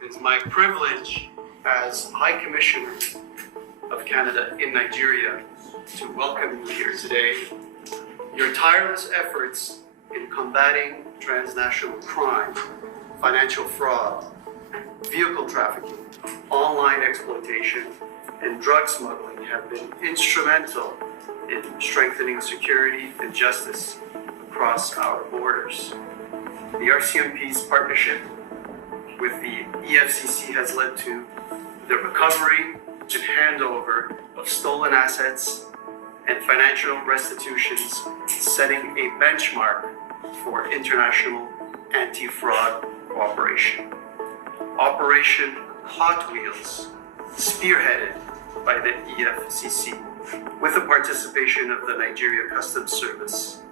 It's my privilege as High Commissioner of Canada in Nigeria to welcome you here today. Your tireless efforts in combating transnational crime, financial fraud, vehicle trafficking, online exploitation, and drug smuggling have been instrumental in strengthening security and justice across our borders. The RCMP's partnership with the EFCC has led to the recovery and handover of stolen assets and financial restitutions, setting a benchmark for international anti-fraud cooperation. Operation Hot Wheels, spearheaded by the EFCC, with the participation of the Nigeria Customs Service,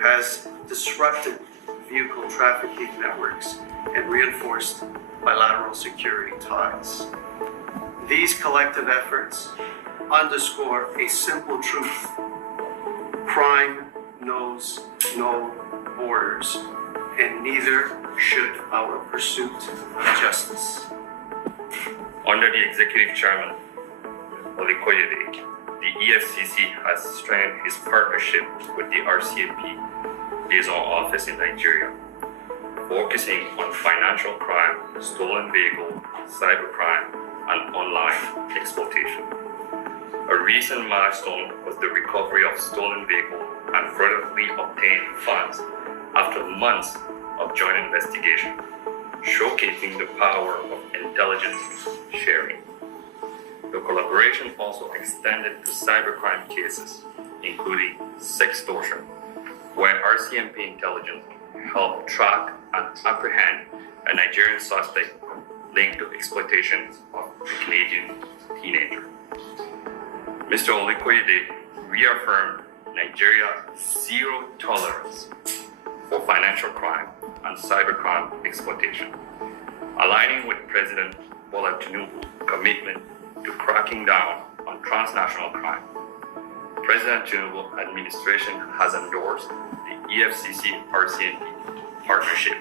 has disrupted vehicle trafficking networks and reinforced bilateral security ties. These collective efforts underscore a simple truth: crime knows no borders, and neither should our pursuit of justice. Under the Executive Chairman, Olikoyede, the EFCC has strengthened its partnership with the RCMP Liaison Office in Nigeria, focusing on financial crime, stolen vehicle, cybercrime, and online exploitation. A recent milestone was the recovery of stolen vehicle and fraudulently obtained funds after months of joint investigation, showcasing the power of intelligence sharing. The collaboration also extended to cybercrime cases, including sextortion, where RCMP intelligence helped track and apprehend a Nigerian suspect linked to exploitation of a Canadian teenager. Mr. Olikoyede reaffirmed Nigeria's zero tolerance for financial crime and cybercrime exploitation, aligning with President Bola Tinubu's commitment to cracking down on transnational crime. President Tinubu's administration has endorsed the EFCC RCMP partnership,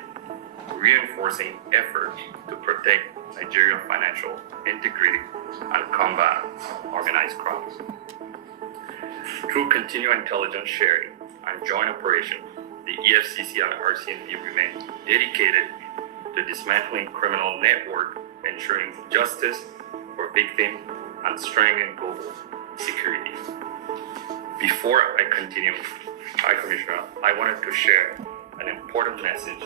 reinforcing efforts to protect Nigerian financial integrity and combat organized crimes. Through continued intelligence sharing and joint operation, the EFCC and RCMP remain dedicated to dismantling criminal network, ensuring justice for victims, and strengthening global security. Before I continue, High Commissioner, I wanted to share an important message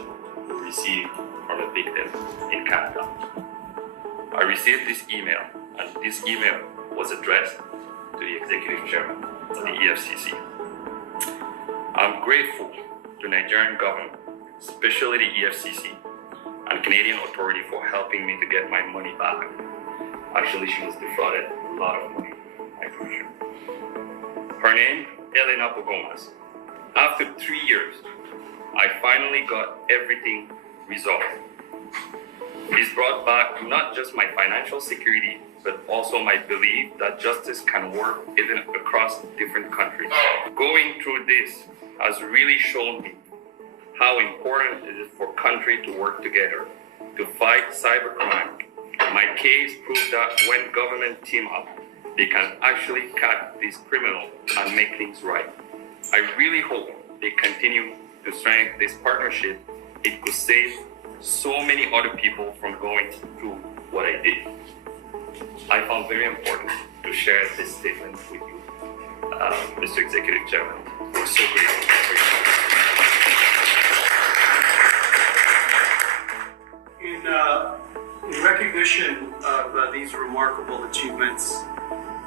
we received from a victim in Canada. I received this email, and this email was addressed to the Executive Chairman of the EFCC. I'm grateful to Nigerian government, especially the EFCC and Canadian authority, for helping me to get my money back. Actually, she was defrauded a lot of money, I appreciate. Her name, Elena Bogomas. After 3 years, I finally got everything resolved. It's brought back not just my financial security, but also my belief that justice can work even across different countries. Going through this has really shown me how important it is for countries to work together to fight cybercrime. My case proved that when governments team up, they can actually catch these criminals and make things right. I really hope they continue to strengthen this partnership. It could save so many other people from going through what I did. I found very important to share this statement with you, Mr. Executive Chairman. We're so grateful for you. In recognition of these remarkable achievements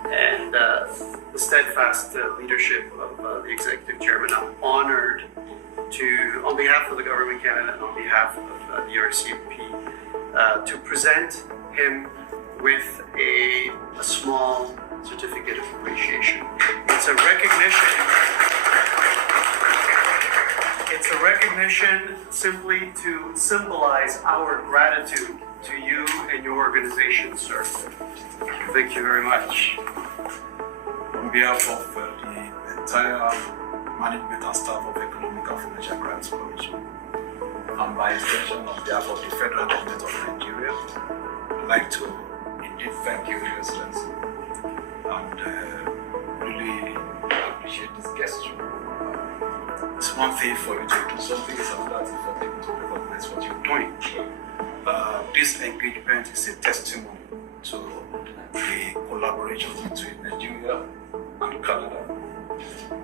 and the steadfast leadership of the Executive Chairman, I'm honored to, on behalf of the Government of Canada and on behalf of the RCMP, to present him with a small certificate of appreciation. It's a recognition simply to symbolize our gratitude to you and your organization, sir. Thank you very much. On behalf of the entire management and staff of Economic and Financial Crimes Commission, and by extension on behalf of the federal government of Nigeria, I'd like to indeed thank you, Your Excellency, and really appreciate this gesture. It's one thing for you to do something, it's another thing for people to recognize what you're doing. This engagement is a testimony to the collaboration between Nigeria and Canada,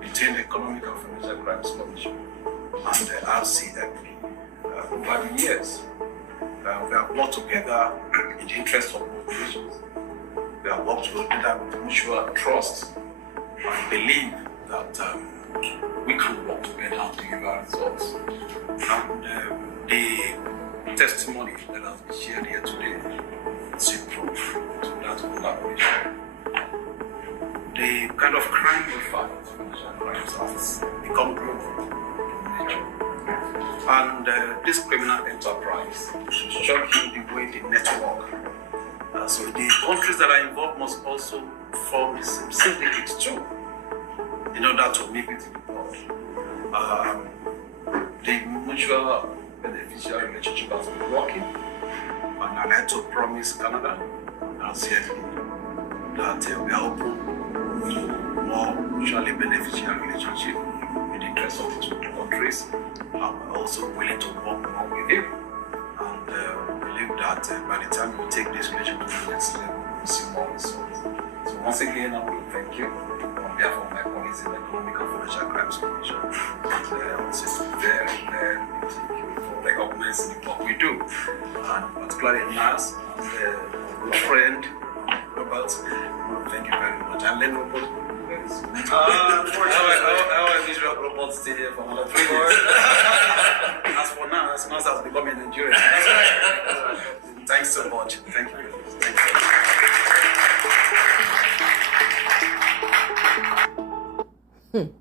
between the Economic and Financial Crimes Commission and the RCMP. Over the years, we have worked together in the interest of both nations. We have worked together with mutual trust and believe that we can work together to deliver results. And the testimony that has been shared here today is a proof to that collaboration. The kind of crime we fight, financial crimes, has become global in nature. And this criminal enterprise shows you the way they network. So the countries that are involved must also form the same syndicates too, in order to make it involved. The mutual beneficial relationship has been working, and I'd like to promise Canada and CNP that we are open to more mutually beneficial relationship in the interest of the two countries. I'm also willing to work more with you, and believe that by the time we take this relationship to the next level, we'll see more results. So once again, I want to thank you on behalf of my colleagues in the Economic and Financial Crimes Commission. I want to say very, very big thank you for recognizing the work we do, and particularly Nas and your friend Robert. Thank you very much. And then Robert. How is Israel Robert stay here for another 3 years? As for now, as Nas has become a Nigerian. Thanks so much. Thank you. Thank you.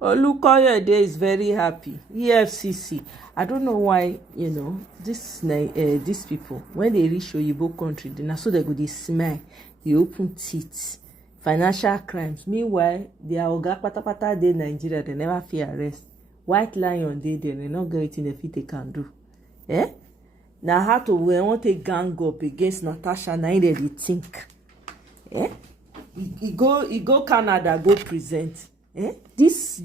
Olukoyede is very happy. EFCC. I don't know why, these people, when they reach Oyibo country, then so they go, they smile, they open teeth. Financial crimes. Meanwhile, their oga patapata dey Nigeria, they never fear arrest. White lion dey there, they not get anything the fit they can do. Now how to we want to gang up against Natasha, now they think. He go Canada, go present. This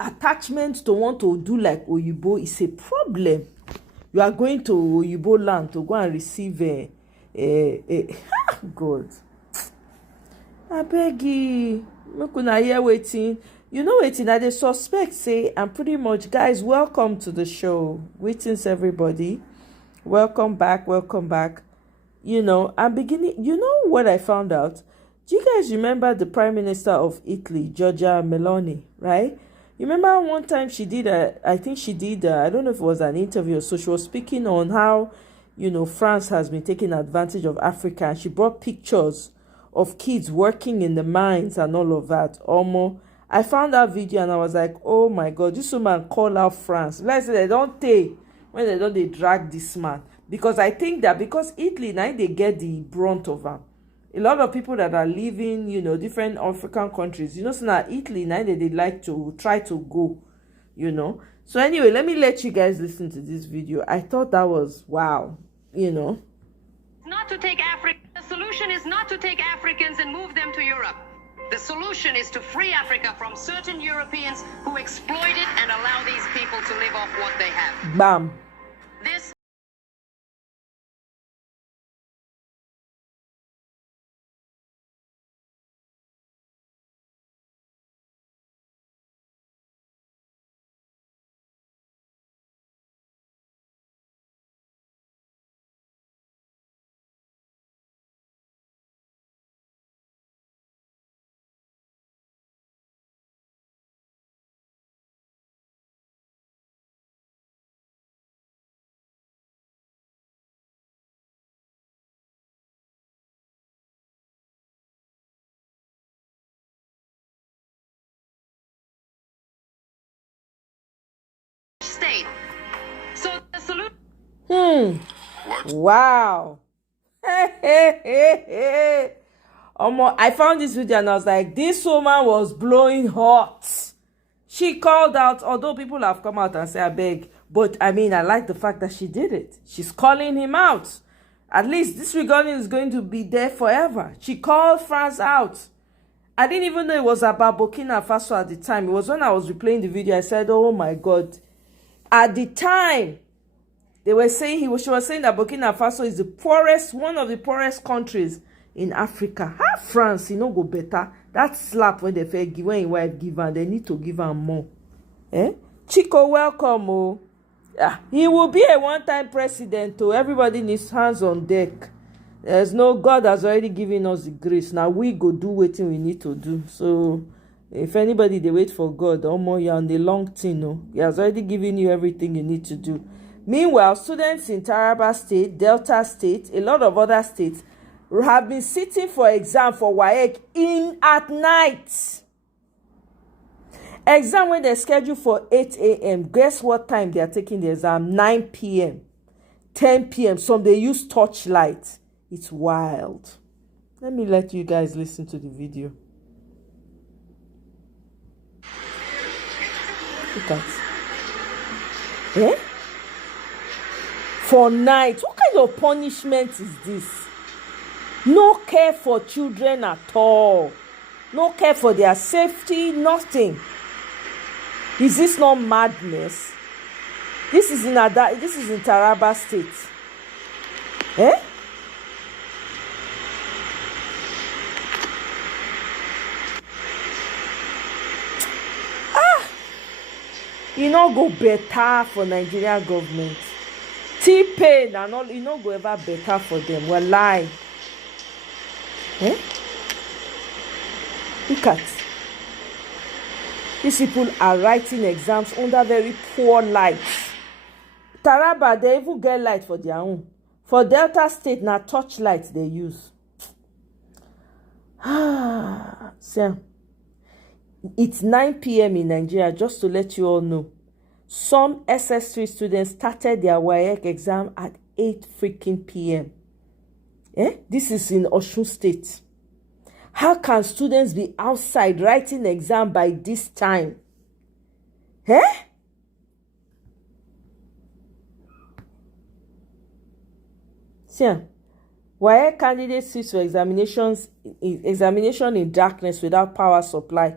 attachment to want to do like Oyibo is a problem. You are going to Oyibo land to go and receive God. I beg you, make una hear wetin. You know wetin I dey suspect say, and pretty much, guys, welcome to the show. Greetings everybody. Welcome back. I'm beginning. You know what I found out? Do you guys remember the Prime Minister of Italy, Giorgia Meloni, right? You remember one time she did I don't know if it was an interview or so, she was speaking on how, France has been taking advantage of Africa, and she brought pictures of kids working in the mines and all of that. I found that video and I was like, oh my God, this woman call out France. Let's say they don't take when they drag this man. Because I think that because Italy, now they get the brunt of them. A lot of people that are living, different African countries, so now Italy, now they like to try to go, So anyway, let me let you guys listen to this video. I thought that was wow, Not to take the solution is not to take Africans and move them to Europe. The solution is to free Africa from certain Europeans who exploit it and allow these people to live off what they have. Bam. This state. So the solution. Wow. I found this video and I was like, this woman was blowing hot. She called out, although people have come out and said, I beg. But I mean, I like the fact that she did it. She's calling him out. At least this regarding is going to be there forever. She called France out. I didn't even know it was about Burkina Faso at the time. It was when I was replaying the video. I said, oh my God. At the time, they were saying, she was saying that Burkina Faso is the poorest, one of the poorest countries in Africa. How France, go better. That slap when they fair give, when your wife give her, they need to give her more. Chico, welcome. Oh. Yeah, he will be a one-time president. Oh. Everybody needs hands on deck. There's no, God has already given us the grace. Now we go do what we need to do. So if anybody they wait for God, you're on the long thing. No? He has already given you everything you need to do. Meanwhile, students in Taraba State, Delta State, a lot of other states have been sitting for exam for WAEC in at night. Exam when they're scheduled for 8 a.m. Guess what time they are taking the exam? 9 p.m. 10 p.m. Some they use torchlight. It's wild. Let me let you guys listen to the video. Look at it. For night. What kind of punishment is this? No care for children at all. No care for their safety, nothing. Is this not madness? This is in Taraba State. You no go better for Nigerian government. T-Pain and all, you no go ever better for them. We're lying. Look at. These people are writing exams under very poor light. Taraba, they even get light for their own. For Delta State, now torchlight they use. So, it's 9 p.m. in Nigeria, just to let you all know. Some SS3 students started their WAEC exam at 8 freaking p.m. This is in Osun State. How can students be outside writing exam by this time? See, WAEC candidates sit for examination in darkness without power supply.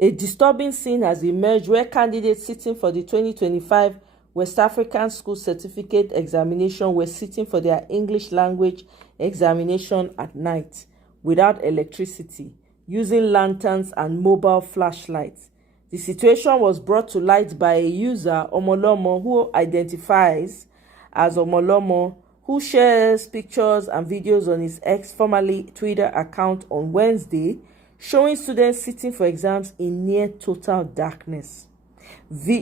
A disturbing scene has emerged where candidates sitting for the 2025 West African School Certificate examination were sitting for their English language examination at night without electricity, using lanterns and mobile flashlights. The situation was brought to light by a user, Omolomo, who identifies as Omolomo, who shares pictures and videos on his formerly Twitter account on Wednesday, showing students sitting for exams in near total darkness.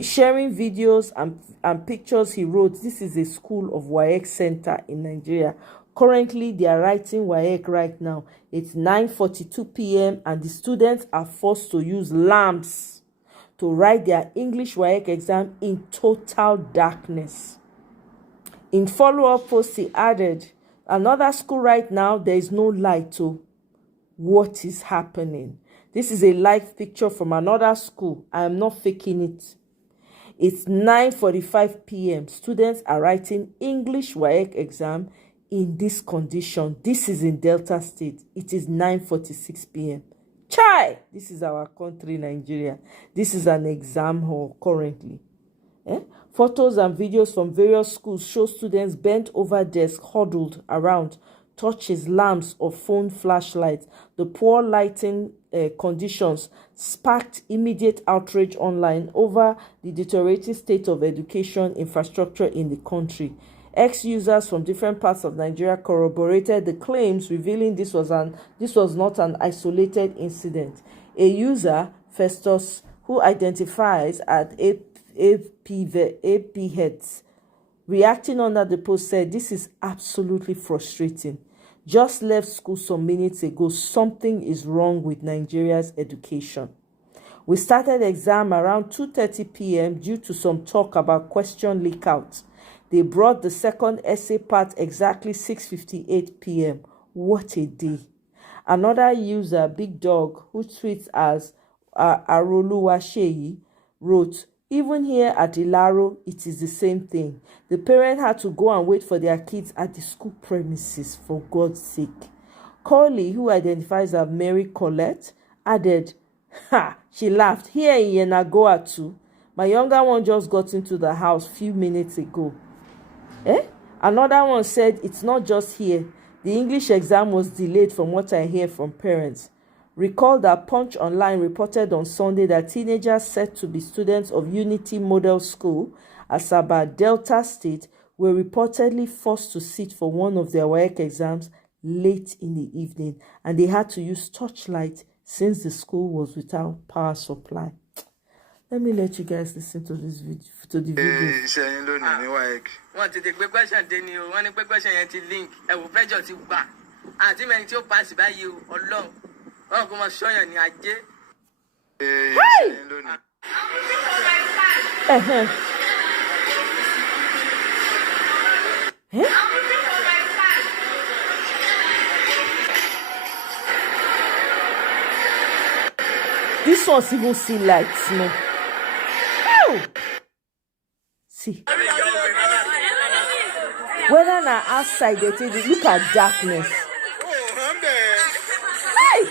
Sharing videos and pictures, he wrote, this is a school of WAEC center in Nigeria. Currently, they are writing WAEC right now. It's 9:42 p.m. and the students are forced to use lamps to write their English WAEC exam in total darkness. In follow-up post, he added, another school right now, there is no light to what is happening. This is a live picture from another school. I am not faking it. It's 9:45 p.m. Students are writing English WAEC exam in this condition. This is in Delta State. It is 9:46 p.m. Chai! This is our country, Nigeria. This is an exam hall currently. Photos and videos from various schools show students bent over desks, huddled around torches, lamps, or phone flashlights. The poor lighting conditions sparked immediate outrage online over the deteriorating state of education infrastructure in the country. Ex-users from different parts of Nigeria corroborated the claims, revealing this was not an isolated incident. A user, Festus, who identifies as AP Heads, reacting under the post, said, "This is absolutely frustrating. Just left school some minutes ago. Something is wrong with Nigeria's education. We started exam around 2:30 p.m. due to some talk about question leak out. They brought the second essay part exactly 6:58 p.m. What a day." Another user, Big Dog, who tweets as Aroluwaseyi, wrote, even here at Ilaro, it is the same thing. The parent had to go and wait for their kids at the school premises, for God's sake. Corley, who identifies as Mary Colette, added, ha, she laughed, here in Yenagoa too. My younger one just got into the house few minutes ago. Another one said, it's not just here. The English exam was delayed from what I hear from parents. Recall that Punch Online reported on Sunday that teenagers said to be students of Unity Model School, Asaba, Delta State, were reportedly forced to sit for one of their WAEC exams late in the evening, and they had to use torchlight since the school was without power supply. Let me let you guys listen to this video. Wọ́n ti gbé question dé ni o, wọ́n ní pé question yẹn ti link, ẹ̀wù pressure ti gbà. Àti mẹ́rin tí ó pass báyìí o, Ọlọ́run. Wọ́n kò mọ sọ́yàn ní ajé. This one's even see lights, no? Ow! See. Whether na outside they take it, look at darkness. Hey!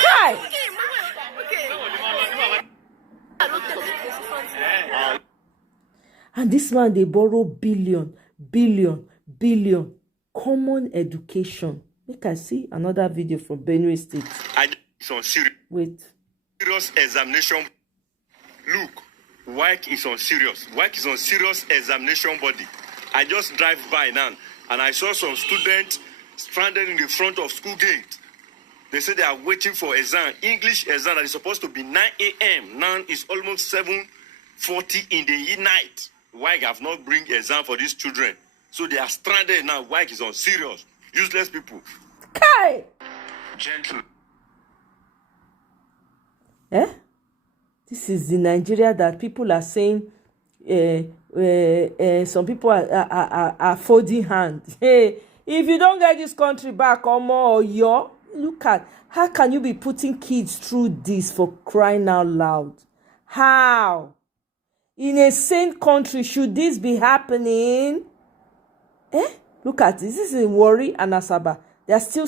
Hi! And this man, they borrow billion common education. Make I see another video from Benue State. Wait. Serious examination. Look, WAEC is on serious. WAEC is on serious examination body. I just drive by now and I saw some students stranded in the front of school gate. They say they are waiting for exam, English exam that is supposed to be 9 a.m. Now it's almost 7:40 in the night. WAEC have not bring exam for these children. So they are stranded now. WAEC is on serious. Useless people. Kai! Gentle. This is the Nigeria that people are saying, some people are folding hands. Hey, if you don't get this country back, look at, how can you be putting kids through this, for crying out loud? How? In a sane country, should this be happening? Look at this. This is in Warri and Asaba. They are still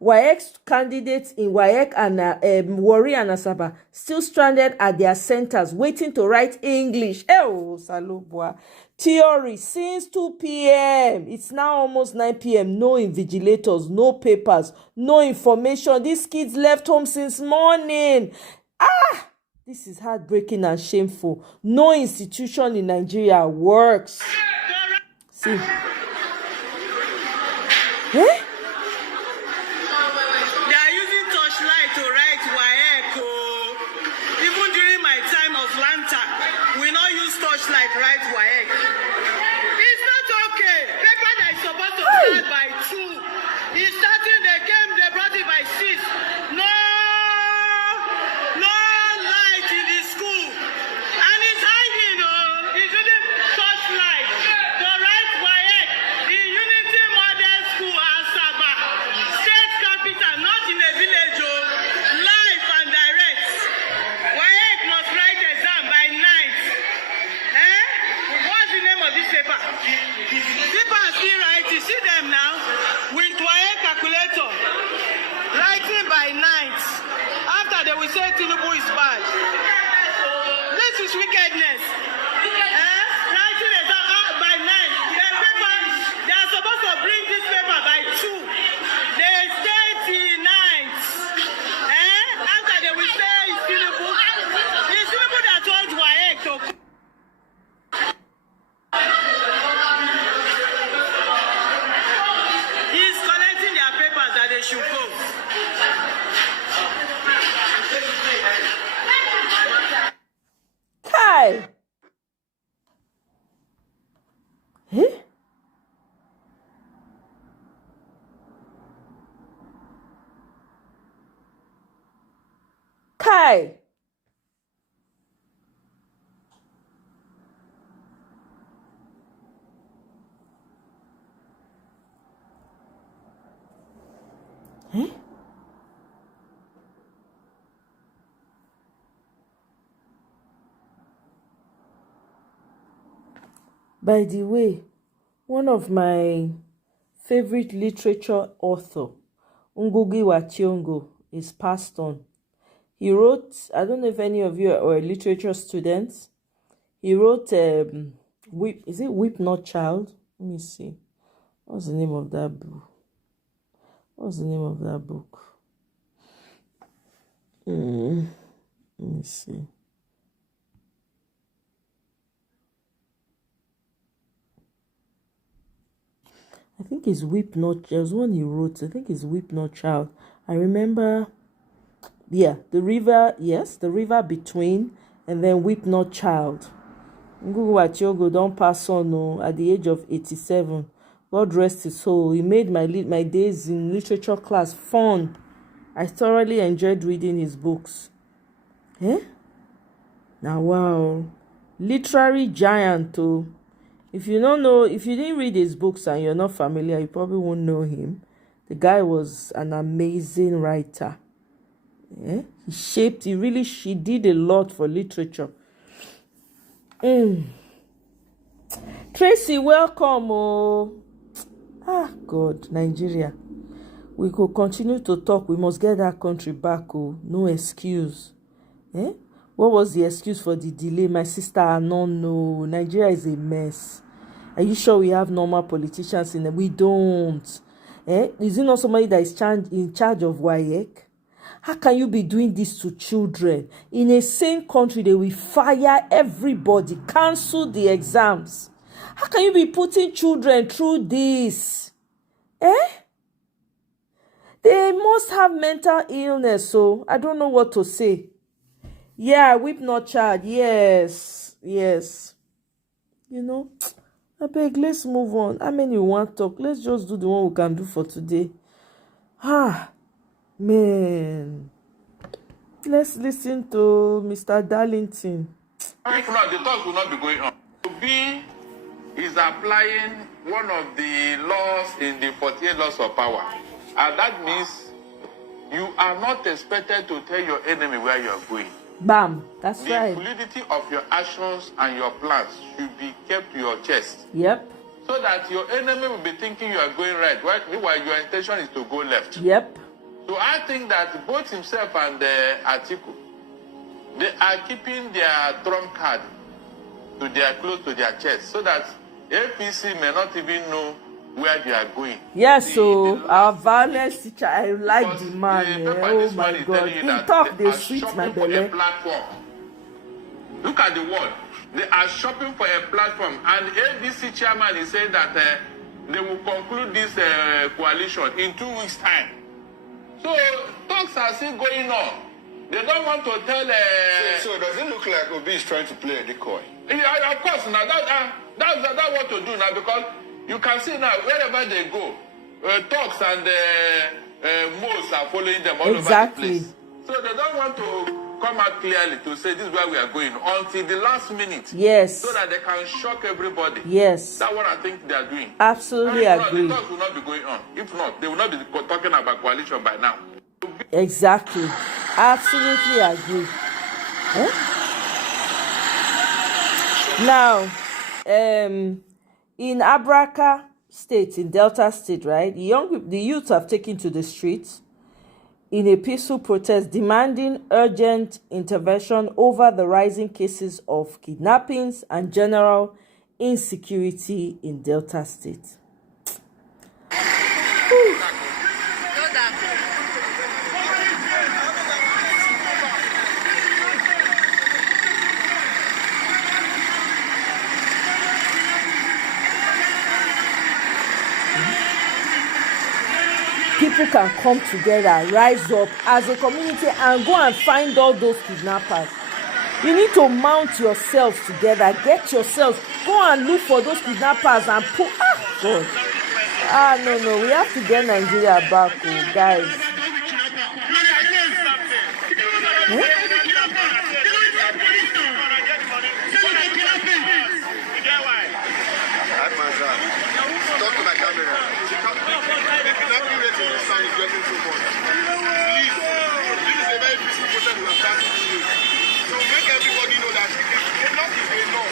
WAEC candidates in WAEC and Warri and Asaba still stranded at their centers waiting to write English. Salubwa. Theory since 2 p.m. It's now almost 9 p.m. No invigilators, no papers, no information. These kids left home since morning. This is heartbreaking and shameful. No institution in Nigeria works. See. They are using torchlight to write WAEC. Even during my time of lantern, we not use torchlight write WAEC. It's not okay. Paper that is supposed to start by 2 is starting. They brought it by 6. No light in the school, and it's hiding. It's using torchlight to write WAEC in Unity Model School, Asaba, state capital, not in a village. Live and direct. WAEC must write exam by night. What's the name of this paper? People are still writing. See them now with WAEC calculator, writing by night. After they will say Tinubu is bad. This is wickedness. Writing exam by night. The paper, they are supposed to bring this paper by 2. They stay till night. After they will say it's Tinubu. It's Tinubu that told WAEC to come. He's collecting their papers that they should go. Kai! Kai! By the way, one of my favorite literature author, Ngugi wa Thiong'o, is passed on. He wrote, I don't know if any of you are literature students. He wrote, is it Weep Not Child? Let me see. What's the name of that book? What's the name of that book? Let me see. I think it's Weep Not. There's one he wrote. I think it's Weep Not Child. I remember. Yeah, the river. Yes, the river between, and then Weep Not Child. Ngugi wa Thiong'o don't pass on at the age of 87. God rest his soul. He made my days in literature class fun. I thoroughly enjoyed reading his books. Now wow, literary giant too. If you don't know, if you didn't read his books and you're not familiar, you probably won't know him. The guy was an amazing writer. He did a lot for literature. Tracy, welcome. God, Nigeria. We could continue to talk. We must get that country back. No excuse. What was the excuse for the delay? My sister, I don't know. Nigeria is a mess. Are you sure we have normal politicians in there? We don't. Is it not somebody that is in charge of WAEC? How can you be doing this to children? In a sane country, they will fire everybody, cancel the exams. How can you be putting children through this? They must have mental illness, so I don't know what to say. Yeah, Weep Not Child. Yes. I beg, let's move on. How many you want to talk? Let's just do the one we can do for today. Man. Let's listen to Mr. Darlington. If not, the talk will not be going on. B is applying one of the laws in the 48 laws of power. And that means you are not expected to tell your enemy where you are going. Bam, that's right. The validity of your actions and your plans should be kept to your chest. Yep. So that your enemy will be thinking you are going right, while your intention is to go left. Yep. So I think that both himself and Atiku, they are keeping their trump card close to their chest, so that APC may not even know where they are going. Yes, so our violence teacher, I like the man. Oh my God. He talk, they sweet my belly. Look at the word. They are shopping for a platform, and ABC chairman is saying that they will conclude this coalition in 2 weeks' time. So talks are still going on. They don't want to tell. So does it look like Obi is trying to play a decoy? Yeah, of course. Now that's what to do now, because you can see now wherever they go, talks and moles are following them all over the place. So they don't want to come out clearly to say this is where we are going until the last minute. Yes. So that they can shock everybody. Yes. That's what I think they are doing. Absolutely agree. The talks will not be going on. If not, they will not be talking about coalition by now. Exactly. Absolutely agree. Now, in Abraka State, in Delta State, right, the youth have taken to the streets in a peaceful protest demanding urgent intervention over the rising cases of kidnappings and general insecurity in Delta State. People can come together, rise up as a community and go and find all those kidnappers. You need to mount yourselves together, get yourselves, go and look for those kidnappers and put. God. No, we have to get Nigeria back, guys. Talk to my camera. Getting too much. Please, this is a very peaceful process we are starting to do. So make everybody know that enough is enough.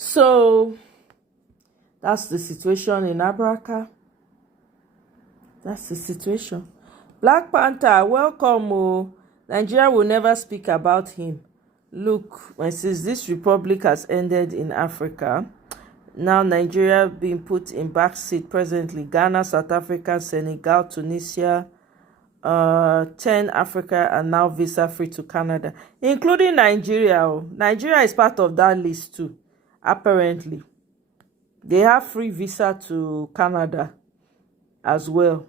So that's the situation in Abraka. That's the situation. Black Panther, welcome. Oh. Nigeria will never speak about him. Look, since this republic has ended in Africa, now Nigeria being put in backseat presently. Ghana, South Africa, Senegal, Tunisia, 10 Africa are now visa-free to Canada, including Nigeria. Nigeria is part of that list too, apparently. They have free visa to Canada as well.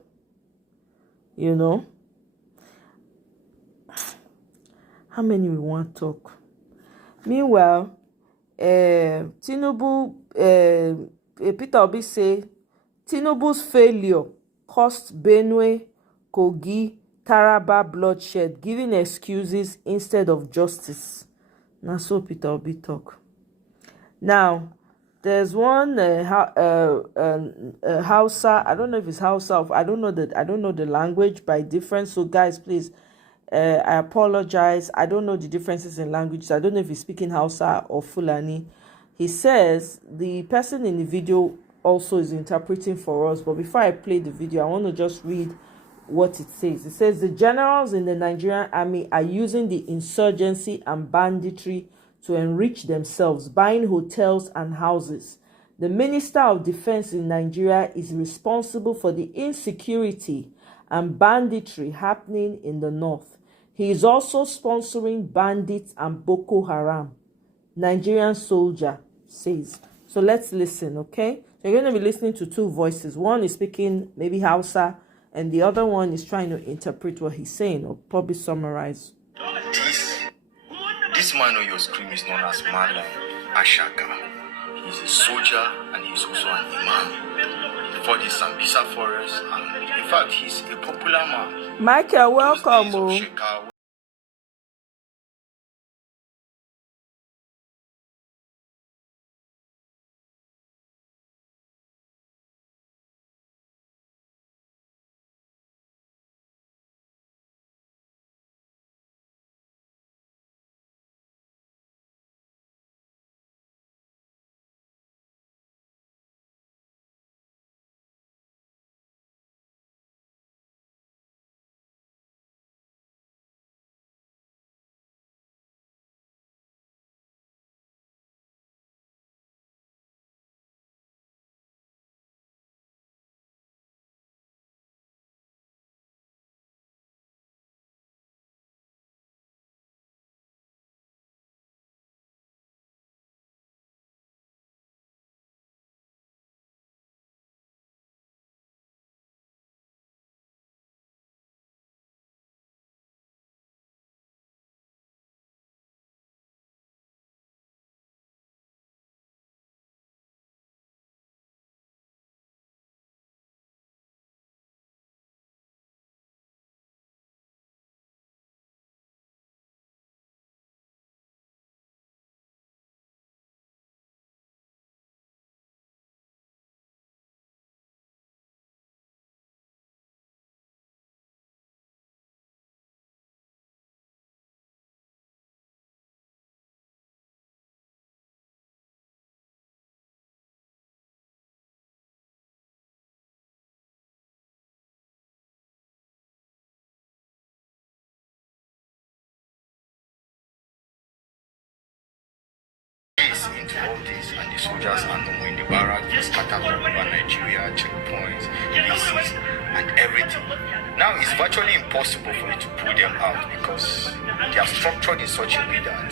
You know? How many we want to talk? Meanwhile, Tinubu, Peter Obi say, Tinubu's failure cost Benue, Kogi, Taraba bloodshed, giving excuses instead of justice. Now, so Peter Obi talk. Now, there's one Hausa. I don't know if it's Hausa. I don't know the language by difference. So, guys, please, I apologize. I don't know the differences in languages. I don't know if he's speaking Hausa or Fulani. He says the person in the video also is interpreting for us. But before I play the video, I want to just read what it says. It says the generals in the Nigerian army are using the insurgency and banditry to enrich themselves, buying hotels and houses. The Minister of Defense in Nigeria is responsible for the insecurity and banditry happening in the north. He is also sponsoring bandits and Boko Haram. Nigerian soldier says. So let's listen, okay? So you're going to be listening to two voices. One is speaking maybe Hausa, and the other one is trying to interpret what he's saying or probably summarize. This man on your screen is known as Malam Ashaka. He's a soldier and he's also an imam for the Sambisa forest, and in fact he's a popular man. Michael, welcome. Into all this, and the soldiers are no more in the barrack, scattered all over Nigeria, checkpoints, bases, and everything. Now it's virtually impossible for you to pull them out because they are structured in such a way that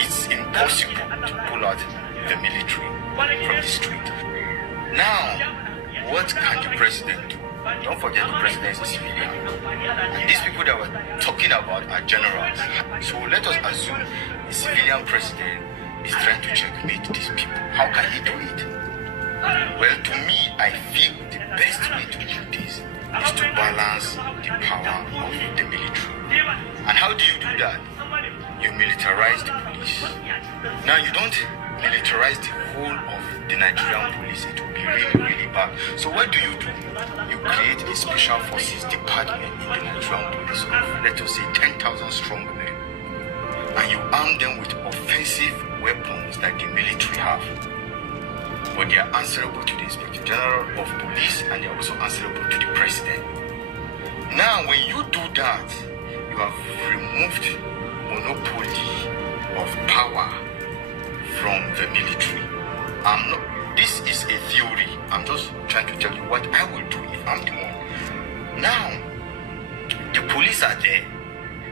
it's impossible to pull out the military from the street. Now, what can the president do? Don't forget the president is a civilian. And these people that we're talking about are generals. So let us assume the civilian president is trying to checkmate these people. How can he do it? Well, to me, I feel the best way to do this is to balance the power of the military. And how do you do that? You militarize the police. Now, you don't militarize the whole of the Nigerian police. It will be really, really bad. So what do? You create a special forces department in the Nigerian police. Let us say 10,000 strong men. And you arm them with offensive weapons like the military have. But they are answerable to the Inspector General of Police and they are also answerable to the President. Now, when you do that, you have removed monopoly of power from the military. This is a theory. I'm just trying to tell you what I will do if I'm the one. Now, the police are there,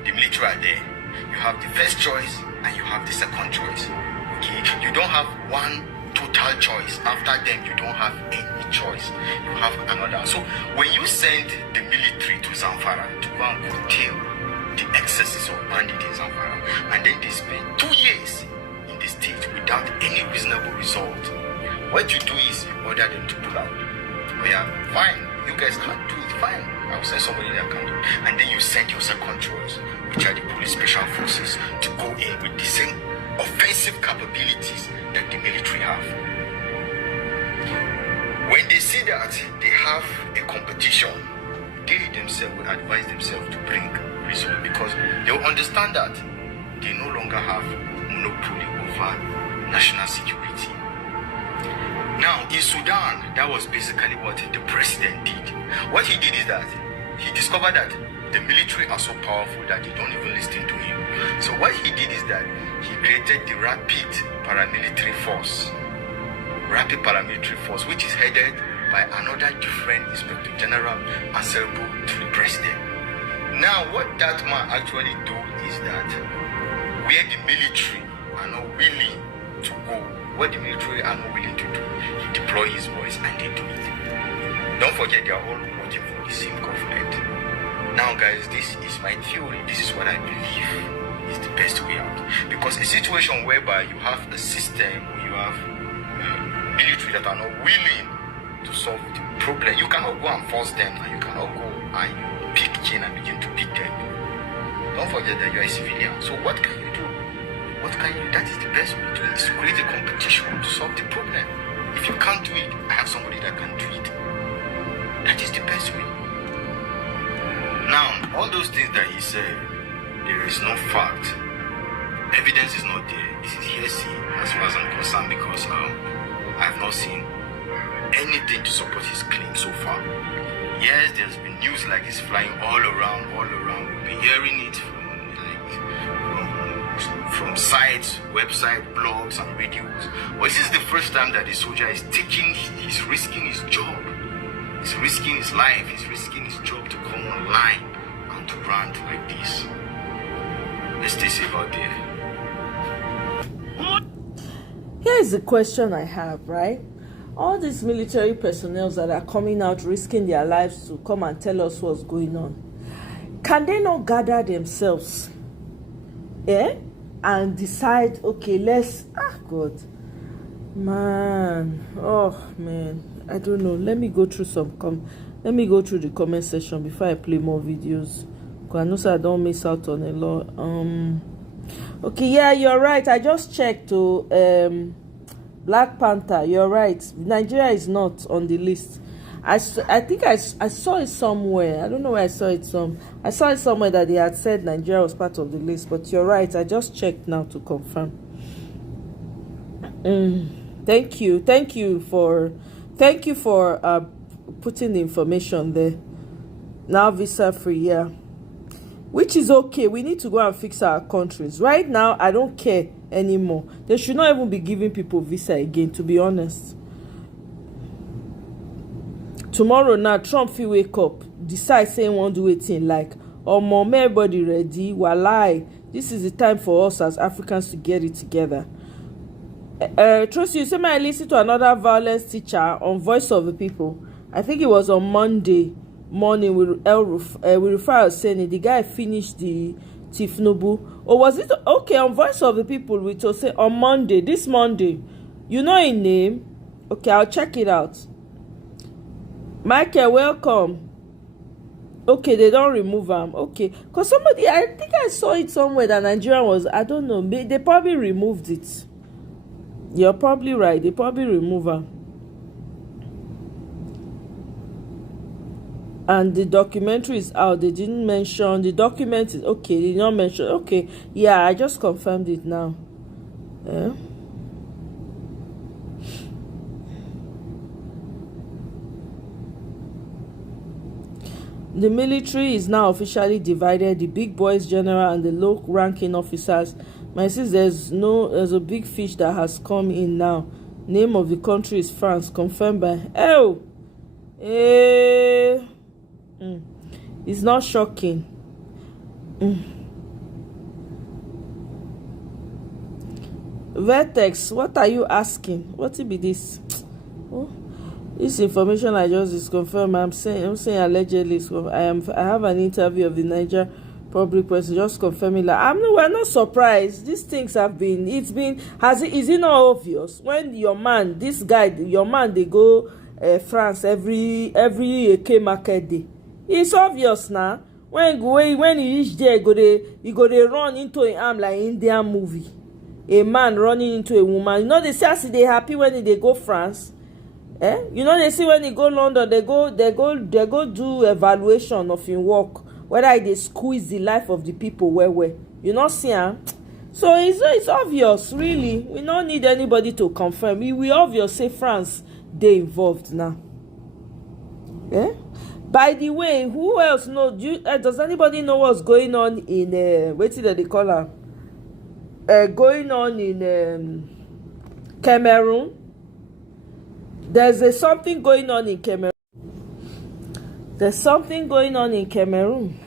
the military are there. You have the first choice and you have the second choice. Okay, you don't have one total choice. After them, you don't have any choice. You have another. So when you send the military to Zamfara to go and curtail the excesses of bandit in Zamfara, and then they spend 2 years in the state without any reasonable result, what you do is you order them to pull out. Oh yeah, fine. You guys can't do it. Fine. I will send somebody that can do it. And then you send your second choice, which are the police special forces, to go in with the same offensive capabilities that the military have. When they see that they have a competition, they themselves will advise themselves to bring results because they will understand that they no longer have monopoly over national security. Now, in Sudan, that was basically what the president did. What he did is that he discovered that the military are so powerful that they don't even listen to him. So what he did is that he created the Rapid Paramilitary Force, which is headed by another different Inspector General answerable to the president. Now, what that man actually do is that where the military are not willing to go, what the military are not willing to do, he deploy his voice and they do it. Don't forget, they are all working for the same government. Now, guys, this is my theory. This is what I believe is the best way out. Because a situation whereby you have a system where you have military that are not willing to solve the problem, you cannot go and force them, and you cannot go and pick chain and begin to beat them. Don't forget that you are a civilian. So what can you do? What can you do? That is the best way to do it, is to create a competition to solve the problem. If you can't do it, I have somebody that can do it. That is the best way. Now, all those things that he said, there is no fact. Evidence is not there. This is hearsay as far as I'm concerned because I have not seen anything to support his claim so far. Yes, there's been news like this flying all around. We've been hearing it from sites, websites, blogs, and radios. But this is the first time that the soldier is he's risking his job. He's risking his life. He's risking his job to come online and to rant like this. Let's stay safe out there. Here's the question I have, right? All these military personnel that are coming out risking their lives to come and tell us what's going on, can they not gather themselves and decide, okay, let's God, man, I don't know. Let me go through the comment section before I play more videos, because I know so I don't miss out on a lot. Okay, yeah, you're right. I just checked to Black Panther. You're right. Nigeria is not on the list. I think I saw it somewhere. I don't know where I saw it from. I saw it somewhere that they had said Nigeria was part of the list. But you're right. I just checked now to confirm. Thank you for putting the information there. Now visa free, yeah. Which is okay. We need to go and fix our countries. Right now, I don't care anymore. They should not even be giving people visa again, to be honest. Tomorrow now, Trump will wake up, decide saying won't do it in like, oh mom, everybody ready, walai. This is the time for us as Africans to get it together. Trust you say I listened to another violence teacher on Voice of the People. I think it was on Monday morning with Rufai saying the guy finished the Tinubu. Or was it okay on Voice of the People? We to say on Monday, this Monday. You know his name? Okay, I'll check it out. Michael, welcome. Okay, they don't remove him. Okay, because somebody, I think I saw it somewhere that Nigeria was, I don't know, they probably removed it. You're probably right. They probably remove her. And the documentary is out. They didn't mention the document is okay. They did not mention. Okay, yeah, I just confirmed it now. Yeah. The military is now officially divided. The big boys general and the low-ranking officers. My sis, there's a big fish that has come in now. Name of the country is France, confirmed by It's not shocking. Vertex, what are you asking? What will be this? Oh, this information I just is confirmed. I'm saying allegedly. I have an interview of the Niger public person just confirming that we're not surprised. These things have been. Is it not obvious when your man they go France every Eke market day? It's obvious now. When he reach there, he go they run into an arm like Indian movie. A man running into a woman. You know they say they happy when they go France. You know they see when they go London, they go do evaluation of him work, whether they squeeze the life of the people where. You know see So it's obvious, really. We don't need anybody to confirm. We obvious say France they involved now. By the way, who else know? Does anybody know what's going on in what did they call her? Going on in Cameroon? There's something going on in Cameroon. There's something going on in Cameroon.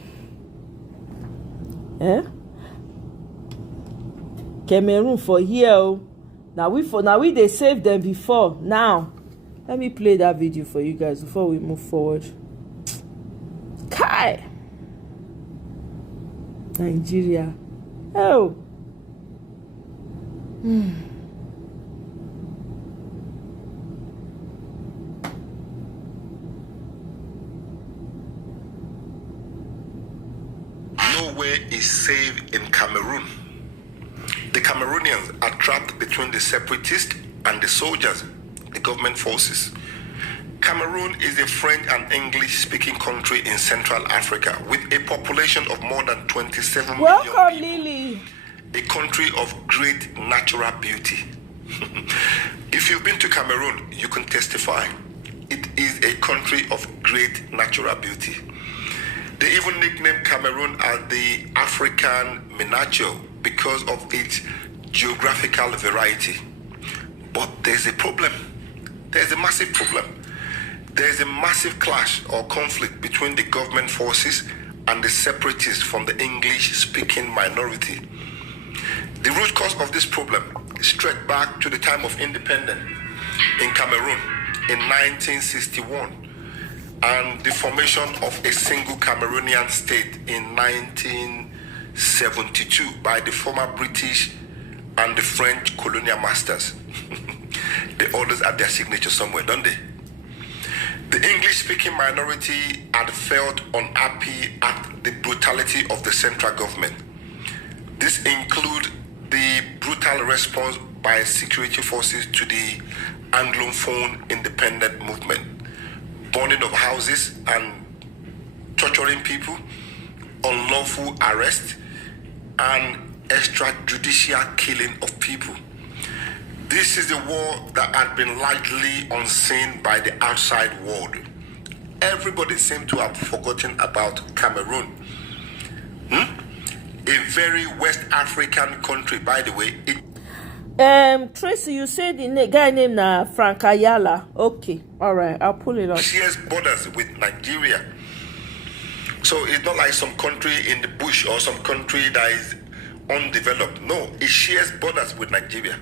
Cameroon for here. Now we they saved them before. Now, let me play that video for you guys before we move forward. Kai, Nigeria. Nowhere is safe in Cameroon. The Cameroonians are trapped between the separatists and the soldiers, the government forces. Cameroon is a French and English-speaking country in Central Africa with a population of more than 27 million people. Welcome, Lily. A country of great natural beauty. If you've been to Cameroon, you can testify. It is a country of great natural beauty. They even nicknamed Cameroon as the African miniature because of its geographical variety. But there's a problem. There's a massive problem. There's a massive clash or conflict between the government forces and the separatists from the English-speaking minority. The root cause of this problem stretched back to the time of independence in Cameroon in 1961 and the formation of a single Cameroonian state in 1972 by the former British and the French colonial masters. They always have their signature somewhere, don't they? The English-speaking minority had felt unhappy at the brutality of the central government. This includes the brutal response by security forces to the Anglophone independent movement, burning of houses and torturing people, unlawful arrest, and extrajudicial killing of people. This is a war that had been largely unseen by the outside world. Everybody seemed to have forgotten about Cameroon. A very West African country, by the way. Tracy, you said the guy named Frank Ayala. Okay, all right, I'll pull it up. Shares borders with Nigeria. So it's not like some country in the bush or some country that is undeveloped. No, it shares borders with Nigeria.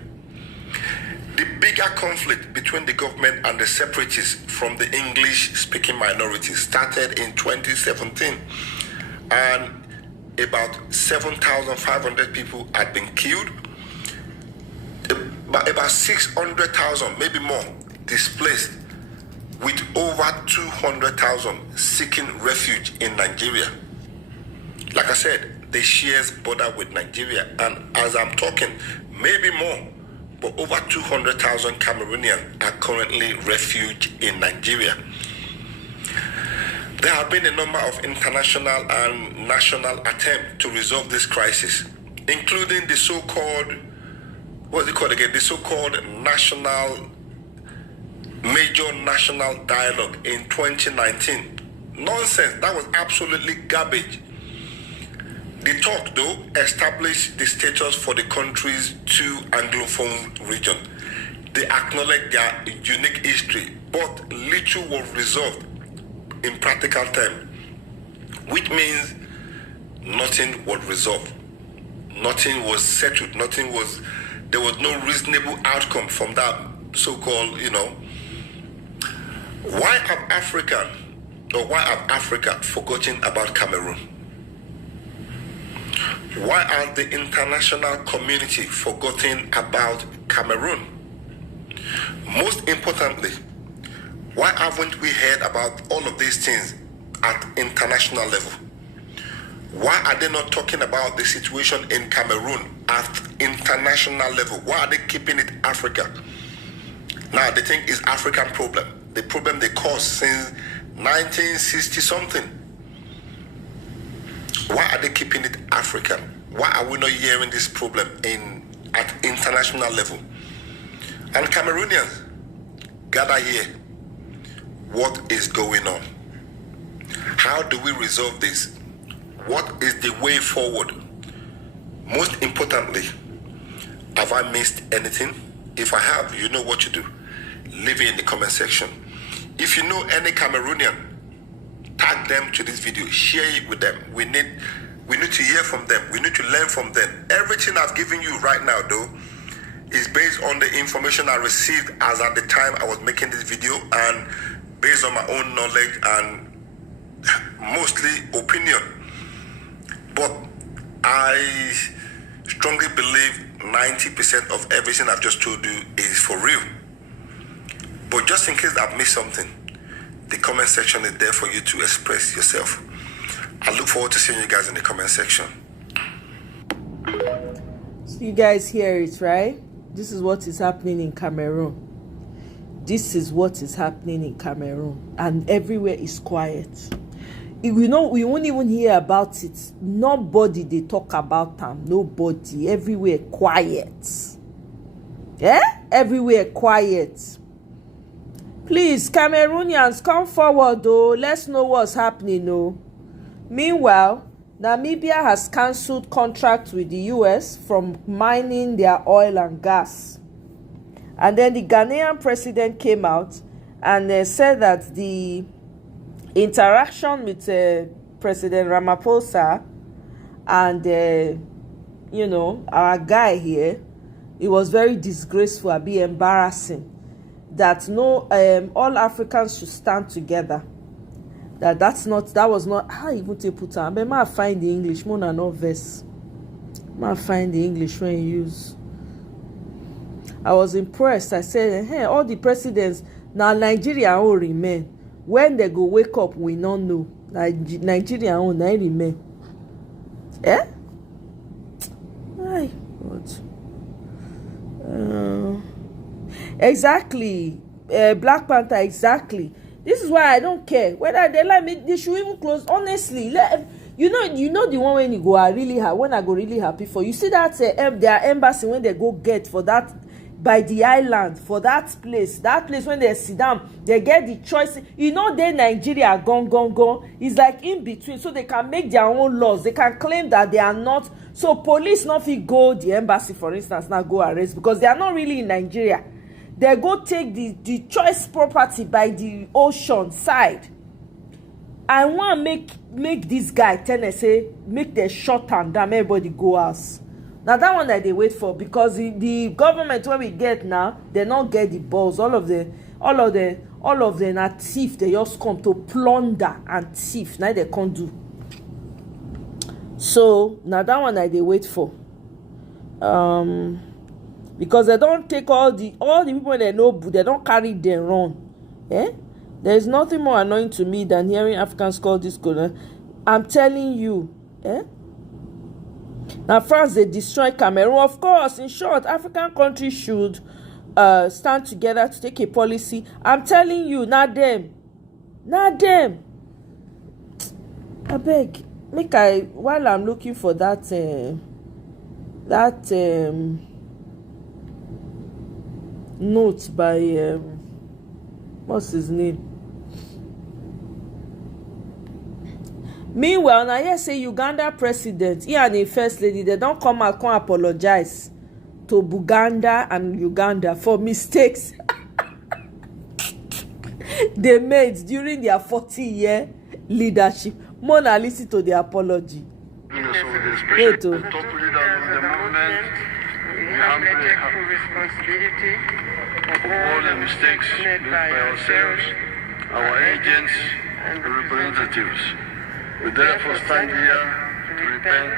The bigger conflict between the government and the separatists from the English-speaking minority started in 2017, and about 7,500 people had been killed, about 600,000, maybe more, displaced, with over 200,000 seeking refuge in Nigeria. Like I said, they share border with Nigeria, and as I'm talking, maybe more, but over 200,000 Cameroonians are currently refugees in Nigeria. There have been a number of international and national attempts to resolve this crisis, including the so-called, what's it called again? The so-called Major National Dialogue in 2019. Nonsense. That was absolutely garbage. The talk, though, established the status for the country's two Anglophone regions. They acknowledged their unique history, but little was resolved in practical terms, which means nothing was resolved. Nothing was settled. There was no reasonable outcome from that so-called, Why have Africa forgotten about Cameroon? Why has the international community forgotten about Cameroon? Most importantly, why haven't we heard about all of these things at international level? Why are they not talking about the situation in Cameroon at international level? Why are they keeping it Africa? Now, they think it's African problem. The problem they caused since 1960 something. Why are they keeping it African? Why are we not hearing this problem at international level? And Cameroonians, gather here. What is going on? How do we resolve this? What is the way forward? Most importantly, have I missed anything? If I have, you know what to do. Leave it in the comment section. If you know any Cameroonian, tag them to this video, share it with them. We need to hear from them. We need to learn from them. Everything I've given you right now, though, is based on the information I received as at the time I was making this video, and based on my own knowledge and mostly opinion. But I strongly believe 90% of everything I've just told you is for real. But just in case I've missed something, the comment section is there for you to express yourself. I look forward to seeing you guys in the comment section. So you guys hear it, right? This is what is happening in Cameroon. This is what is happening in Cameroon. And everywhere is quiet. We won't even hear about it. Nobody they talk about them. Nobody. Everywhere quiet. Yeah? Everywhere quiet. Please, Cameroonians, come forward, though. Let's know what's happening, though. Meanwhile, Namibia has cancelled contracts with the US from mining their oil and gas. And then the Ghanaian president came out and said that the interaction with President Ramaphosa and, our guy here, it was very disgraceful and be embarrassing. That all Africans should stand together. That was not how even to put on. But I find the English more than no verse. I find the English when you use. I was impressed. I said, hey, all the presidents now Nigeria will remain. When they go wake up, we not know. Nigeria will not remain. Eh? My God. Exactly. Black Panther, exactly. This is why I don't care whether they like me. They should even close. Honestly, you know the one when you go are really happy. When I go really happy for you see that their embassy when they go get for that by the island for that place when they sit down they get the choice. They Nigeria gone. It's like in between, so they can make their own laws. They can claim that they are not. So police not fit go the embassy, for instance, now go arrest because they are not really in Nigeria. They go take the choice property by the ocean side. I want to make this guy say make the short and damn everybody go house. Now that one that they wait for, because the government when we get now, they not get the balls. All of them are thief. They just come to plunder and thief. Now they can't do. So now that one that they wait for. Because they don't take all the people they know, they don't carry them run. Eh? There is nothing more annoying to me than hearing Africans call this color. I'm telling you. Eh? Now France, they destroy Cameroon. Of course, in short, African countries should stand together to take a policy. I'm telling you, not them. I beg. While I'm looking for that note by what's his name? Meanwhile, na hear say Uganda president, he and the first lady, they don't come out, come apologize to Buganda and Uganda for mistakes they made during their 40-year leadership. Mona, listen to the apology. Especially the top leaders of the movement, we humbly take full responsibility for all the mistakes made by ourselves, our agents, and representatives. We therefore stand here to repent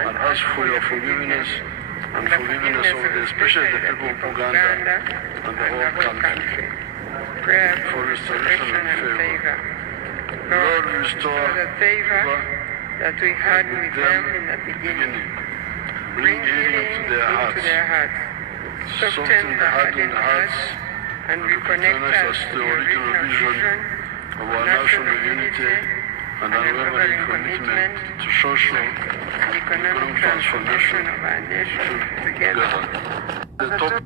and ask for your forgiveness and forgiveness of especially the people of Uganda and the whole country. Prayer for restoration and favor. Lord, restore the favor that we had with them in the beginning. Bring healing into their hearts. Soften the hardened hearts and reconnect us to the original vision of our national unity and unwavering commitment to social and economic transformation of our nation together. The top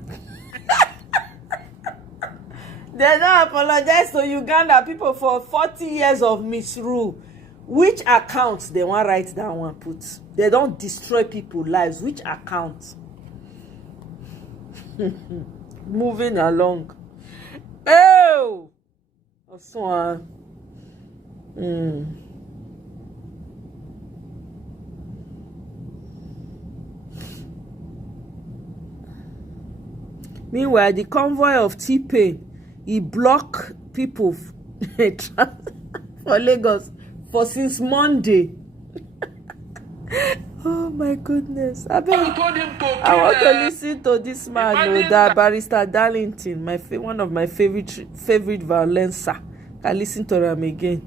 They don't apologize to Uganda people for 40 years of misrule. Which accounts they want write down one put? They don't destroy people's lives. Which account? Moving along. Oh, so Meanwhile, the convoy of T-Pain, he block people for Lagos for since Monday. Oh my goodness. I want to listen to this man, that Barrister Darlington, one of my favorite violencer. I listen to him again.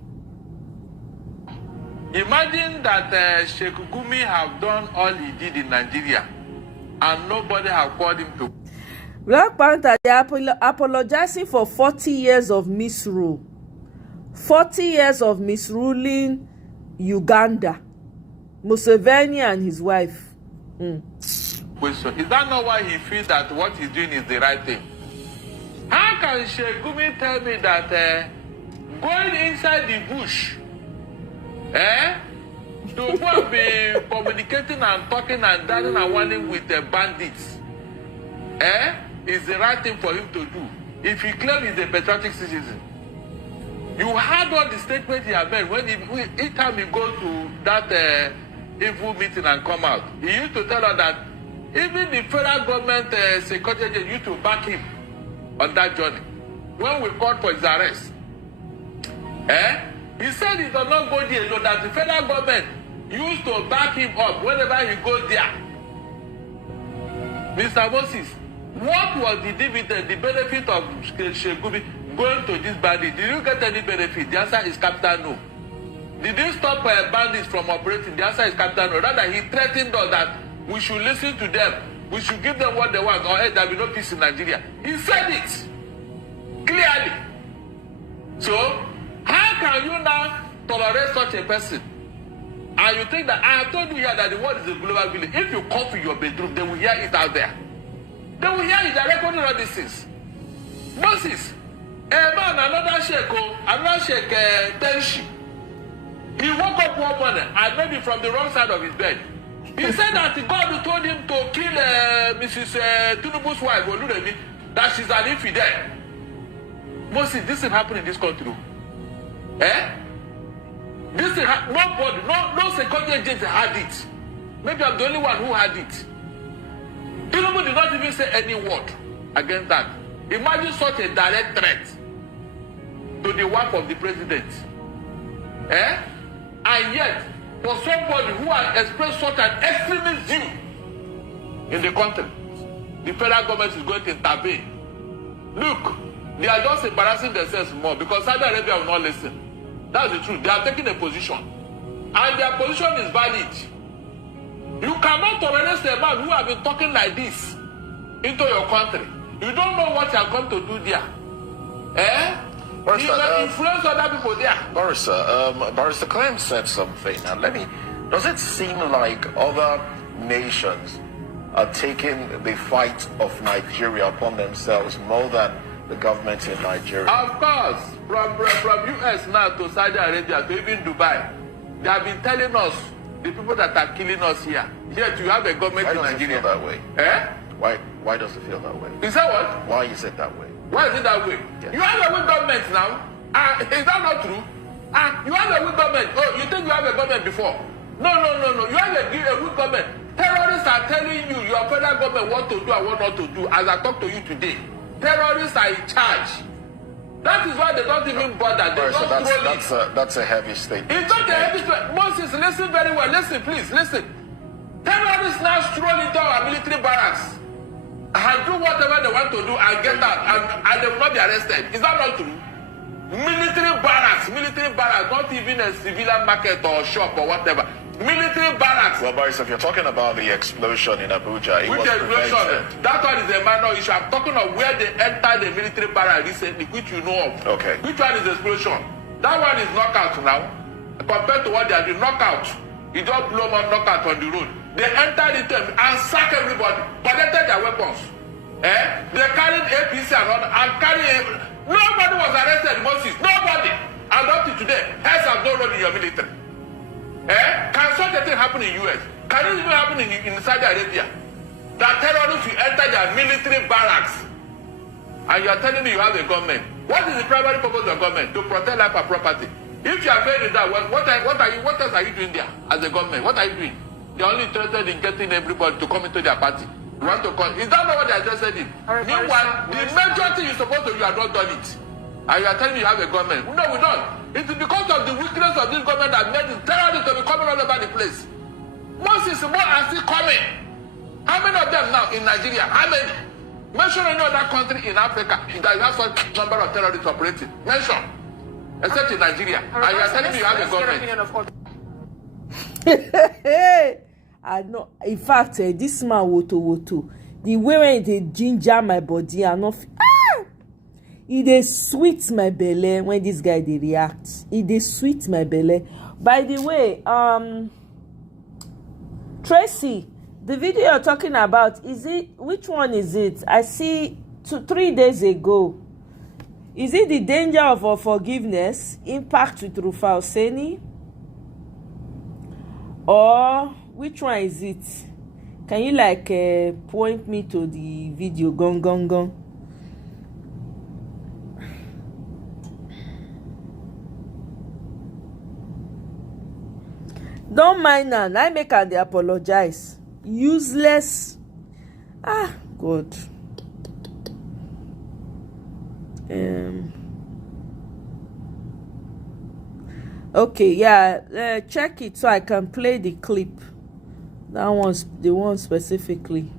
Imagine that Sheikh Gumi have done all he did in Nigeria and nobody have called him to. Black Panther, they are apologizing for 40 years of misrule. 40 years of misruling Uganda. Museveni and his wife. Question. Is that not why he feels that what he's doing is the right thing? How can Sheikh Gumi tell me that going inside the bush, to go and be communicating and talking and dancing and whining with the bandits, is the right thing for him to do if he claims he's a patriotic citizen? You heard all the statements he had made when each time he goes to that evil meeting and come out. He used to tell us that even the federal government security agent used to back him on that journey. When we called for his arrest, he said he does not go there alone, that the federal government used to back him up whenever he goes there. Mr. Moses, what was the dividend, the benefit of Sheikh Gumi going to this bandit? Did you get any benefit? The answer is capital no. Did you stop bandits from operating? The answer is capital no. Rather, he threatened us that we should listen to them, we should give them what they want, or else there will be no peace in Nigeria. He said it clearly. So, how can you now tolerate such a person? And you think that, I have told you here that the world is a global village. If you come to your bedroom, they will hear it out there. They will hear it. They are recording all these things. Moses, a man, another sheikh, Tenshi, he woke up one morning and maybe from the wrong side of his bed. He said that God told him to kill Mrs. Tinubu's wife, Oluremi, that she's an infidel. Moses, this is happening in this country. This is nobody, no security agent had it. Maybe I'm the only one who had it. Tinubu did not even say any word against that. Imagine such a direct threat to the wife of the president. And yet, for somebody who has expressed such an extremist view in the country, the federal government is going to intervene. Look, they are just embarrassing themselves more because Saudi Arabia will not listen. That's the truth. They are taking a position. And their position is valid. You cannot tolerate a man who has been talking like this into your country. You don't know what you are going to do there. He will influence other people there. Barrister Clem said something. And does it seem like other nations are taking the fight of Nigeria upon themselves more than the government in Nigeria? Of course. From US now to Saudi Arabia to even Dubai. They have been telling us, the people that are killing us here, yet you have a government in Nigeria. Why does it feel that way? Eh? Why does it feel that way? Is that what? Why is it that way? Why is it that way? Yes. You have a weak government now. Is that not true? You have a weak government. Oh, you think you have a government before? No. You have a weak government. Terrorists are telling you your federal government what to do and what not to do. As I talk to you today, terrorists are in charge. That is why they don't even bother. They so don't that's a heavy statement. It's not a heavy statement. Moses, listen very well. Listen, please, listen. Terrorists now stroll into our military barracks and do whatever they want to do and get out and they will not be arrested. Is that not true? Military barracks, not even a civilian market or shop or whatever. Military barracks. Well, Boris, if you're talking about the explosion in Abuja, which explosion? That one is a minor issue. I'm talking of where they entered the military barracks recently, which you know of. Okay. Which one is explosion? That one is knockout now. Compared to what they are doing, knockout. You just blow one knockout on the road. They entered into and sack everybody, but they take their weapons. They carried APC and carrying. Nobody was arrested, Moses. Nobody. And up to today, heads have no role in your military. Can such a thing happen in US? Can it even happen in Saudi Arabia? That terrorists will enter their military barracks and you are telling me you have a government. What is the primary purpose of government? To protect life and property. If you are failing that, what else are you doing there as a government? What are you doing? They are only interested in getting everybody to come into their party. You want to call? Is that not what they are interested in? Meanwhile, the major thing you're supposed to do, you have not done it. And you are telling me you have a government. No, we don't. It is because of the weakness of this government that made the terrorists to be coming all over the place. Moses, more are still coming. How many of them now in Nigeria? How many? Mention any other country in Africa that has such number of terrorists operating. Mention. Except in Nigeria. And you are telling me you have a government. I know. In fact, this man woto. The way when they ginger my body and not. It dey sweet my belly when this guy dey react. It dey sweet my belly. By the way, Tracy, the video you're talking about, which one is it? I see 3 days ago. Is it the danger of forgiveness, impact with Rufa Hosseini? Or which one is it? Can you point me to the video? Gong. Don't mind now. I make her they apologize. Useless. God. Okay, yeah. Check it so I can play the clip. That one's the one specifically.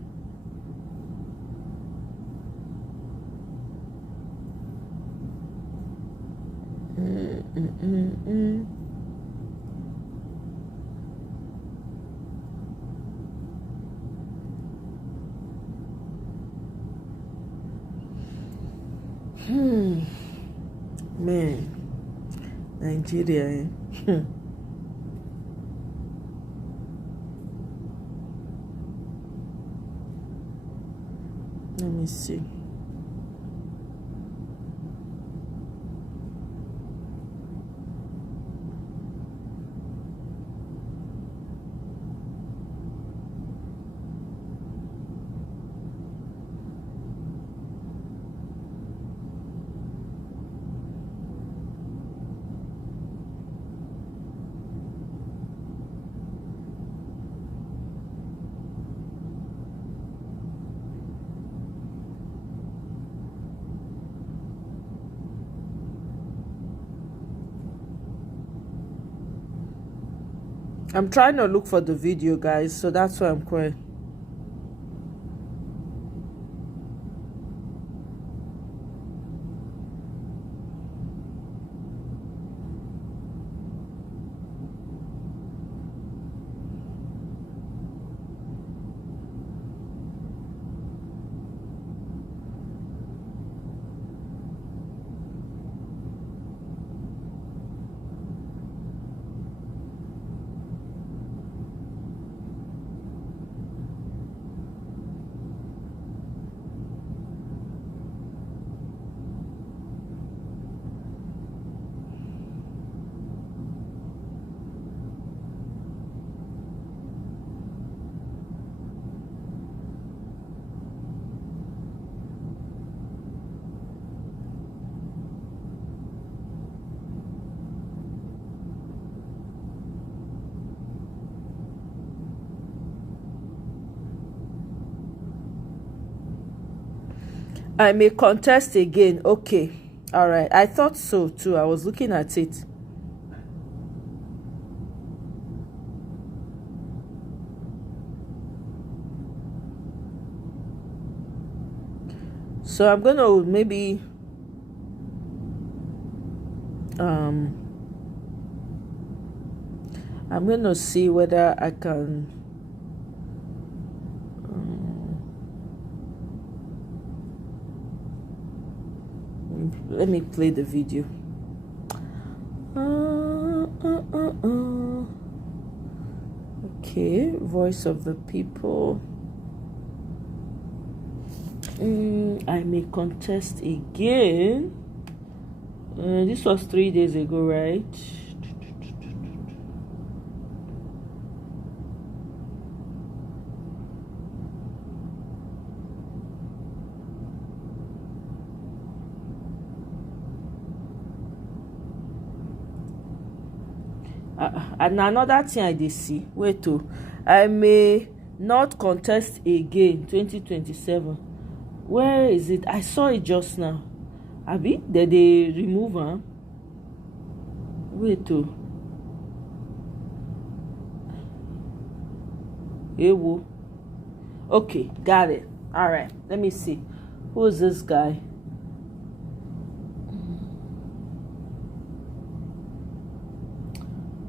Man, Nigeria, Let me see. I'm trying to look for the video, guys, so that's why I'm quiet. I may contest again. Okay. All right. I thought so too. I was looking at it. So I'm going to maybe I'm going to see whether I can let me play the video. Okay, voice of the people. I may contest again. This was 3 days ago, right? And another thing I did see. Wait to. I may not contest again 2027. Where is it? I saw it just now. Abi, did they remove her? Wait to. Ewo. Okay, got it. All right, let me see. Who is this guy?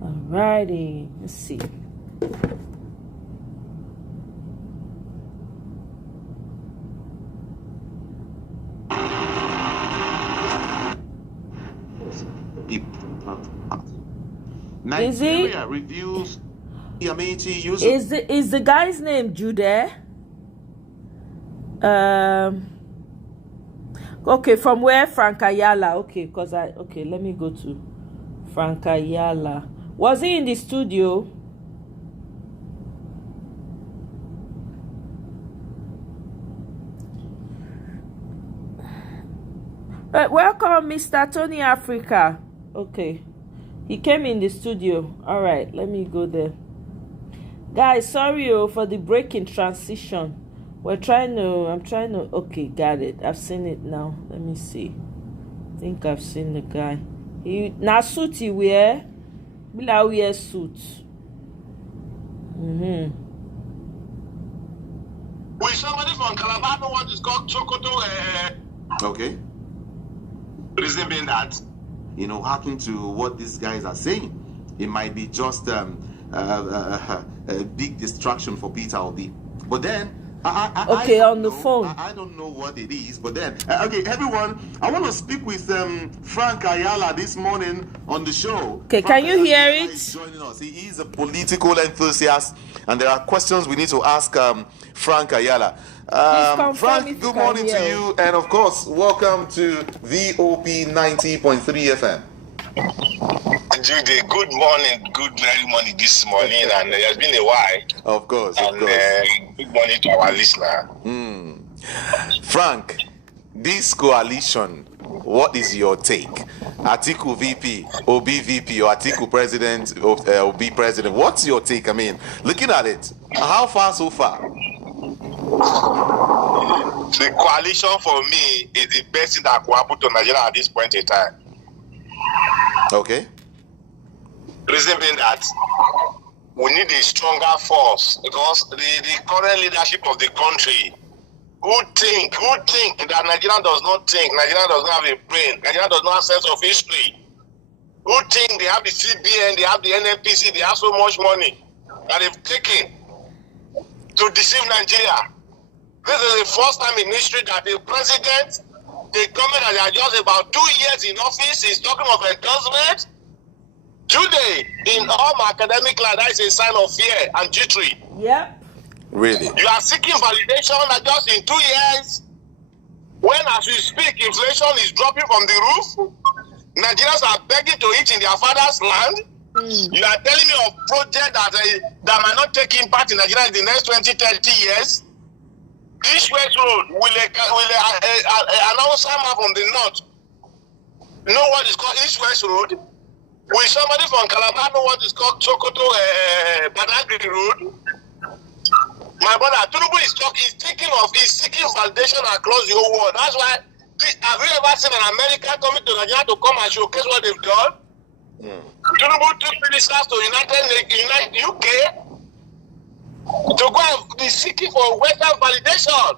Alrighty, let's see. Nigeria reviews use. Is the guy's name Jude? Okay, from where? Frank Ayala. Okay, let me go to Frank Ayala. Was he in the studio? Welcome, Mr. Tony Africa. Okay. He came in the studio. All right, let me go there. Guys, sorry for the break in transition. I'm trying to, okay, got it. I've seen it now. Let me see. I think I've seen the guy. Now suit he wear. Bila wear suit. Will somebody from Calabar know what is called Chokoto? Okay. Reason being that, hearken to what these guys are saying. It might be just a big distraction for Peter Obi. But then, on the phone. I don't know what it is, but then, okay, everyone, I want to speak with Frank Ayala this morning on the show. Okay, can you hear it? Is joining us. He is a political enthusiast, and there are questions we need to ask Frank Ayala. Frank, good morning to you, and of course, welcome to VOP 90.3 FM. Judy, good morning, good very morning this morning, and it has been a while. Of course, good morning to our listener. Frank, this coalition, what is your take? Atiku VP, Obi VP, or Atiku President, Obi President, what's your take? I mean, looking at it, how far so far? The coalition for me is the best thing that could happen to Nigeria at this point in time. Okay. Reason being that we need a stronger force because the current leadership of the country who think that Nigeria does not think, Nigeria does not have a brain, Nigeria does not have a sense of history, who think they have the CBN, they have the NNPC, they have so much money that they've taken to deceive Nigeria. This is the first time in history that the president, the government that are just about 2 years in office is talking of endorsement. Today, in all my academic life, that is a sign of fear and jittery. Yep. Really? You are seeking validation that just in 2 years, when as we speak, inflation is dropping from the roof, Nigerians are begging to eat in their father's land. You are telling me of projects that might not take impact in Nigeria in the next 20-30 years. East West Road will announce someone from the north know what is called East West Road? Will somebody from Calabar know what is called Chokoto Badagry Road? My brother, Tinubu is seeking validation across the whole world. That's why, have you ever seen an American coming to Nigeria to come and showcase what they've done? Tinubu took ministers to United UK to go and be seeking for Western validation.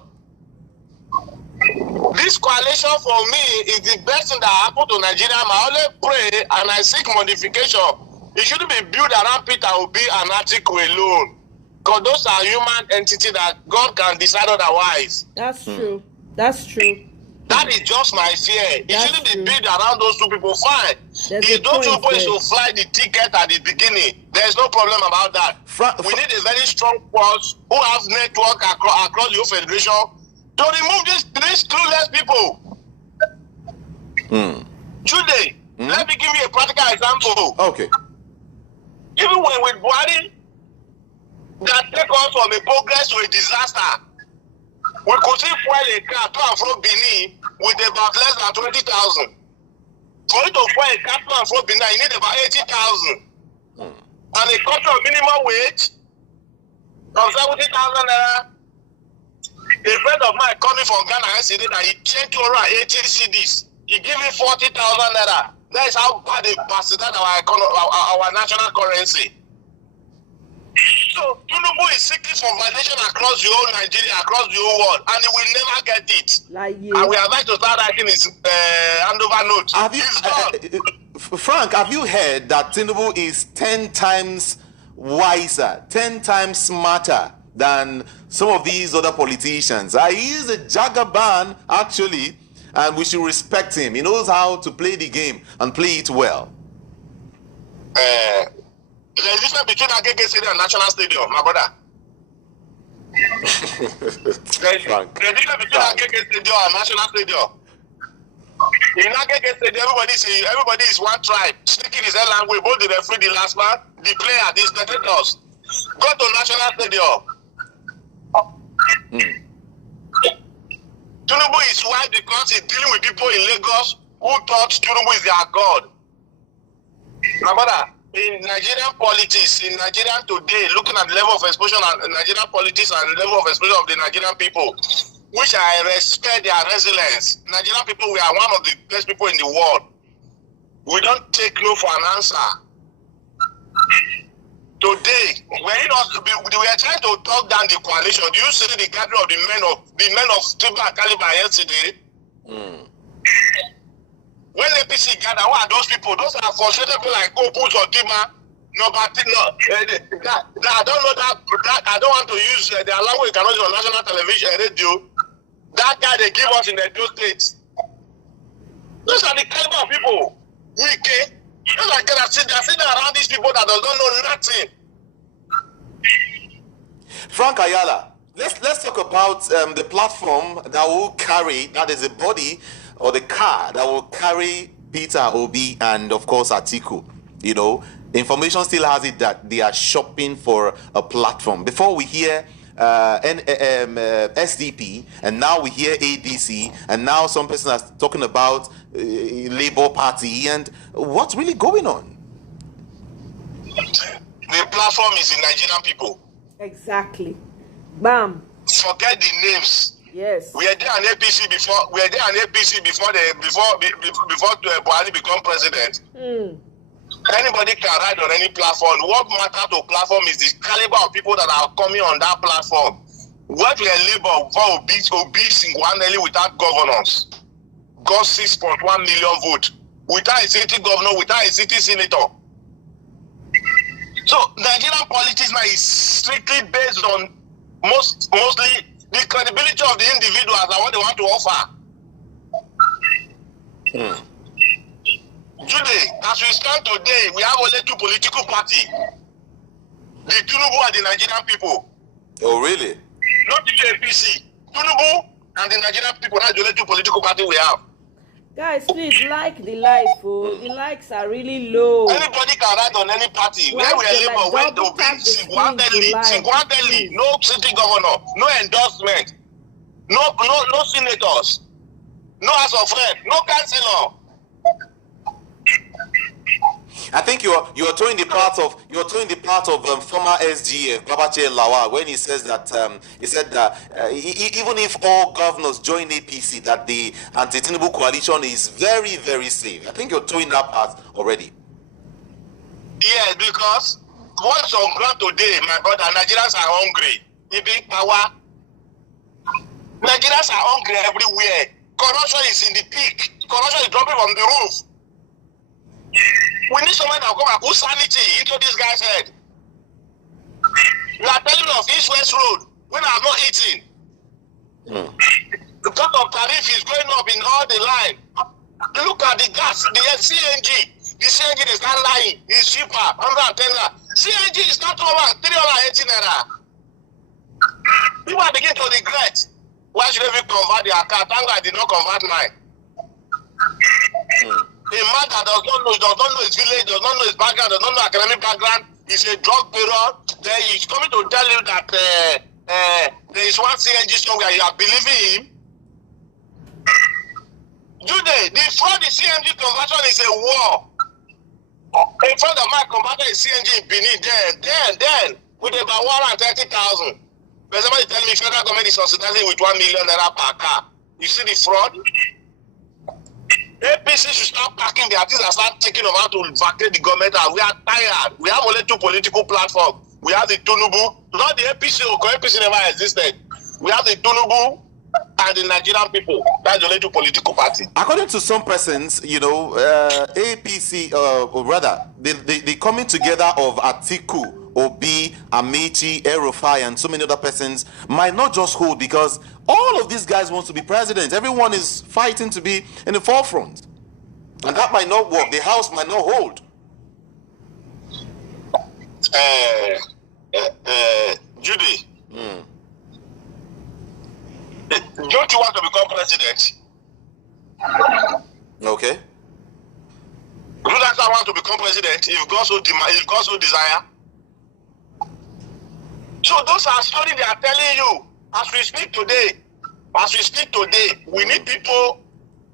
This coalition for me is the best thing that happened to Nigeria. I only pray and I seek modification. It shouldn't be built around Peter Obi and Atiku alone. Because those are human entities that God can decide otherwise. That's true. That's true. That is just my fear. It shouldn't be built around those two people. Fine. If those two people should fly the ticket at the beginning, there's no problem about that. We need a very strong force who have network across the whole federation to remove these clueless people. Today, let me give you a practical example. Okay. Even when with Buhari, that take us from a progress to a disaster, we could see fuel a car to and from Benin with about less than 20,000. For you to fuel a car to and from Benin, you need about 80,000. And a country of minimum wage of 70,000 naira. A friend of mine coming from Ghana yesterday that he changed to around 18 CDs. He gave me 40,000 naira. That is how bad they bastard our national currency. So Tinubu is seeking for validation across the whole Nigeria, across the whole world, and he will never get it. And we are about to start writing his handover notes. Have you, Frank, have you heard that Tinubu is 10 times wiser, 10 times smarter than some of these other politicians? He is a jagaban, actually, and we should respect him. He knows how to play the game and play it well. There's a difference between Agege Stadium and National Stadium, my brother. There's a difference between Agege Stadium and National Stadium. In Agege Stadium, everybody is one tribe, speaking his own language, both the referee, the last man, the player, the spectators. Go to National Stadium. Tinubu is white because he's dealing with people in Lagos who thought Tinubu is their God. My brother, in Nigerian politics, in Nigeria today, looking at the level of exposure of Nigerian politics and the level of exposure of the Nigerian people, which I respect their resilience. Nigerian people, we are one of the best people in the world. We don't take no for an answer. Today, we are trying to talk down the coalition. Do you see the gathering of the men of Tiba caliber yesterday? When APC gather, what are those people? Those are frustrated people like Opus or Tima. I don't know that. I don't want to use their language. Cannot use on national television, radio. That guy they give us in the two states. Those are the caliber of people. Wicked. Those are that sitting around these people that don't know nothing. Frank Ayala, let's talk about the platform that will carry, that is the body or the car that will carry Peter Obi and of course Atiku. You know, information still has it that they are shopping for a platform. Before we hear SDP, and now we hear ADC, and now some person is talking about Labour Party, and what's really going on? The platform is the Nigerian people. Exactly. Bam. Forget the names. Yes. We are there an APC before. We are there an APC before Buhari become president. Anybody can ride on any platform. What matters to platform is the caliber of people that are coming on that platform. What we are Labour for Obi single-handedly without governance got 6.1 million votes without a city governor, without a city senator. So Nigerian politics now is strictly based on mostly the credibility of the individuals and what they want to offer. Today, as we stand today, we have only two political parties. The Tinubu and the Nigerian people. Oh, really? Not the APC. Tinubu and the Nigerian people are the only two political parties we have. Guys, please like the life. The likes are really low. Anybody can write on any party. Where we are Labour, where to be single-handedly, no city governor, no endorsement, no senators, no House of Rep, no councillor. I think you're towing the part of former SGF Babache Lawal when he says that he said that even if all governors join APC, that the anti-Tinubu coalition is very, very safe. I think you're towing that part already. Yes, because what's on ground today, my brother, Nigerians are hungry. The big power. Nigerians are hungry everywhere. Corruption is in the peak. Corruption is dropping from the roof. We need someone that will come and put sanity into this guy's head. You are telling me of East-West Road when I have not eaten. The cost of tariff is going up in all the line. Look at the gas, the CNG. The CNG is not lying. It's cheaper, 110 naira. CNG is not over 380 naira. People are beginning to regret. Why should they convert their car? Thank God I did not convert mine. A man that does not know his village, does not know his background, does not know academic background, is a drug bearer. Then he's coming to tell you that there is one CNG somewhere. You are believing him. The fraud in CNG conversion is a war. In front of my converter is CNG in Benin, then with about 130,000. But somebody tell me federal government is subsidizing with 1 million naira per car. You see the fraud? APC should start packing their things and start taking over to vacate the government. And we are tired. We have only 2 political platforms. We have the Tinubu, not the APC, because APC never existed. We have the Tinubu and the Nigerian people. That's the only 2 political parties. According to some persons, APC, or rather, the coming together of Atiku, Obi, Amici, Erufai, and so many other persons might not just hold, because all of these guys want to be president. Everyone is fighting to be in the forefront. And that might not work. The house might not hold. Judy, don't you want to become president? Okay. You don't want to become president if God so desire. So those are stories they are telling you. As we speak today, we need people,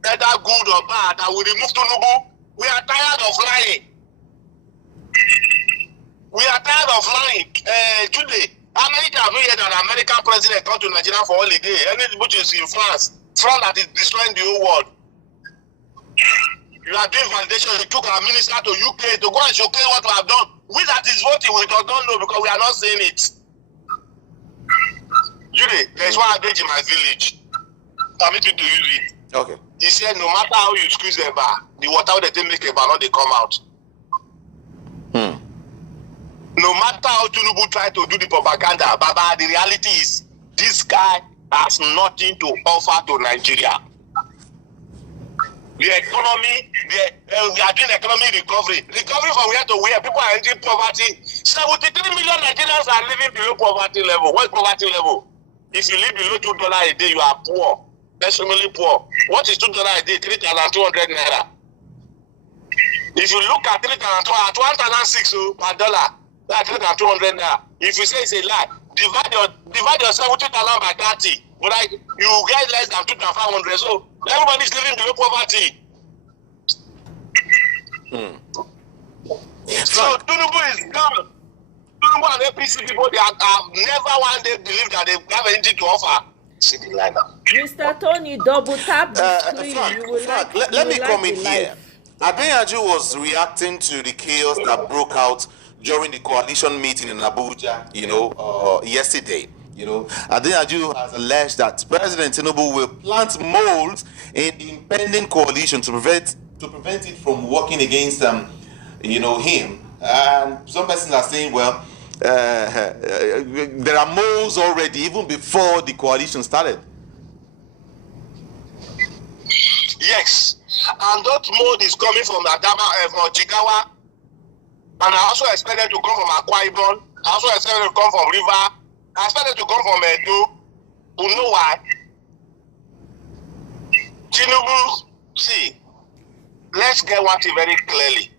either good or bad, that will remove Tinubu. We are tired of lying. Today, how many times have we heard that American president come to Nigeria for holiday? Anything which is in France that is destroying the whole world. You are doing validation. You took our minister to UK to go and showcase what we have done. We that is voting, we don't know because we are not saying it. Judy, there's one adage in my village. Permit me to use it. Okay. He said, no matter how you squeeze the bar, the water that they make a bar, not they come out. No matter how Tinubu try to do the propaganda, Baba, the reality is this guy has nothing to offer to Nigeria. The economy, we are doing economic recovery. Recovery from where to where? People are entering poverty. 73 million Nigerians are living below poverty level. What poverty level? If you live below $2 a day, you are poor. Extremely poor. What is $2 a day? 3,200 naira. If you look at 3,200, 1,006 per dollar, that's 3,200 naira. If you say it's a lie, divide your 70,000 by 30. But you get less than 2,500. So everybody is living below poverty. So Tinubu is gone. Tinubu and APC people, they have never one day believed that they have anything to offer. Mr. Tony, double tap the screen. Frank, let me come in here. Adeyanju was reacting to the chaos that broke out during the coalition meeting in Abuja, yesterday. Adeyanju has alleged that President Tinubu will plant molds in the impending coalition to prevent it from working against him. And some persons are saying, well, there are moles already, even before the coalition started. Yes, and that mold is coming from Adama, from Jigawa, and I also expect them to come from Akwa Ibom. I also expect them to come from River. I expect them to come from Edo. You know why? Tinubu, see, let's get one thing very clearly.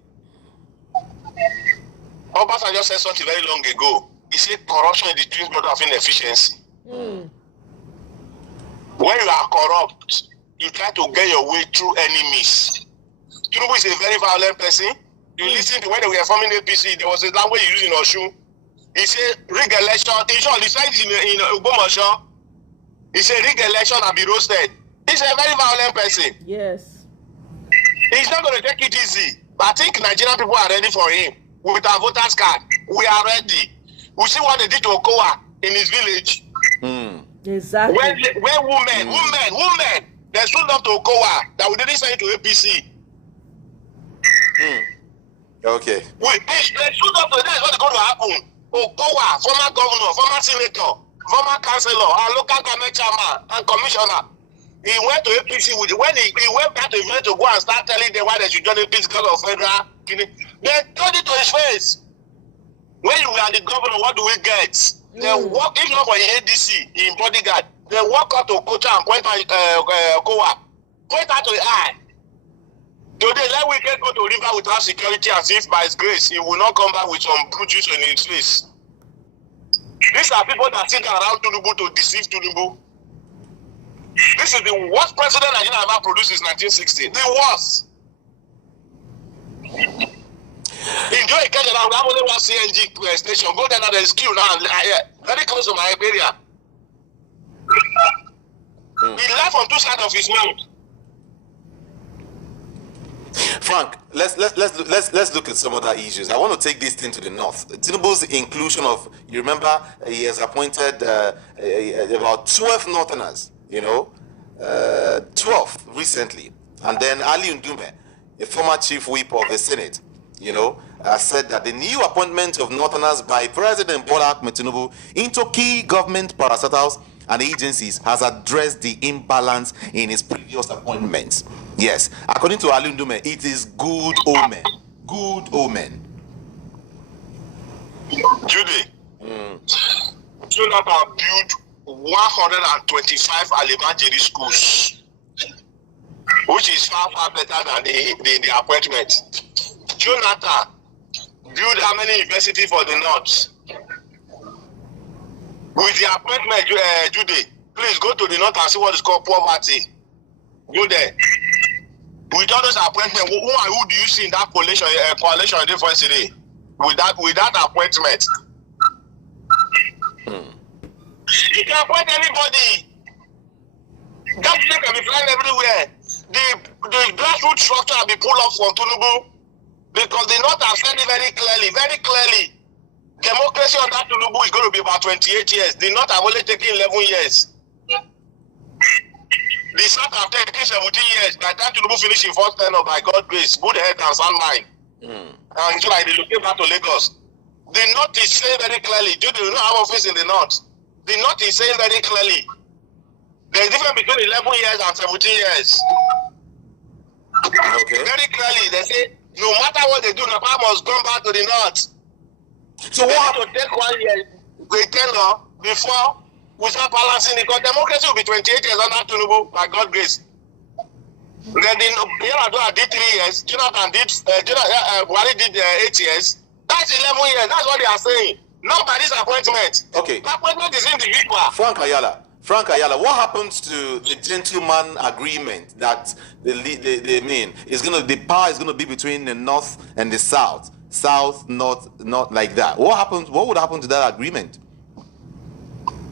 Obasanjo said something very long ago. He said corruption is the twin brother of inefficiency. When you are corrupt, you try to get your way through enemies. Tinubu is a very violent person. You listen to when they were forming APC, there was a language he used in Osun. He said, rig election. In short, he said in Ogbomoso, he said, rig election and be roasted. He's a very violent person. Yes. He's not going to take it easy. But I think Nigerian people are ready for him. With our voters card, we are ready. We see what they did to Okowa in his village. Exactly. When women, they stood up to Okowa that we didn't send it to APC. Okay. They stood up to that. What's going to happen? Okowa, former governor, former senator, former councillor, our local government chairman and commissioner. He went to APC when he went back to go and start telling them why they should join APC because of federal. They told it to his face. When you are the governor, what do we get? They walk, if not for the ADC in bodyguard, they walk out to Kocha and point at Okowa. Point out to the eye. Today, let we can go to river without security as if by his grace he will not come back with some produce in his face. These are people that sit around Tinubu to deceive Tinubu. This is the worst president Nigeria ever produced since 1960. The worst. Enjoy a catch around. We have only one CNG station. Go there now, there's queue now. Very close to my area. He left on two sides of his mouth. Frank, let's look at some other issues. I want to take this thing to the north. Tinubu's inclusion of, you remember, he has appointed about 12 northerners, 12 recently. And then Ali Ndume, the former chief whip of the Senate, said that the new appointment of northerners by President Bola Ahmed Tinubu into key government parastatals and agencies has addressed the imbalance in his previous appointments. Yes, according to Ali Ndume, it is good omen. Good omen. Judy, Jonathan built 125 elementary schools, which is far better than the appointment. Jonathan built how many universities for the north? With the appointment, Judy, please go to the north and see what is called poverty. Go there. With all those appointments, who do you see in that coalition difference today? With that appointment, you can appoint anybody. That thing can be flying everywhere. The grassroots structure will be pulled up from Tinubu because the North have said it very clearly. Democracy under Tinubu is going to be about 28 years. The North have only taken 11 years. The South have taken 17 years. By the time Tinubu finish in first tenure, by God's grace, good health and sound mind. And July, they locate back to Lagos. The North is saying very clearly, do you know our office in the North? The North is saying very clearly, there's a difference between 11 years and 17 years. Okay. Very clearly, they say, no matter what they do, Nepal must come back to the North. So they have to take 1 year, we tenure before we start balancing it, because democracy will be 28 years under Tinubu, by God's grace. Then Yar'Adua did 3 years, Jonathan did, Buhari did 8 years. That's 11 years, that's what they are saying. Not by this appointment. Okay. The appointment is individual. Frank Ayala, what happens to the gentleman agreement that the power is gonna be between the North and the South? South, North, not like that. What would happen to that agreement?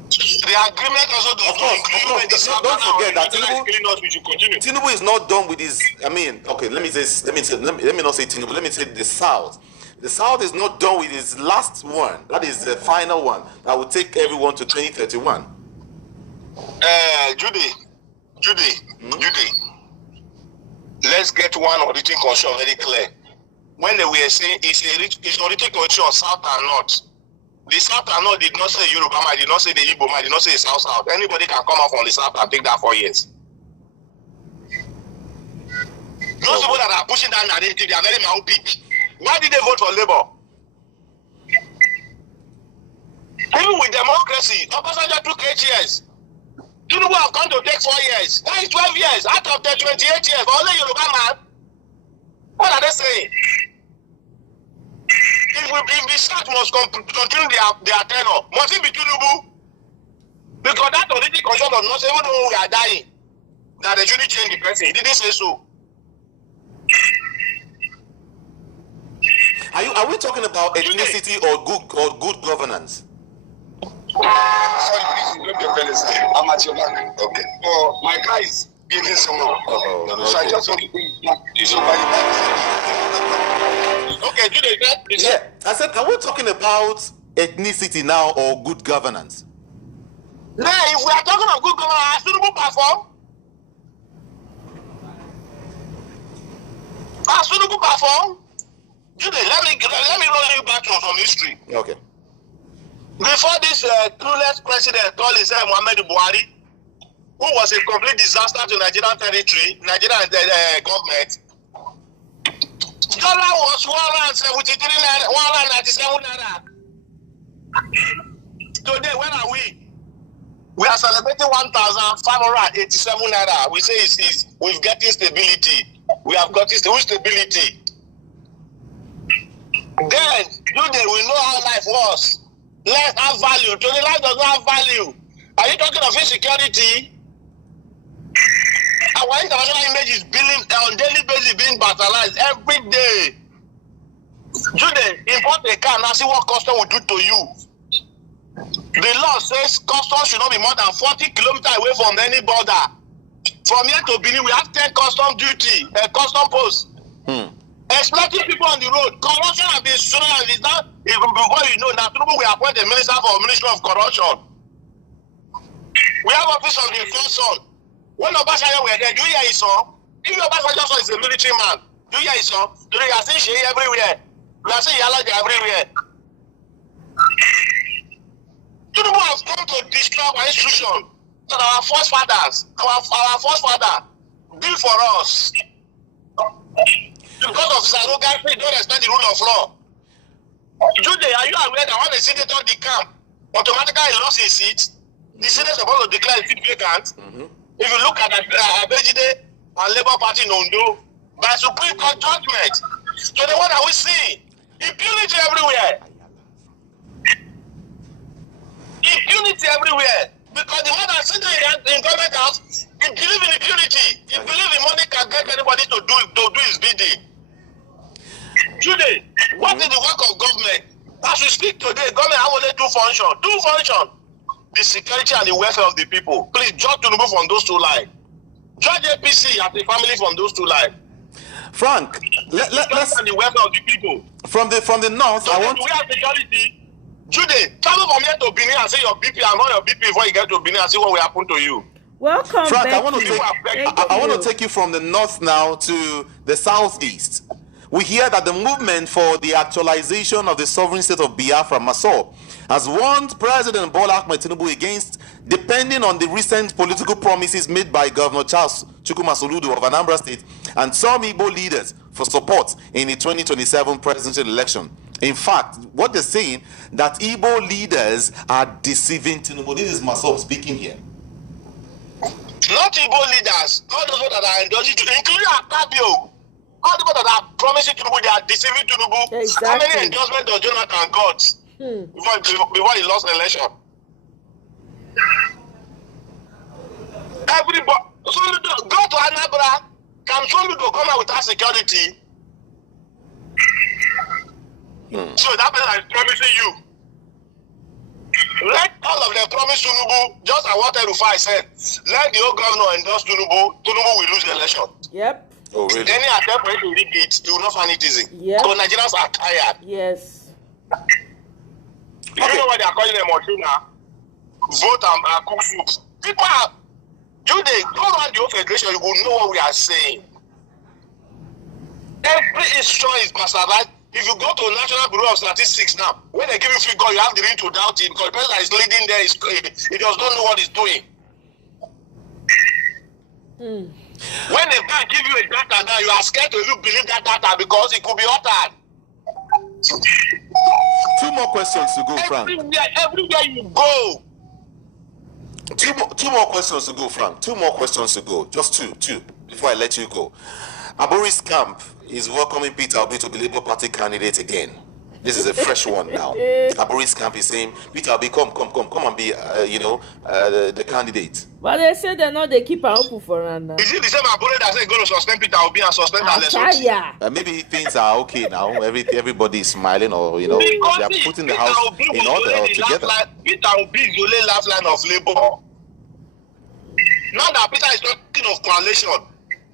The agreement also does not include the South. Don't forget that Tinubu is not done with his. Let me not say Tinubu. Let me say the South. The South is not done with his last one. That is the final one that will take everyone to 2031. Judy. Let's get one auditing condition very clear. When they were saying it's auditing condition of South and North, the South and North did not say Yoruba, did not say the Igbo, did not say the South. Anybody can come out from the South and take that 4 years. Those people that are pushing that narrative, they are very myopic. Why did they vote for Labour? Even with democracy, Obasanjo took 8 years. Tinubu have come to take 4 years. That is 12 years out of the 28 years. But only Yoruba man. What are they saying? If the South must continue their tenure, must it be Tinubu? Because that already control of not even though we are dying, that they shouldn't change the person. He didn't say so. Are we talking about ethnicity or good governance? Sorry, please, don't get jealous. I'm at your back. Okay. Oh, my guy is giving some more. So I just want to bring you somebody back. Okay, do they get? Yeah, I said, are we talking about ethnicity now or good governance? No, if we are talking of good governance, Tinubu perform. Tinubu perform. Jude, let me run you back to some history. Okay. Before this clueless president called himself Muhammad Buhari, who was a complete disaster to Nigerian territory, Nigerian government, dollar was 173 naira, 197 naira. Today, where are we? We are celebrating 1,587 naira. We say we've gotten stability. We have gotten stability. Then, today we know how life was. Life have value. Today, life does not have value. Are you talking of insecurity? Our international image is on daily basis being brutalized every day. Today, import a car and see what custom will do to you. The law says customs should not be more than 40 kilometers away from any border. From here to Benin, we have 10 custom duty, custom posts. Exploiting people on the road. Corruption has been shown, and it's not even before you know that Tinubu will appoint a minister for Ministry of Corruption. We have office of the enforcer. When Obasanjo were there, do you hear his song? If Obasanjo is a military man, do you hear his song? Do you see Shea everywhere? We are seeing Yalaja everywhere. Tinubu has come to destroy our institution. So our forefathers, our forefather, did for us. Because of his arrogance, he don't respect the rule of law. Jude, are you aware that when a senator decamp, automatically lost his seat? The Senate is supposed to declare his seat vacant. If you look at Abejide and Labour Party in Ondo, by Supreme Court judgment, so then what are we seeing? Impunity everywhere. Impunity everywhere. Because the one that's sitting in government house, he believes in impunity. He believes the money can get anybody to do his bidding. Today, what is the work of government? As we speak today, government have only two functions. The security and the welfare of the people. Please judge Tinubu from those two lines. Judge APC as a family from those two lines. Frank, let's and the welfare of the people. From the north, so I want. We have security. Jude, travel from here to Benin and say your BP and not your BP before you get to Benin and see what will happen to you. Welcome, Frank. Becky. I want to take you from the north now to the southeast. We hear that the movement for the actualization of the sovereign state of Biafra, Masor, has warned President Bola Ahmed Tinubu against depending on the recent political promises made by Governor Charles Chukwuma Soludo of Anambra State and some Igbo leaders for support in the 2027 presidential election. In fact, what they're saying that Igbo leaders are deceiving Tinubu. This is Masor speaking here. Not Igbo leaders, all those that are endorsing Tinubu, including Akpabio. All the people that are promising Tinubu, they are deceiving Tinubu. Exactly. How many endorsements does Jonathan got before he lost the election? Everybody, go to Anambra. Can Soludo come out without security? So that person is promising you. Let all of them promise Tinubu, just as what Erufai said. Let the old governor endorse Tinubu. Tinubu will lose the election. Yep. Oh, really? Any attempt to rig it, they will not find it easy. Yep. Because Nigerians are tired. Yes. You don't know what they are calling them now? Vote and cook soup. People are, go around the whole federation, you will know what we are saying. Every issue is bastardized. If you go to National Bureau of Statistics now, when they give you figure, you have the reason to doubt it because the person that is leading there he does not know what he's doing. When they can't give you a data now, you are scared to even believe that data because it could be altered. Two more questions to go, Frank. Everywhere you go. Two more questions to go, Frank. Two more questions to go. Just two before I let you go. Aboris Camp is welcoming Peter Obi to be Labour Party candidate again. This is a fresh one now. Aboris camp is saying, Peter Obi, come and be, the candidate. But they say they're not. They keep an open for her now. Is it the same Abure that said going to suspend Peter Obi and suspend Alessandro? Maybe things are okay now. Everybody is smiling, or they are putting the house in order or together. Peter Obi is the only last line of Labour. Now that Peter is talking of coalition,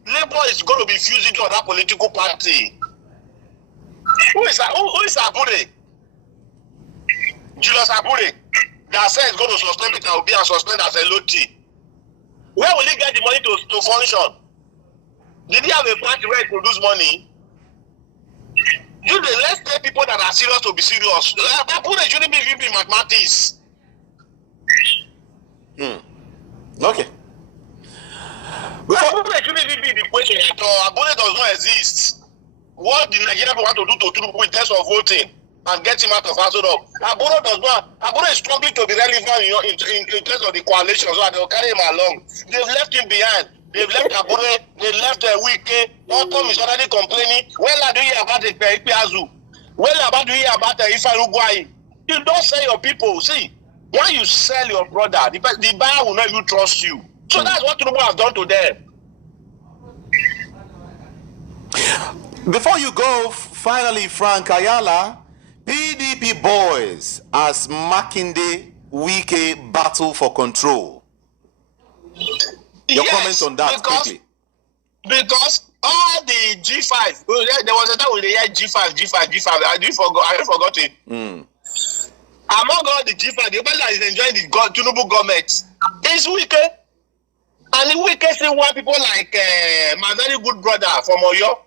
Labour is going to be fusing to another political party. Who is Abure? Julius Abure that says going to suspend Peter Obi and suspend Aseloti. Where will he get the money to function? Did he have a party where he produce money? Let's tell people that are serious to be serious. Abure shouldn't be in mathematics. Okay. Abure shouldn't be the question at all. Abure does not exist. What the Nigerian people want to do to Tinubu in terms of voting and get him out of Aso Rock. Abure is struggling to be relevant in terms of the coalition, so they'll carry him along. They've left him behind. They've left Abure. They left Wike. Autumn is already complaining. Well, do you hear about the Ikpeazu? Well, do you hear about the Ifarugwai? You don't sell your people. See, when you sell your brother, the buyer will not even trust you. So that's what Tinubu has done to them. Before you go, finally, Frank Ayala, PDP boys as Makinde Wike battle for control. Your comments on that quickly. Because all the G5, there was a time when they had G5. I forgot it. Mm. Among all the G5, the person that is enjoying the Tinubu government is Wike. And Wike still want people like my very good brother from Oyo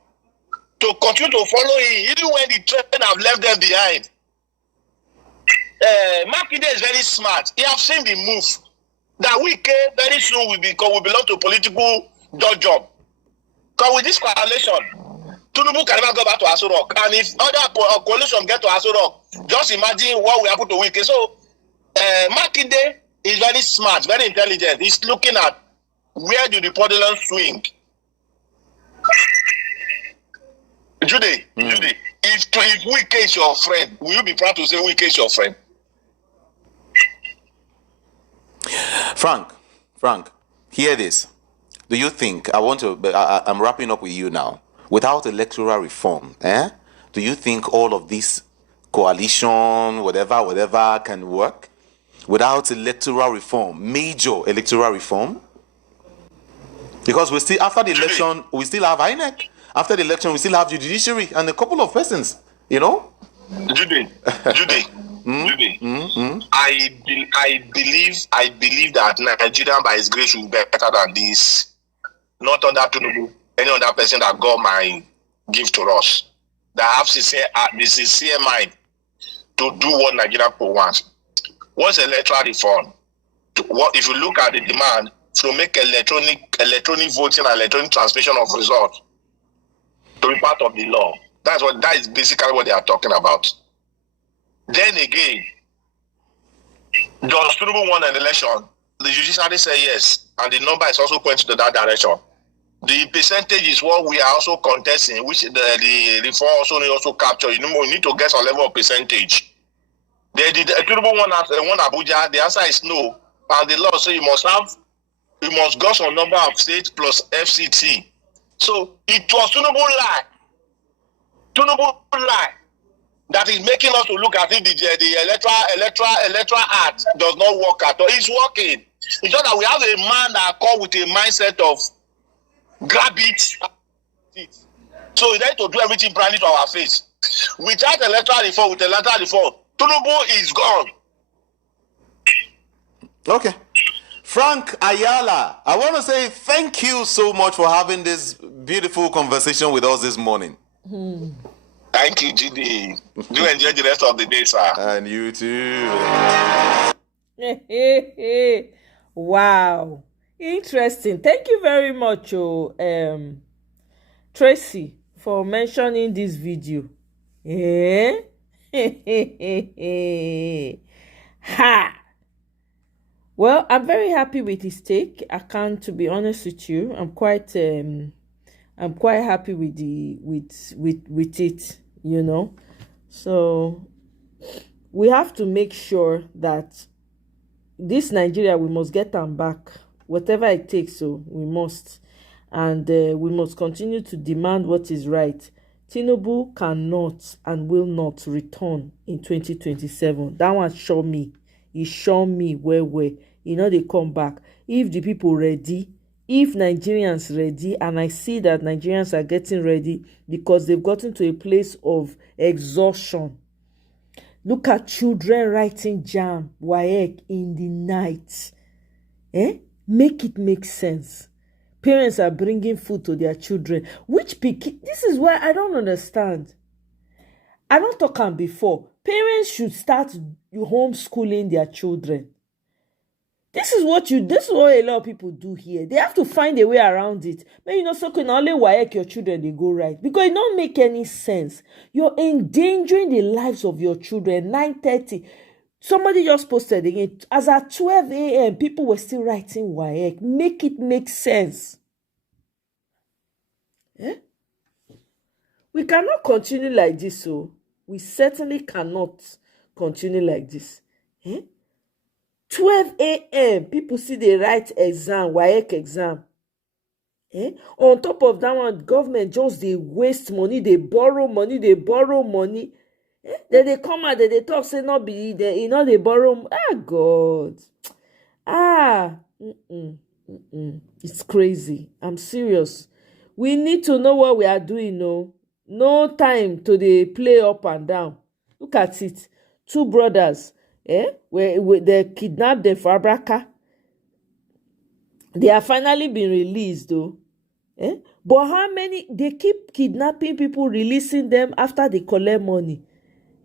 to continue to follow him, even when the train have left them behind. Makinde is very smart. He have seen the move that Wike very soon will belong to political job. Because with this coalition, Tinubu can never go back to Aso Rock. And if other coalition get to Aso Rock, just imagine what will happen to Wike. So Makinde is very smart, very intelligent. He's looking at where do the pendulum swing. Judy, if Wike is your friend, will you be proud to say Wike is your friend? Frank, hear this. Do you think, I'm wrapping up with you now, without electoral reform, do you think all of this coalition, whatever can work? Without electoral reform, major electoral reform? Because we still, after the election, we still have INEC. After the election, we still have the judiciary and a couple of persons, Judy. I believe that Nigeria, by His grace, will be better than this. Not under Tinubu, any other person that God might give to us. That have the sincere mind to do what Nigeria people wants. What's electoral reform? If you look at the demand to make electronic voting and electronic transmission of results to be part of the law. That is basically what they are talking about. Then again, does Tinubu won an election? The judiciary say yes, and the number is also pointing to that direction. The percentage is what we are also contesting, which the reform also capture. We need to get some level of percentage. Tinubu won Abuja. The answer is no, and the law say you must go some number of states plus FCT. So it was Tinubu lie that is making us to look at it. The electoral act does not work at all. It's working. It's just that we have a man that come with a mindset of grab it. So we need to do everything brand new to our face. Without electoral reform, Tinubu is gone. Okay. Frank Ayala, I want to say thank you so much for having this beautiful conversation with us this morning. Thank you, GD. Do enjoy the rest of the day, sir. And you too. Wow. Interesting. Thank you very much, Tracy, for mentioning this video. Ha! Well, I'm very happy with his take. I can't, to be honest with you, I'm quite happy with it, So we have to make sure that this Nigeria, we must get them back, whatever it takes. So we must, and we must continue to demand what is right. Tinubu cannot and will not return in 2027. That one show me. He show me where they come back. If the people ready, if Nigerians ready, and I see that Nigerians are getting ready because they've gotten to a place of exhaustion. Look at children writing JAMB, WAEC in the night. Make it make sense. Parents are bringing food to their children. This is why I don't understand. I don't talk on before. Parents should start homeschooling their children. This is what a lot of people do here. They have to find a way around it. But so can only WAEC your children, they go right. Because it don't make any sense. You're endangering the lives of your children. 9:30. Somebody just posted again. As at 12 a.m., people were still writing WAEC. Make it make sense. We cannot continue like this, so we certainly cannot continue like this. 12 a.m. people see they write exam, WAEC exam. On top of that one, government just they waste money, they borrow money. Then they come out, they talk, say not be there, they borrow. God. It's crazy. I'm serious. We need to know what we are doing, no time to dey play up and down. Look at it. 2 brothers, where they kidnapped them for Abraka. They have finally been released, though. But how many? They keep kidnapping people, releasing them after they collect money.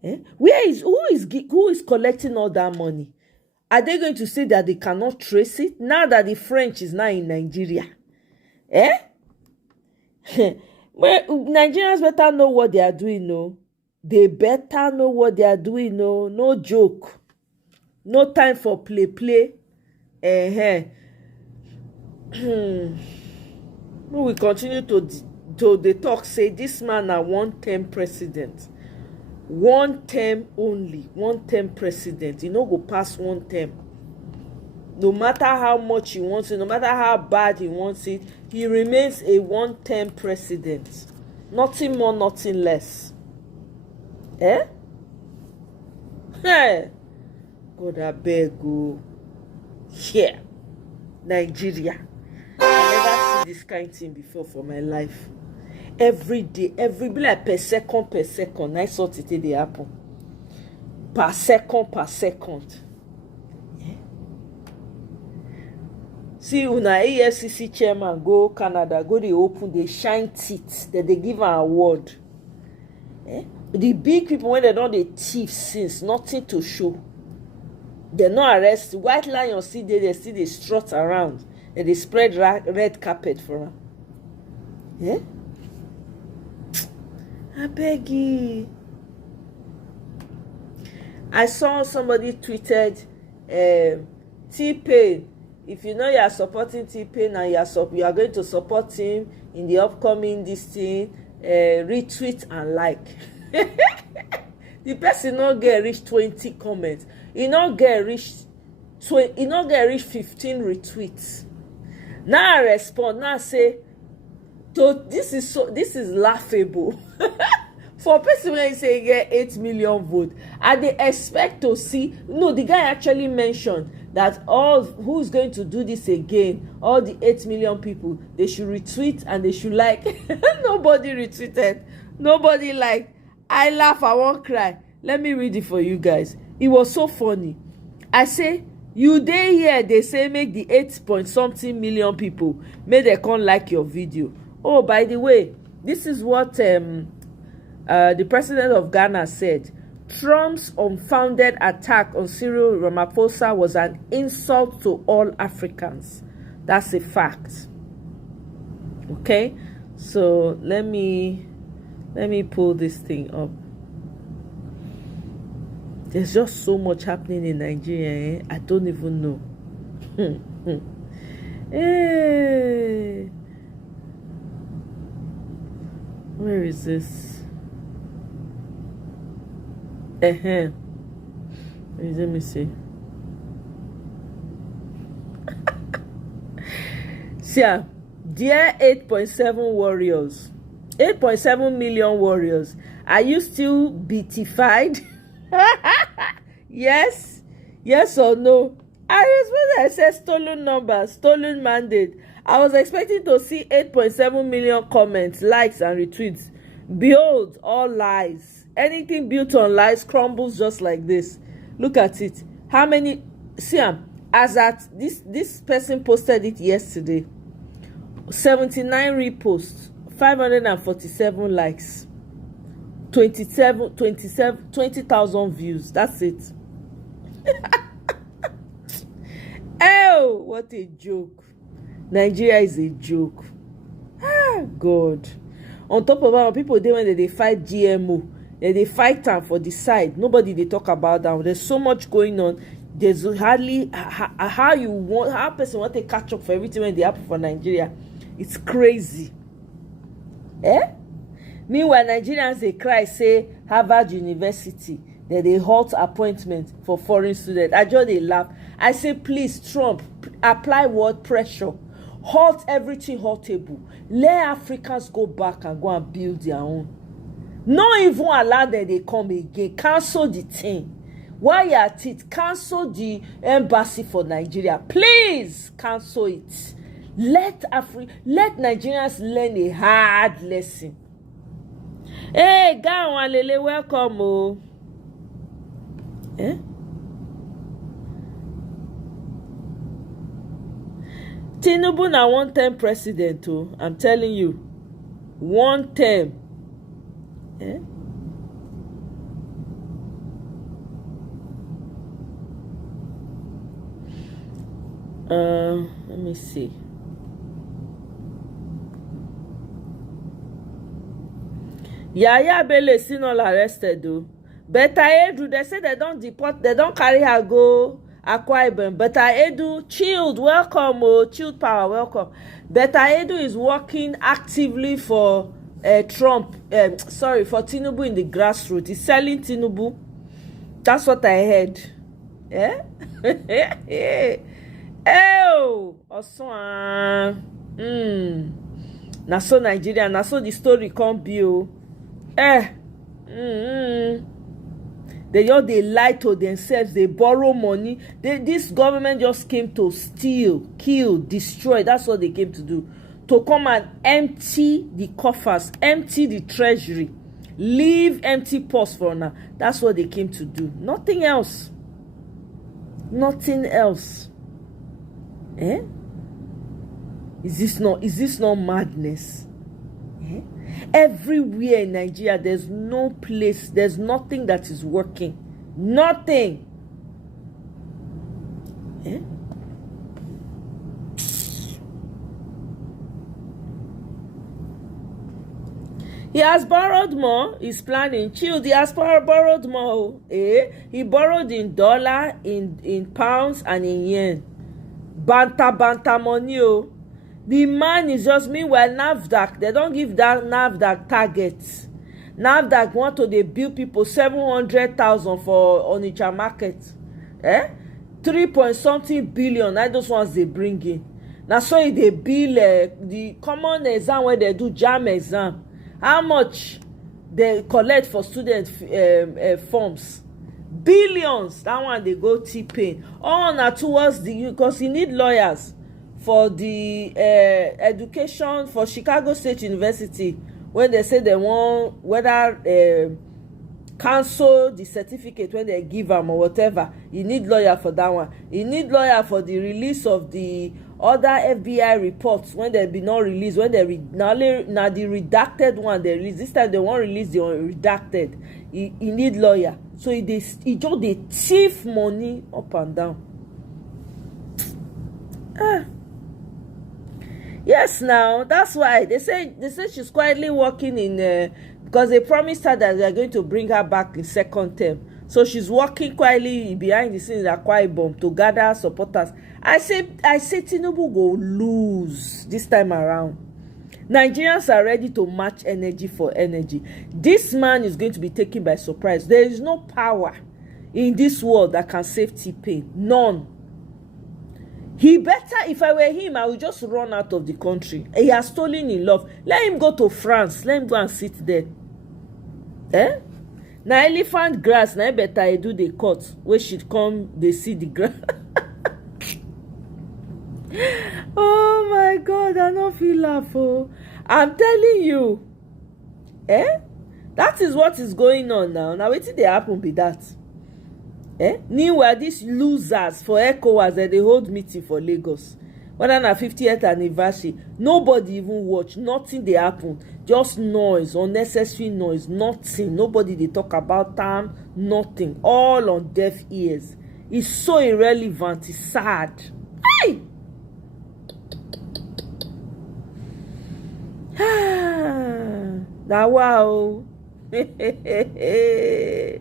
Who is collecting all that money? Are they going to say that they cannot trace it now that the French is now in Nigeria? Well, Nigerians better know what they are doing, no. They better know what they are doing, no. No joke. No time for play. We continue to the talk, say this man a one-term president. 1 term only. 1 term president. You go past 1 term. No matter how much he wants it, no matter how bad he wants it, he remains a 1-term president. Nothing more, nothing less. Hey, God, I beg you. Here, Nigeria. I never see this kind of thing before for my life. Every day, like per second, I saw it they happen. Per second. See, una EFCC chairman go Canada, go they open, they shine teeth, that they give an award. The big people, when they don't they thief since, nothing to show. They're not arrested. White Lion see they strut around and they spread red carpet for them. I beg you. I saw somebody tweeted, T-Pain. If you know you are supporting T-Pain and you are going to support him in the upcoming this thing, retweet and like. The person not get reach 20 comments. He not get reach 15 retweets. Now I respond. Now I say, this is laughable. For a person when you say you get 8 million votes, and they expect to see. No, the guy actually mentioned that who's going to do this again, all the 8 million people, they should retweet and they should like. Nobody retweeted, nobody liked. I laugh, I won't cry. Let me read it for you guys. It was so funny. I say, you dey here, they say make the 8-point-something million people, make they come like your video. Oh, by the way, this is what the president of Ghana said. Trump's unfounded attack on Cyril Ramaphosa was an insult to all Africans. That's a fact. Okay, so let me pull this thing up. There's just so much happening in Nigeria. I don't even know. Hey. Where is this? Let me see. See, dear 8.7 warriors, 8.7 million warriors, are you still beatified? Yes or no? I said stolen numbers, stolen mandate. I was expecting to see 8.7 million comments, likes, and retweets. Behold, all lies. Anything built on lies crumbles just like this. Look at it. How many? See, as at this person posted it yesterday. 79 reposts, 547 likes, 20,000 views. That's it. Oh, what a joke. Nigeria is a joke. God. On top of that, people dey when they fight GMO, they fight time for the side. Nobody they talk about that. There's so much going on. There's hardly how person want to catch up for everything when they happen for Nigeria. It's crazy. Meanwhile, Nigerians they cry, say Harvard University that they halt appointment for foreign students. I just they laugh. I say, please, Trump, apply word pressure. Halt everything haltable. Let Africans go back and go and build their own. Not even allow that they come again. Cancel the thing. While you're at it, cancel the embassy for Nigeria. Please cancel it. Let Nigerians learn a hard lesson. Hey, Gawanlele, welcome. Oh. Tinubu na one-term president. Oh, I'm telling you, one term. Let me see. Yaya Bello is still not arrested though. Beta Edu, they say they don't deport, they don't carry her go Akwa Ibom. Beta Edu, chilled, welcome, chilled power, welcome. Beta Edu is working actively for for Tinubu in the grassroots. He's selling Tinubu. That's what I heard. Oh, also, na so Nigeria, na so the story come be. They just they lie to themselves, they borrow money. This government just came to steal, kill, destroy. That's what they came to do. To come and empty the coffers, empty the treasury, leave empty purse for now. That's what they came to do. Nothing else. Nothing else. Is this not madness? Everywhere in Nigeria, there's no place, there's nothing that is working. Nothing. He has borrowed more. He's planning. Chill. He has borrowed more. He borrowed in dollar, in pounds, and in yen. Banta money. The man is just, meanwhile, NAFDAC, they don't give that NAFDAC targets. NAFDAC want to they bill people 700,000 for Onitsha market. 3-point-something billion, I those ones they bring in. Now so they bill the common exam when they do JAM exam. How much they collect for student forms? Billions. That one they go T-Pain. All now towards the, because you need lawyers for the education for Chicago State University when they say they want whether cancel the certificate when they give them or whatever. You need lawyer for that one. You need lawyer for the release of the other FBI reports when they be not released, when they now the redacted one they release. This time they won't release the redacted. You need lawyer. So he just they thief money up and down. Yes, now that's why they say she's quietly working in because they promised her that they are going to bring her back in second term. So she's working quietly behind the scenes at Akwa Ibom to gather supporters. I say Tinubu go lose this time around. Nigerians are ready to match energy for energy. This man is going to be taken by surprise. There is no power in this world that can save T-Pain. None. He better, if I were him, I would just run out of the country. He has stolen in love. Let him go to France. Let him go and sit there. Eh? Now elephant grass, now better I do the cut. Where should come, they see the grass. Oh my God, I don't feel laugh. Oh. I'm telling you. Eh? That is what is going on now. Now wait till they happen be that. Eh? Meanwhile, these losers for ECOWAS that they hold meeting for Lagos. Whether na 50th anniversary, nobody even watch, nothing they happen. Just noise, unnecessary noise, nothing. Nobody they talk about time, nothing. All on deaf ears. It's so irrelevant, it's sad. Hey! Now wow. Hey,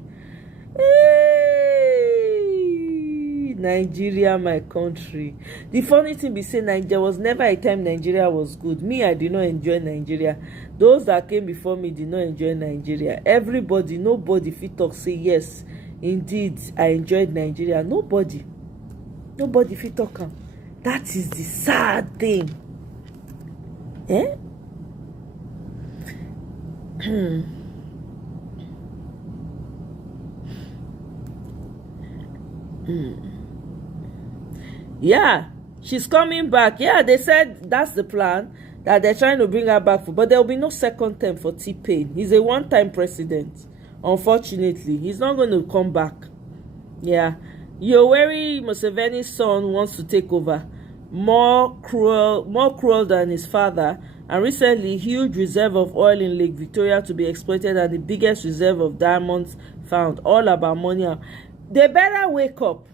Nigeria, my country. The funny thing be saying there was never a time Nigeria was good. Me, I did not enjoy Nigeria. Those that came before me did not enjoy Nigeria. Everybody, nobody fit talk say yes, indeed, I enjoyed Nigeria. Nobody fit talk. That is the sad thing. Eh? Yeah, she's coming back. Yeah, they said that's the plan, that they're trying to bring her back for, but there will be no second term for T-Pain. He's a one-time president. Unfortunately, he's not going to come back. Yeah, Yoweri Museveni's son wants to take over. More cruel than his father. And recently, huge reserve of oil in Lake Victoria to be exploited and the biggest reserve of diamonds found. All about money. They better wake up.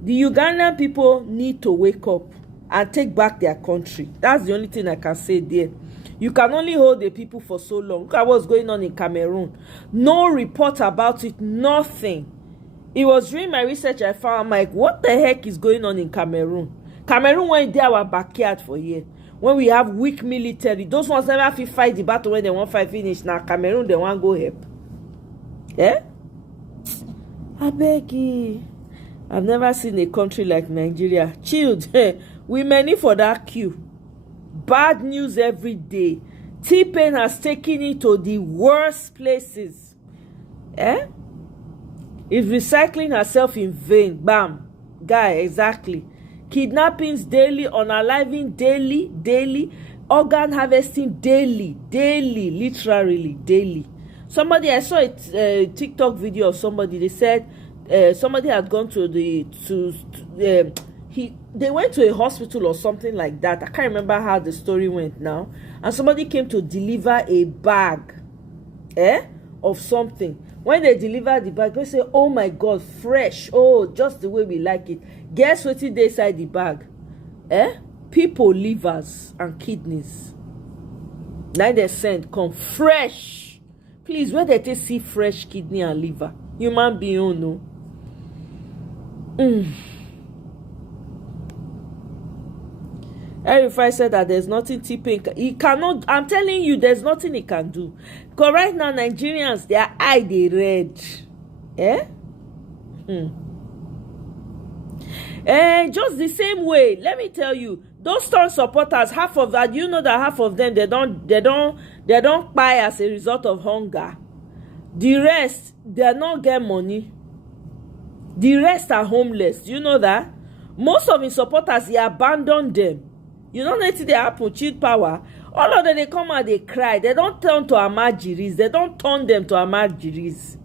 The Ugandan people need to wake up and take back their country. That's the only thing I can say there. You can only hold the people for so long. Look at what's going on in Cameroon. No report about it, nothing. It was during my research I found, I'm like, what the heck is going on in Cameroon? Cameroon went there our backyard for years. When we have weak military, those ones never fit fight the battle when they want fight finish. Now Cameroon, they want go help. Eh? I beg you. I've never seen a country like Nigeria. Chilled. We many for that queue. Bad news every day. T-Pain has taken it to the worst places. Eh? Is recycling herself in vain. Bam. Guy, exactly. Kidnappings daily, unaliving daily, organ harvesting daily, literally daily. Somebody, I saw a TikTok video of somebody, they said somebody had gone to they went to a hospital or something like that. I can't remember how the story went now. And somebody came to deliver a bag of something. When they deliver the bag, they say, oh my God, fresh. Oh, just the way we like it. Guess what they inside the bag? People, livers and kidneys. Now they send, come fresh. Please, where they see fresh kidney and liver? Human being, no. Erifai said that there's nothing T-Pain he cannot. I'm telling you, there's nothing he can do. Because right now, Nigerians, their eye they red. Just the same way. Let me tell you, those Trump supporters, half of that, you know that half of them they don't buy as a result of hunger. The rest, they not get money. The rest are homeless. Do you know that? Most of his supporters, he abandoned them. You know nothing they happen, cheat power. All of them, they come out, they cry. They don't turn to Amajiris. They don't turn them to Amajiris.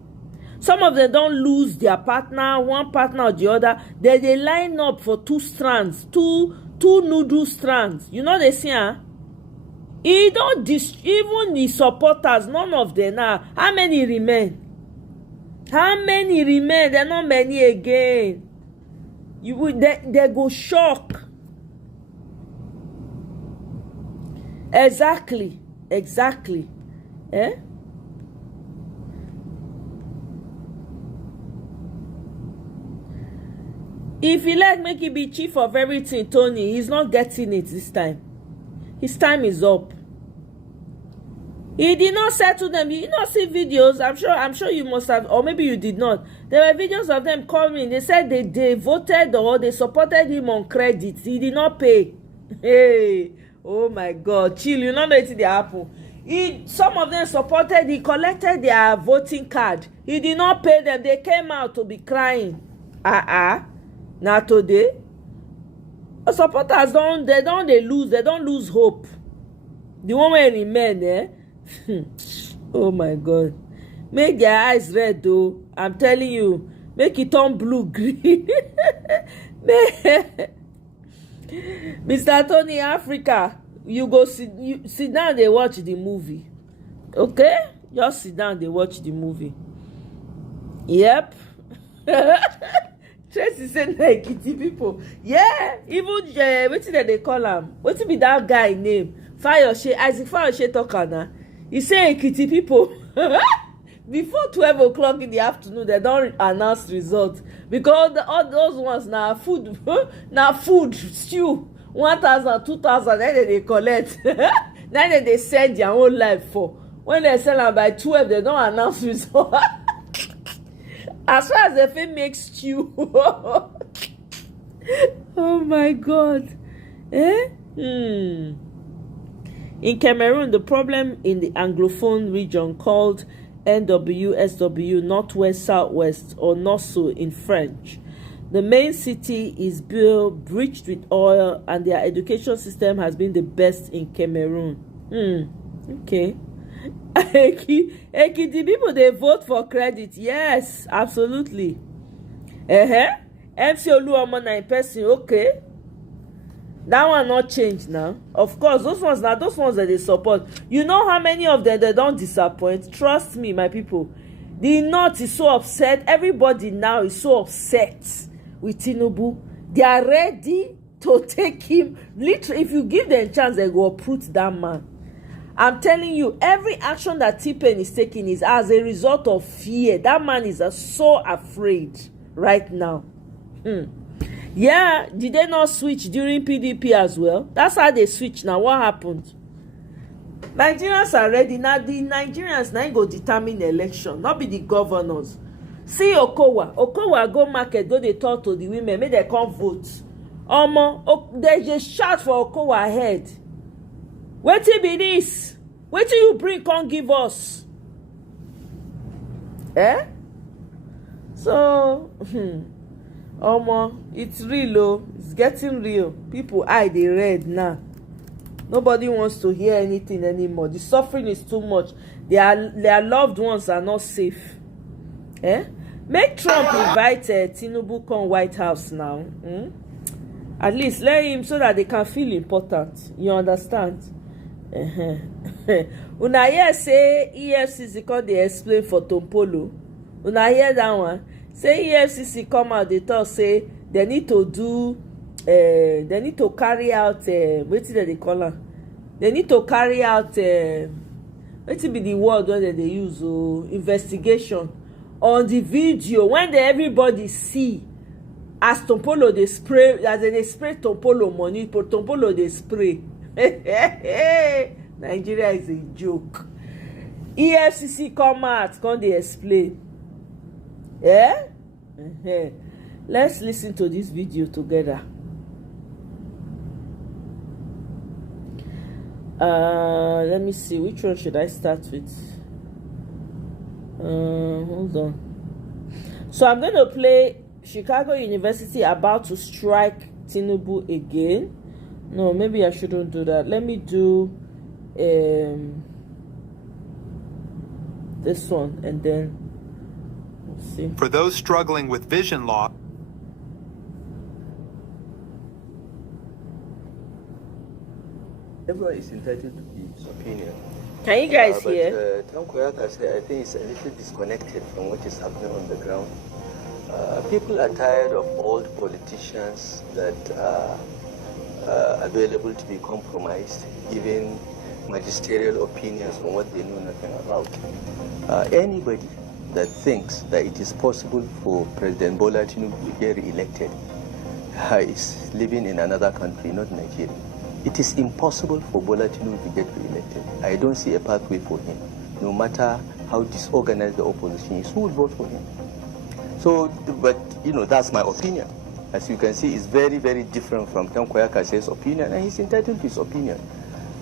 Some of them don't lose their partner, one partner or the other. They line up for two strands, two noodle strands. You know they see, huh? He don't even the supporters, none of them now. How many remain? How many remain? They're not many again. They go shock. Exactly. If he like make it be chief of everything, Tony, he's not getting it this time. His time is up. He did not settle them. You did not see videos. I'm sure you must have, or maybe you did not. There were videos of them coming. They said they voted or they supported him on credit. He did not pay. Hey, oh my God, chill. You don't know it did happen. Some of them supported. He collected their voting card. He did not pay them. They came out to be crying. Now today, supporters they don't lose hope. The one where remain, eh? Oh my God, make their eyes red though. I'm telling you, make it turn blue green. Mr. Tony Africa, you sit down, they watch the movie. Okay, just sit down, they watch the movie. Yep. Tracy said like kitty people. Yeah, even what did they call him? What be that guy name? Isaac Fayose talker now. He say kitty people. Before 12 o'clock in the afternoon, they don't announce results because all those ones now food, stew 1,000, 2,000. Then they collect. Then they send their own life for. When they sell them by 12, they don't announce results. As far as the film makes stew. Oh my God. In Cameroon, the problem in the Anglophone region called NWSW, Northwest Southwest, or NOSO in French. The main city is breached with oil, and their education system has been the best in Cameroon. Okay. Ekiti people, they vote for credit. Yes, absolutely. MC Oluomo in person. Okay. That one not changed now. Of course, those ones that they support. You know how many of them they don't disappoint? Trust me, my people. The North is so upset. Everybody now is so upset with Tinubu. They are ready to take him. Literally, if you give them a chance, they will uproot that man. I'm telling you, every action that T-Pain is taking is as a result of fear. That man is so afraid right now. Yeah, did they not switch during PDP as well? That's how they switch now. What happened? Nigerians are ready. Now the Nigerians now go determine the election, not be the governors. See Okowa go market, go they talk to the women, make they come vote. They just shout for Okowa ahead. Wetin be this? Wetin you bring, come give us? So, it's real, oh. It's getting real. People eye they red now. Nobody wants to hear anything anymore. The suffering is too much. Their loved ones are not safe. Make Trump invite Tinubu come White House now. At least let him, so that they can feel important. You understand? Una hear say EFCC come dey explain for Tompolo. Una hear that one? Say EFCC come out, they talk say they need to do they need to carry out wetin they call am? They need to carry out wetin be the word wey they use, investigation on the video when everybody see as Tompolo they spray, as they spray Tompolo money, for Tompolo they spray. Nigeria is a joke. EFCC come out, come they explain. Let's listen to this video together. Let me see, which one should I start with? Hold on. So I'm going to play Chicago University about to strike Tinubu again. No, maybe I shouldn't do that. Let me do this one, and then we'll see. For those struggling with vision loss, everyone is entitled to his opinion. Can you guys hear? Tankoyaka said, I think it's a little disconnected from what is happening on the ground. People are tired of old politicians that are available to be compromised, giving magisterial opinions on what they know nothing about. Anybody that thinks that it is possible for President Bola Tinubu to get re-elected is living in another country, not Nigeria. It is impossible for Bola Tinubu to get re-elected. I don't see a pathway for him. No matter how disorganized the opposition is, who will vote for him? So, but that's my opinion. As you can see, it's very, very different from Tanko Yakase's opinion, and he's entitled to his opinion.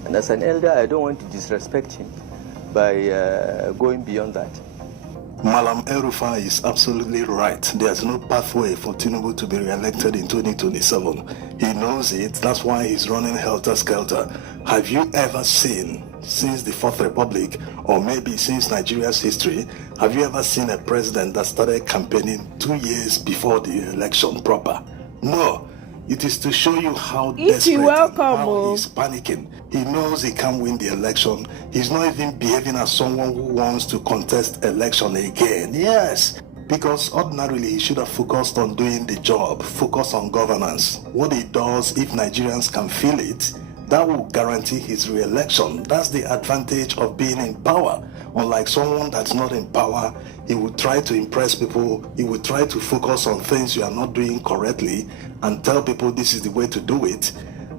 And as an elder, I don't want to disrespect him by going beyond that. Malam El-Rufai is absolutely right. There's no pathway for Tinubu to be re-elected in 2027. He knows it. That's why he's running helter-skelter. Have you ever seen, since the Fourth Republic, or maybe since Nigeria's history, have you ever seen a president that started campaigning 2 years before the election proper? No. It is to show you how desperate and how he's panicking. He knows he can't win the election. He's not even behaving as someone who wants to contest election again. Yes, because ordinarily he should have focused on doing the job, focus on governance. What he does, if Nigerians can feel it, that will guarantee his re-election. That's the advantage of being in power. Unlike someone that's not in power, he will try to impress people, he will try to focus on things you are not doing correctly and tell people this is the way to do it.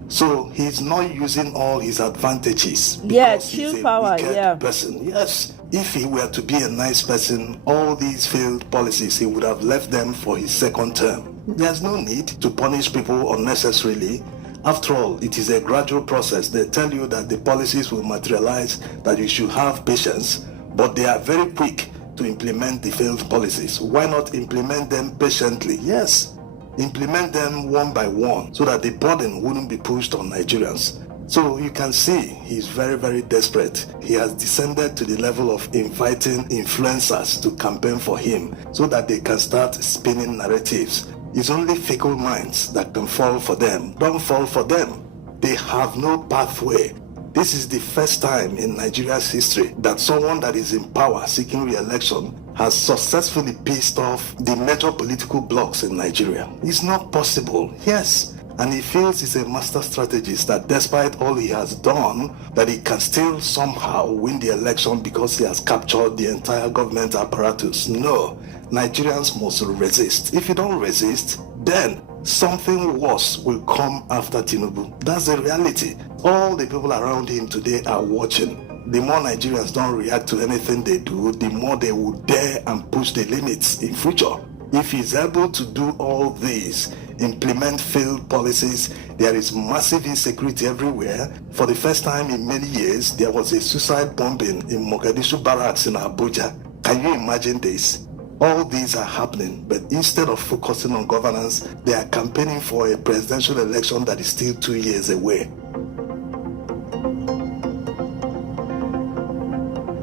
So he's not using all his advantages. Yes, chill power, person. Yes. If he were to be a nice person, all these failed policies, he would have left them for his second term. There's no need to punish people unnecessarily. After all, it is a gradual process. They tell you that the policies will materialize, that you should have patience, but they are very quick to implement the failed policies. Why not implement them patiently? Yes, implement them one by one so that the burden wouldn't be pushed on Nigerians. So you can see he's very, very desperate. He has descended to the level of inviting influencers to campaign for him so that they can start spinning narratives. It's only fickle minds that can fall for them. Don't fall for them. They have no pathway. This is the first time in Nigeria's history that someone that is in power seeking re-election has successfully pissed off the major political blocs in Nigeria. It's not possible, yes. And he feels he's a master strategist, that despite all he has done, that he can still somehow win the election because he has captured the entire government apparatus. No, Nigerians must resist. If you don't resist, then something worse will come after Tinubu. That's the reality. All the people around him today are watching. The more Nigerians don't react to anything they do, the more they will dare and push the limits in future. If he's able to do all this, implement failed policies, there is massive insecurity everywhere. For the first time in many years, there was a suicide bombing in Mogadishu barracks in Abuja. Can you imagine this? All these are happening, but instead of focusing on governance, they are campaigning for a presidential election that is still 2 years away.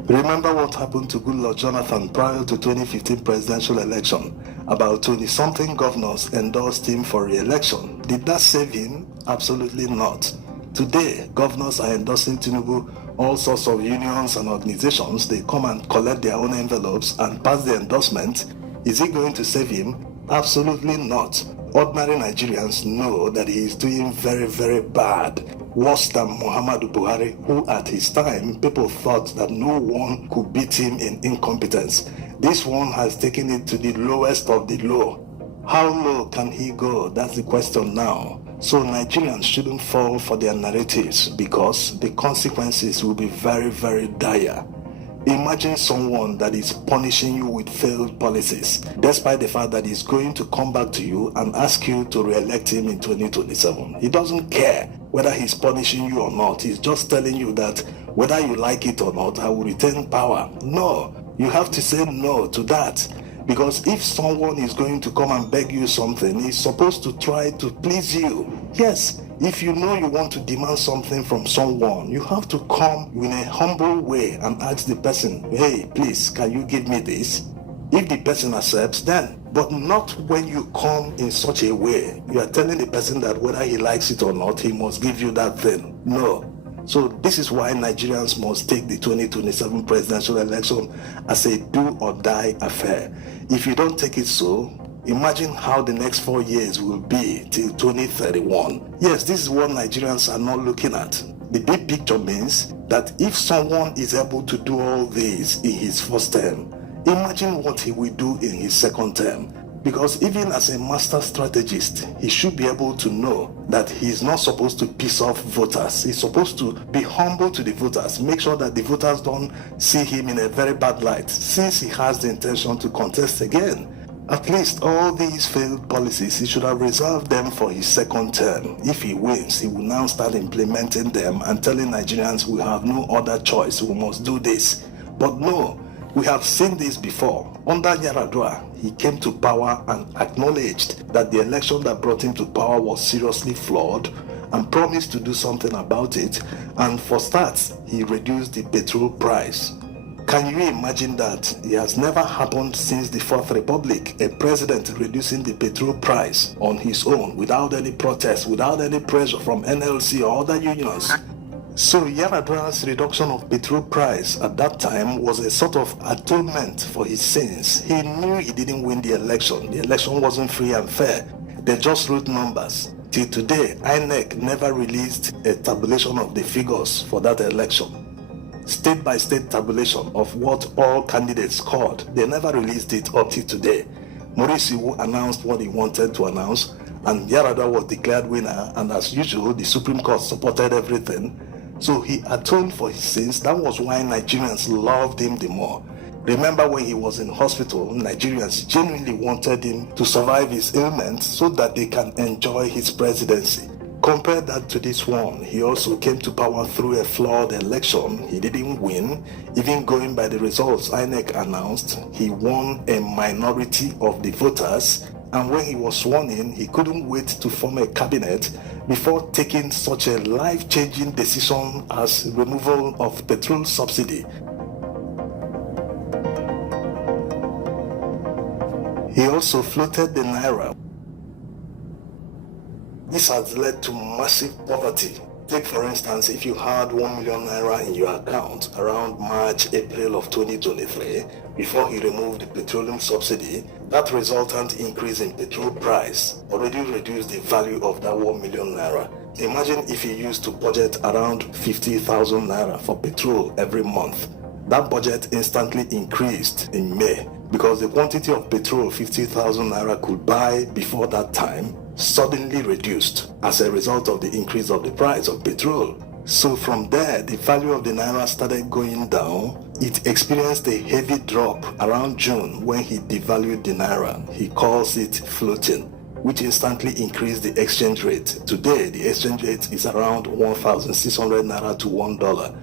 Remember what happened to Goodluck Jonathan prior to 2015 presidential election? About 20-something governors endorsed him for re-election. Did that save him? Absolutely not. Today, governors are endorsing Tinubu. All sorts of unions and organizations, they come and collect their own envelopes and pass the endorsement. Is it going to save him? Absolutely not. Ordinary Nigerians know that he is doing very, very bad. Worse than Muhammadu Buhari, who at his time, people thought that no one could beat him in incompetence. This one has taken it to the lowest of the low. How low can he go? That's the question now. So Nigerians shouldn't fall for their narratives because the consequences will be very, very dire. Imagine someone that is punishing you with failed policies, despite the fact that he's going to come back to you and ask you to re-elect him in 2027. He doesn't care whether he's punishing you or not. He's just telling you that whether you like it or not, I will retain power. No, you have to say no to that. Because if someone is going to come and beg you something, he's supposed to try to please you. Yes, if you know you want to demand something from someone, you have to come in a humble way and ask the person, hey, please, can you give me this? If the person accepts, then. But not when you come in such a way. You are telling the person that whether he likes it or not, he must give you that thing. No. So this is why Nigerians must take the 2027 presidential election as a do-or-die affair. If you don't take it so, imagine how the next 4 years will be till 2031. Yes, this is what Nigerians are not looking at. The big picture means that if someone is able to do all this in his first term, imagine what he will do in his second term. Because even as a master strategist, he should be able to know that he's not supposed to piss off voters. He's supposed to be humble to the voters, make sure that the voters don't see him in a very bad light, since he has the intention to contest again. At least all these failed policies, he should have reserved them for his second term. If he wins, he will now start implementing them and telling Nigerians we have no other choice, we must do this. But no, we have seen this before. Under Yar'Adua, he came to power and acknowledged that the election that brought him to power was seriously flawed and promised to do something about it. And for starts, he reduced the petrol price. Can you imagine that? It has never happened since the Fourth Republic, a president reducing the petrol price on his own without any protest, without any pressure from NLC or other unions. So Yar'Adua's reduction of petrol price at that time was a sort of atonement for his sins. He knew he didn't win the election. The election wasn't free and fair. They just wrote numbers. Till today, INEC never released a tabulation of the figures for that election. State-by-state tabulation of what all candidates scored. They never released it up till today. Maurice Iwu announced what he wanted to announce, and Yar'Adua was declared winner, and as usual, the Supreme Court supported everything. So he atoned for his sins. That was why Nigerians loved him the more. Remember when he was in hospital, Nigerians genuinely wanted him to survive his ailment so that they can enjoy his presidency. Compare that to this one. He also came to power through a flawed election. He didn't win. Even going by the results INEC announced, he won a minority of the voters. And when he was sworn in, he couldn't wait to form a cabinet before taking such a life-changing decision as removal of petrol subsidy. He also floated the naira. This has led to massive poverty. Take for instance, if you had 1 million naira in your account around March, April of 2023, before he removed the petroleum subsidy, that resultant increase in petrol price already reduced the value of that 1 million naira. Imagine if he used to budget around 50,000 naira for petrol every month. That budget instantly increased in May because the quantity of petrol 50,000 naira could buy before that time suddenly reduced as a result of the increase of the price of petrol. So from there, the value of the naira started going down. It experienced a heavy drop around June when he devalued the naira. He calls it floating, which instantly increased the exchange rate. Today, the exchange rate is around 1,600 naira to $1.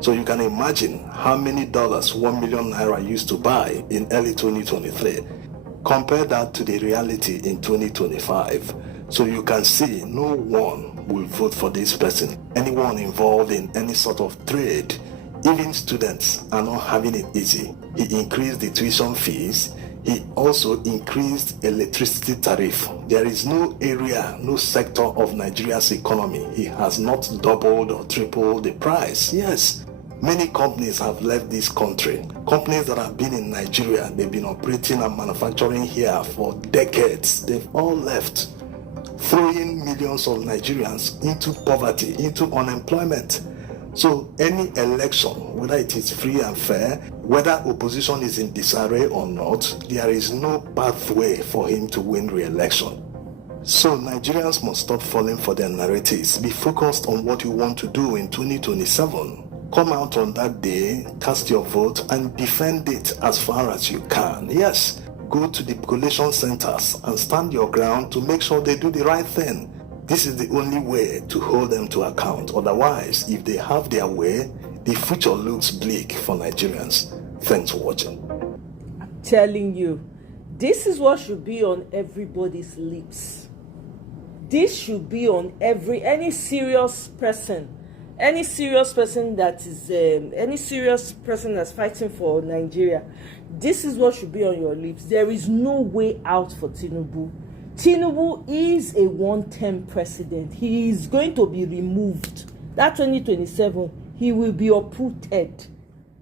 So you can imagine how many dollars 1 million naira used to buy in early 2023. Compare that to the reality in 2025. So you can see no one will vote for this person. Anyone involved in any sort of trade, even students, are not having it easy. He increased the tuition fees. He also increased electricity tariff. There is no area, no sector of Nigeria's economy he has not doubled or tripled the price. Yes, many companies have left this country. Companies that have been in Nigeria, they've been operating and manufacturing here for decades. They've all left, throwing millions of Nigerians into poverty, into unemployment. So any election, whether it is free and fair, whether opposition is in disarray or not, there is no pathway for him to win re-election. So Nigerians must stop falling for their narratives. Be focused on what you want to do in 2027. Come out on that day, cast your vote, and defend it as far as you can. Yes, go to the collation centers and stand your ground to make sure they do the right thing. This is the only way to hold them to account. Otherwise, if they have their way, the future looks bleak for Nigerians. Thanks for watching. I'm telling you, this is what should be on everybody's lips. This should be on any serious person that is any serious person that's fighting for Nigeria. This is what should be on your lips. There is no way out for Tinubu. Tinubu is a one-term president. He is going to be removed. That 2027, he will be uprooted.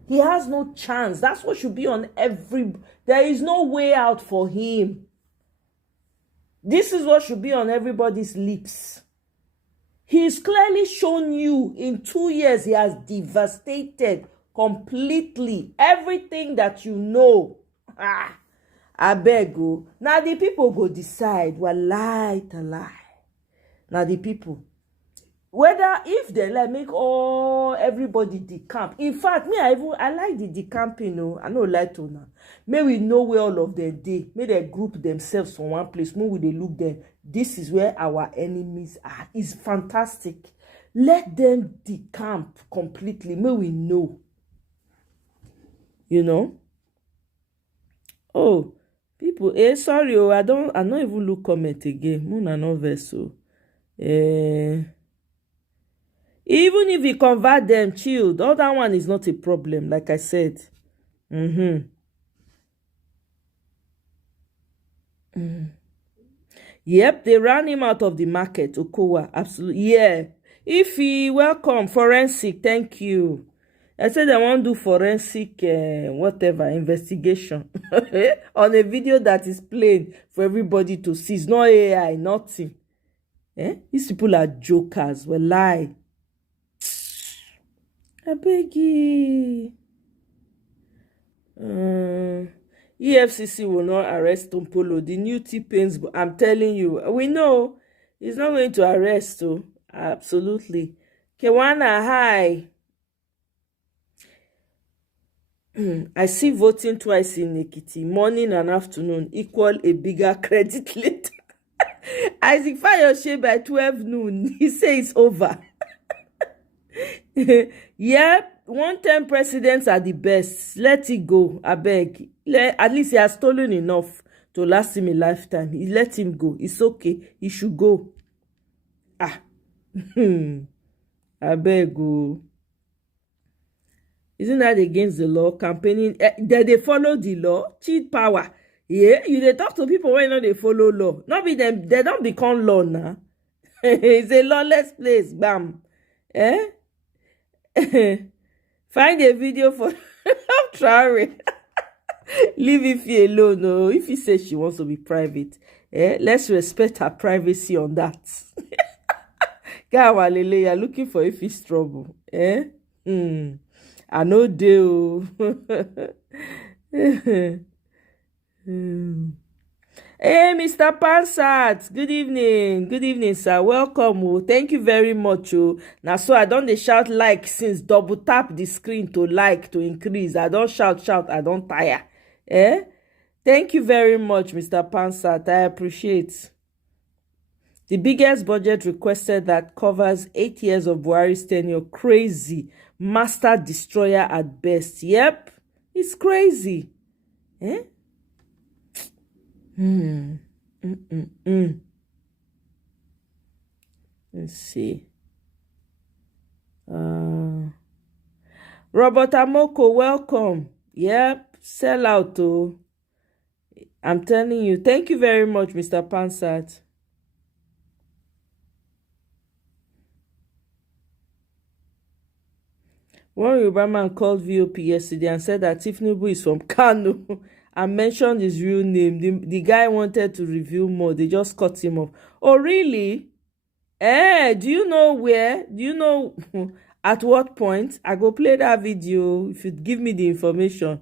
He has no chance. That's what should be on there is no way out for him. This is what should be on everybody's lips. He's clearly shown you in 2 years he has devastated completely everything that you know. Abeg o. Now the people go decide. Wallahi talai. Now the people. Whether if they like make everybody decamp. In fact, me I like the decamping. No, I no like to now. May we know where all of them dey. May they group themselves from one place. May we they look them. This is where our enemies are. It's fantastic. Let them decamp completely. May we know. You know. Oh, people. Sorry. Oh, I don't even look comment again. Muna no vessel. Even if we convert them, chilled, all that one is not a problem, like I said. Yep, they ran him out of the market, Okowa, absolutely. Yeah. If he welcome, forensic, thank you. I said I want to do forensic, whatever, investigation on a video that is plain for everybody to see. It's not AI, nothing. These people are jokers, well, lie. I beg you. EFCC will not arrest Tompolo. The new T-Pains, I'm telling you, we know he's not going to arrest. Oh, absolutely. Kewana, hi. I see voting twice in Ekiti, morning and afternoon, equal a bigger credit later. Isaac Fayoshe by 12 noon, he says it's over. Yep, 110 presidents are the best. Let it go, I beg. At least he has stolen enough to last him a lifetime. He let him go. It's okay. He should go. I beg go. Isn't that against the law? Campaigning, they follow the law. Cheat power. Yeah, you they talk to people when you know they follow law. Not be them, they don't become law now. It's a lawless place. Bam. Find a video for Traore. Leave Ify alone. No, if he says she wants to be private, let's respect her privacy on that. Gawalele, you're looking for Ify's trouble. I know deal. Hey, Mr. Pansat, good evening. Good evening, sir. Welcome. Oh. Thank you very much. Oh. Now, so I don't shout like since double tap the screen to like to increase. I don't shout. I don't tire. Thank you very much, Mr. Pansat. I appreciate. The biggest budget requested that covers 8 years of Buhari's tenure. Crazy. Master destroyer at best. Yep. It's crazy. Let's see. Robert Amoko, welcome. Yep, sell out. Oh, I'm telling you. Thank you very much, Mr. Pansat. One Yoruba man called VOP yesterday and said that Tinubu is from Kano and mentioned his real name. The guy wanted to reveal more. They just cut him off. Oh, really? Do you know where? Do you know at what point? I go play that video if you give me the information.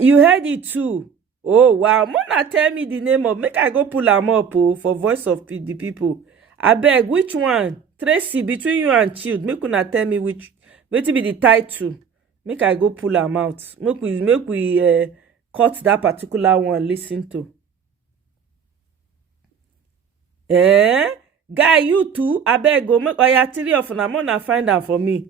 You heard it too. Oh, wow. Mona tell me the name of. Make I go pull am up for voice of the people. I beg, which one? Tracy, between you and Child, make una tell me which. Wetin be the title? Make I go pull am out. Make we cut that particular one. Listen to. Guy, you too. I beg go make oya 3 of una mona find am for me.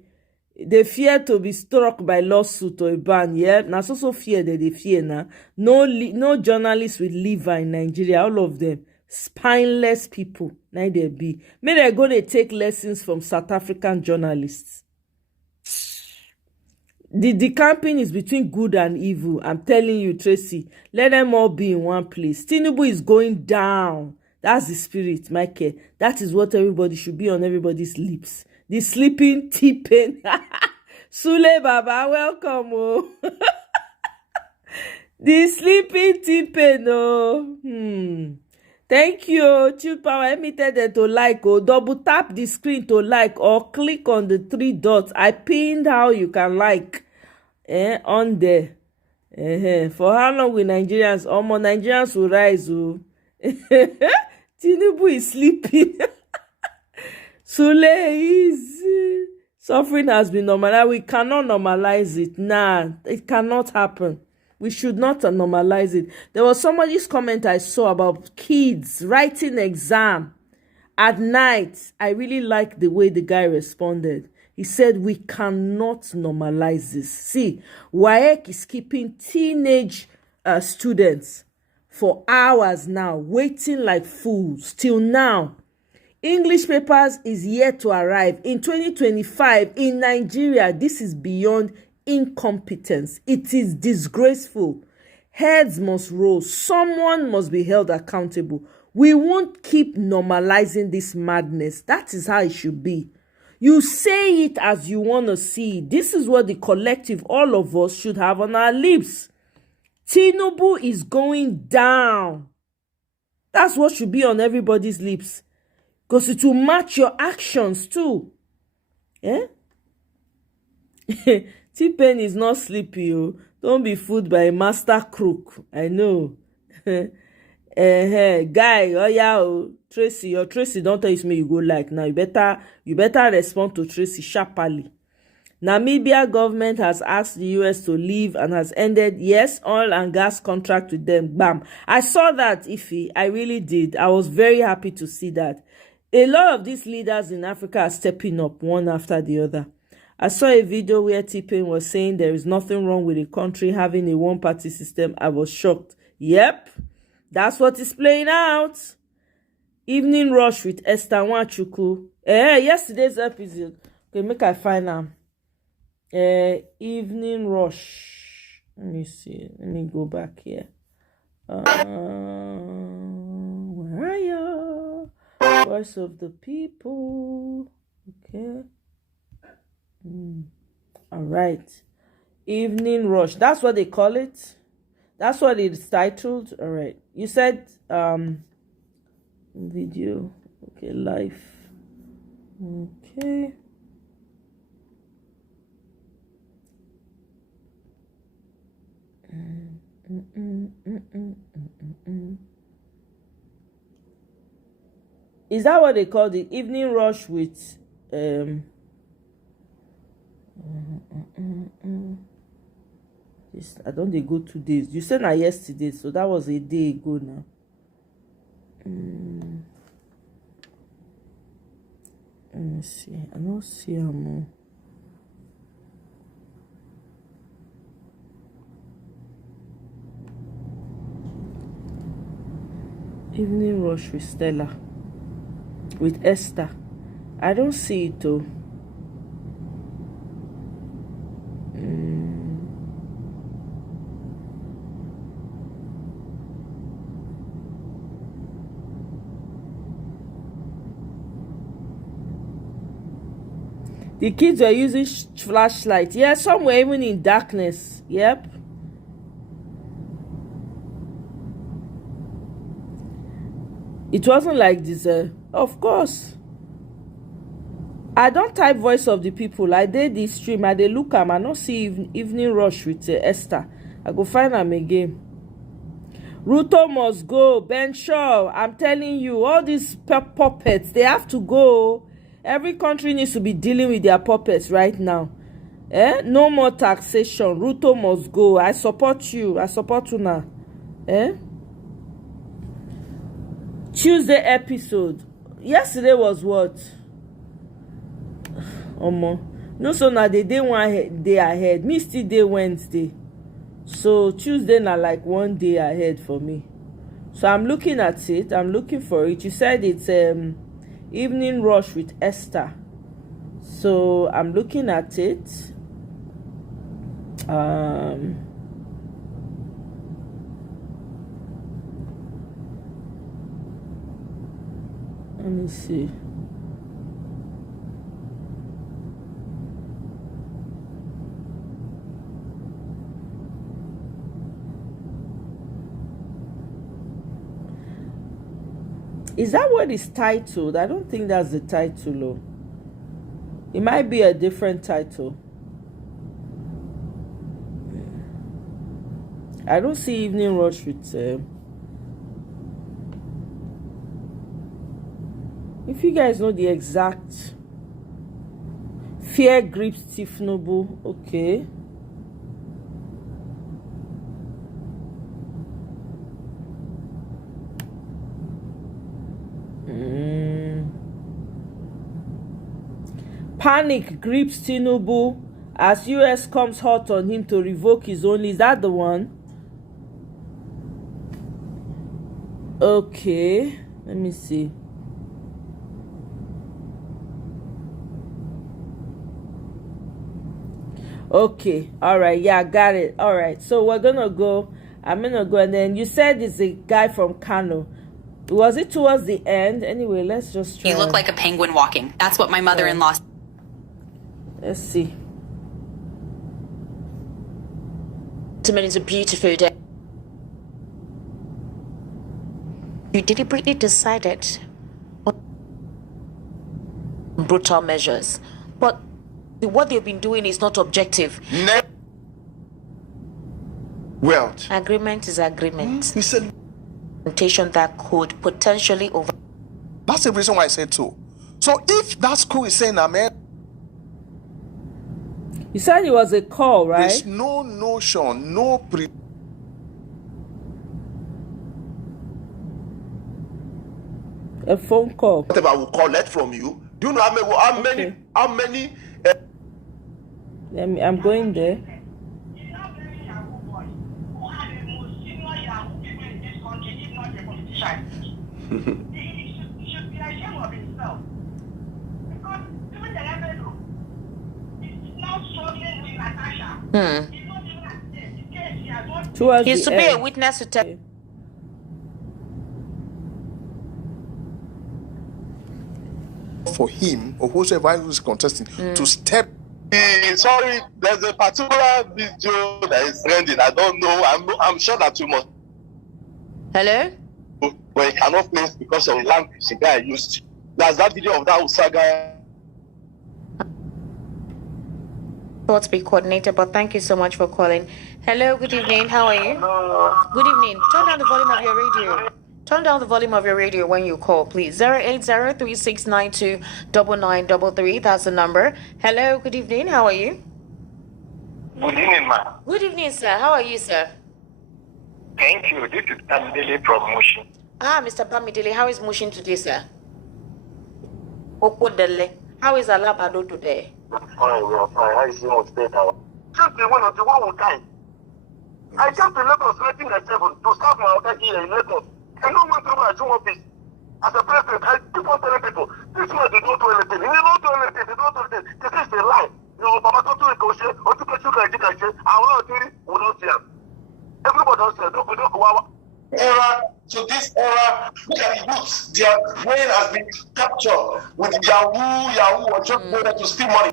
They fear to be struck by lawsuit or a ban. Yeah, na so fear that they fear now. No journalists will live in Nigeria. All of them spineless people. Now they be. May they go. They take lessons from South African journalists. The campaign is between good and evil. I'm telling you, Tracy. Let them all be in one place. Tinubu is going down. That's the spirit, Michael. That is what everybody should be on everybody's lips. The sleeping T-Pain. Sule Baba, welcome. Oh. The sleeping T-Pain. Oh. Thank you. Chill Power. Let me tell them to like. Oh. Double tap the screen to like or click on the 3 dots. I pinned how you can like on there. For how long will Nigerians? Nigerians will rise. Oh. Tinubu is sleeping. Sule is suffering has been normalized. We cannot normalize it. Nah, it cannot happen. We should not normalize it. There was somebody's comment I saw about kids writing exam at night. I really like the way the guy responded. He said, we cannot normalize this. See, WAEC is keeping teenage students for hours now, waiting like fools. Till now, English papers is yet to arrive. In 2025, in Nigeria, this is beyond incompetence. It is disgraceful. Heads must roll. Someone must be held accountable. We won't keep normalizing this madness. That is how it should be. You say it as you want to see it. This is what the collective, all of us, should have on our lips. Tinubu is going down. That's what should be on everybody's lips. Because it will match your actions too. Eh? T-Pain is not sleepy. Oh. Don't be fooled by a master crook. I know. Guy, oh yeah, oh. Tracy, your Tracy don't tell me you go like now. You better respond to Tracy sharply. Namibia government has asked the US to leave and has ended, yes, oil and gas contract with them. Bam. I saw that, Ify. I really did. I was very happy to see that. A lot of these leaders in Africa are stepping up one after the other. I saw a video where T-Pain was saying there is nothing wrong with a country having a one-party system. I was shocked. Yep. That's what is playing out. Evening rush with Esther Nwachukwu. Yesterday's episode. Okay, make I find out. Evening rush. Let me see. Let me go back here. Where are you? Voice of the people. Okay. All right. Evening rush. That's what they call it. That's what it's titled. All right. You said video. Okay, live. Okay. Is that what they call the evening rush with this? I don't they go 2 days. You said that yesterday, so that was a day ago now. Let me see. I don't see more. Evening rush with Stella. With Esther. I don't see it though. The kids were using flashlights. Yeah, some were even in darkness. Yep. It wasn't like this. Of course. I don't type voice of the people. I did this stream. I did look am. I don't see evening rush with Esther. I go find them again. Ruto must go. Ben Shaw, I'm telling you, all these puppets, they have to go. Every country needs to be dealing with their puppets right now. No more taxation. Ruto must go. I support you. I support you now. Tuesday episode. Yesterday was what? No, so now they day one day ahead. Me still day Wednesday. So Tuesday now like 1 day ahead for me. So I'm looking at it. I'm looking for it. You said it's evening rush with Esther. So I'm looking at it. Let me see. Is that what is titled? I don't think that's the title. Oh. It might be a different title. I don't see evening rush with. If you guys know the exact fear grips Tinubu, okay. Panic grips Tinubu as US comes hot on him to revoke his own. Is that the one? Okay, let me see. Okay, all right, yeah, got it. All right, so we're gonna go. I'm gonna go, and then you said it's a guy from Kano. Was it towards the end? Anyway, let's just try. You look like a penguin walking. That's what my mother-in-law. Let's see. It's a beautiful day. You deliberately decided on brutal measures, but what they've been doing is not objective. Well, agreement is agreement. We said that could potentially over. That's the reason why I said so. So if that school is saying amen, you said it was a call, right? There's no notion, no pre. A phone call. Whatever I will collect from you. Do you know how many? I'm going there. He's to be a witness to tell. For him or whoever who is contesting to step. Sorry, there's a particular video that is trending. I don't know. I'm sure that you must. Hello? But he cannot place because of the language the guy used. There's that video of that Usaga. Thought to be coordinated, but thank you so much for calling. Hello, good evening. How are you? Good evening. Turn down the volume of your radio. Turn down the volume of your radio when you call, please. 080-3692-9933. That's the number. Hello, good evening. How are you? Good evening, ma'am. Good evening, sir. How are you, sir? Thank you. This is Bamidele from Mushin. Mr. Bamidele, how is Mushin today, sir? Okodele, how is Alabado today? Fine, we are fine. How is it on state now? Just the one of the one who died. I came to Lagos 1997 to start my order here in Lagos. I don't want to do my job peace. As a president, I keep on telling people, this man did not do anything. He did not do anything. They don't do anything. This is a lie. You know, Baba don't do it, I will not do it. We don't see him. Everybody don't say, don't go. Era to this era, look at the youths. Their brain has been captured with Yahoo, or just going to steal money.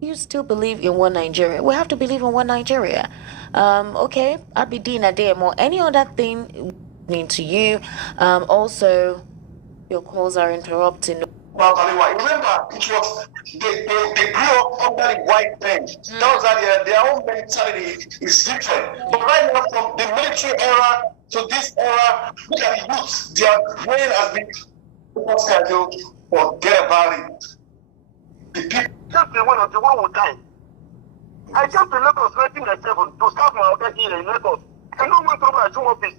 You still believe in one Nigeria? We have to believe in one Nigeria. Okay, Abidina Demo. Any other thing mean to you? Also, your calls are interrupting. Remember, it was they grew up under the white men. That was that their own mentality is different. But right now, from the military era to this era, look at the youths. Their brain has been scheduled. Forget about it. The people. Just the one who died. I came to Lagos 1997 to start my order here in Lagos. I don't want to do my job peace.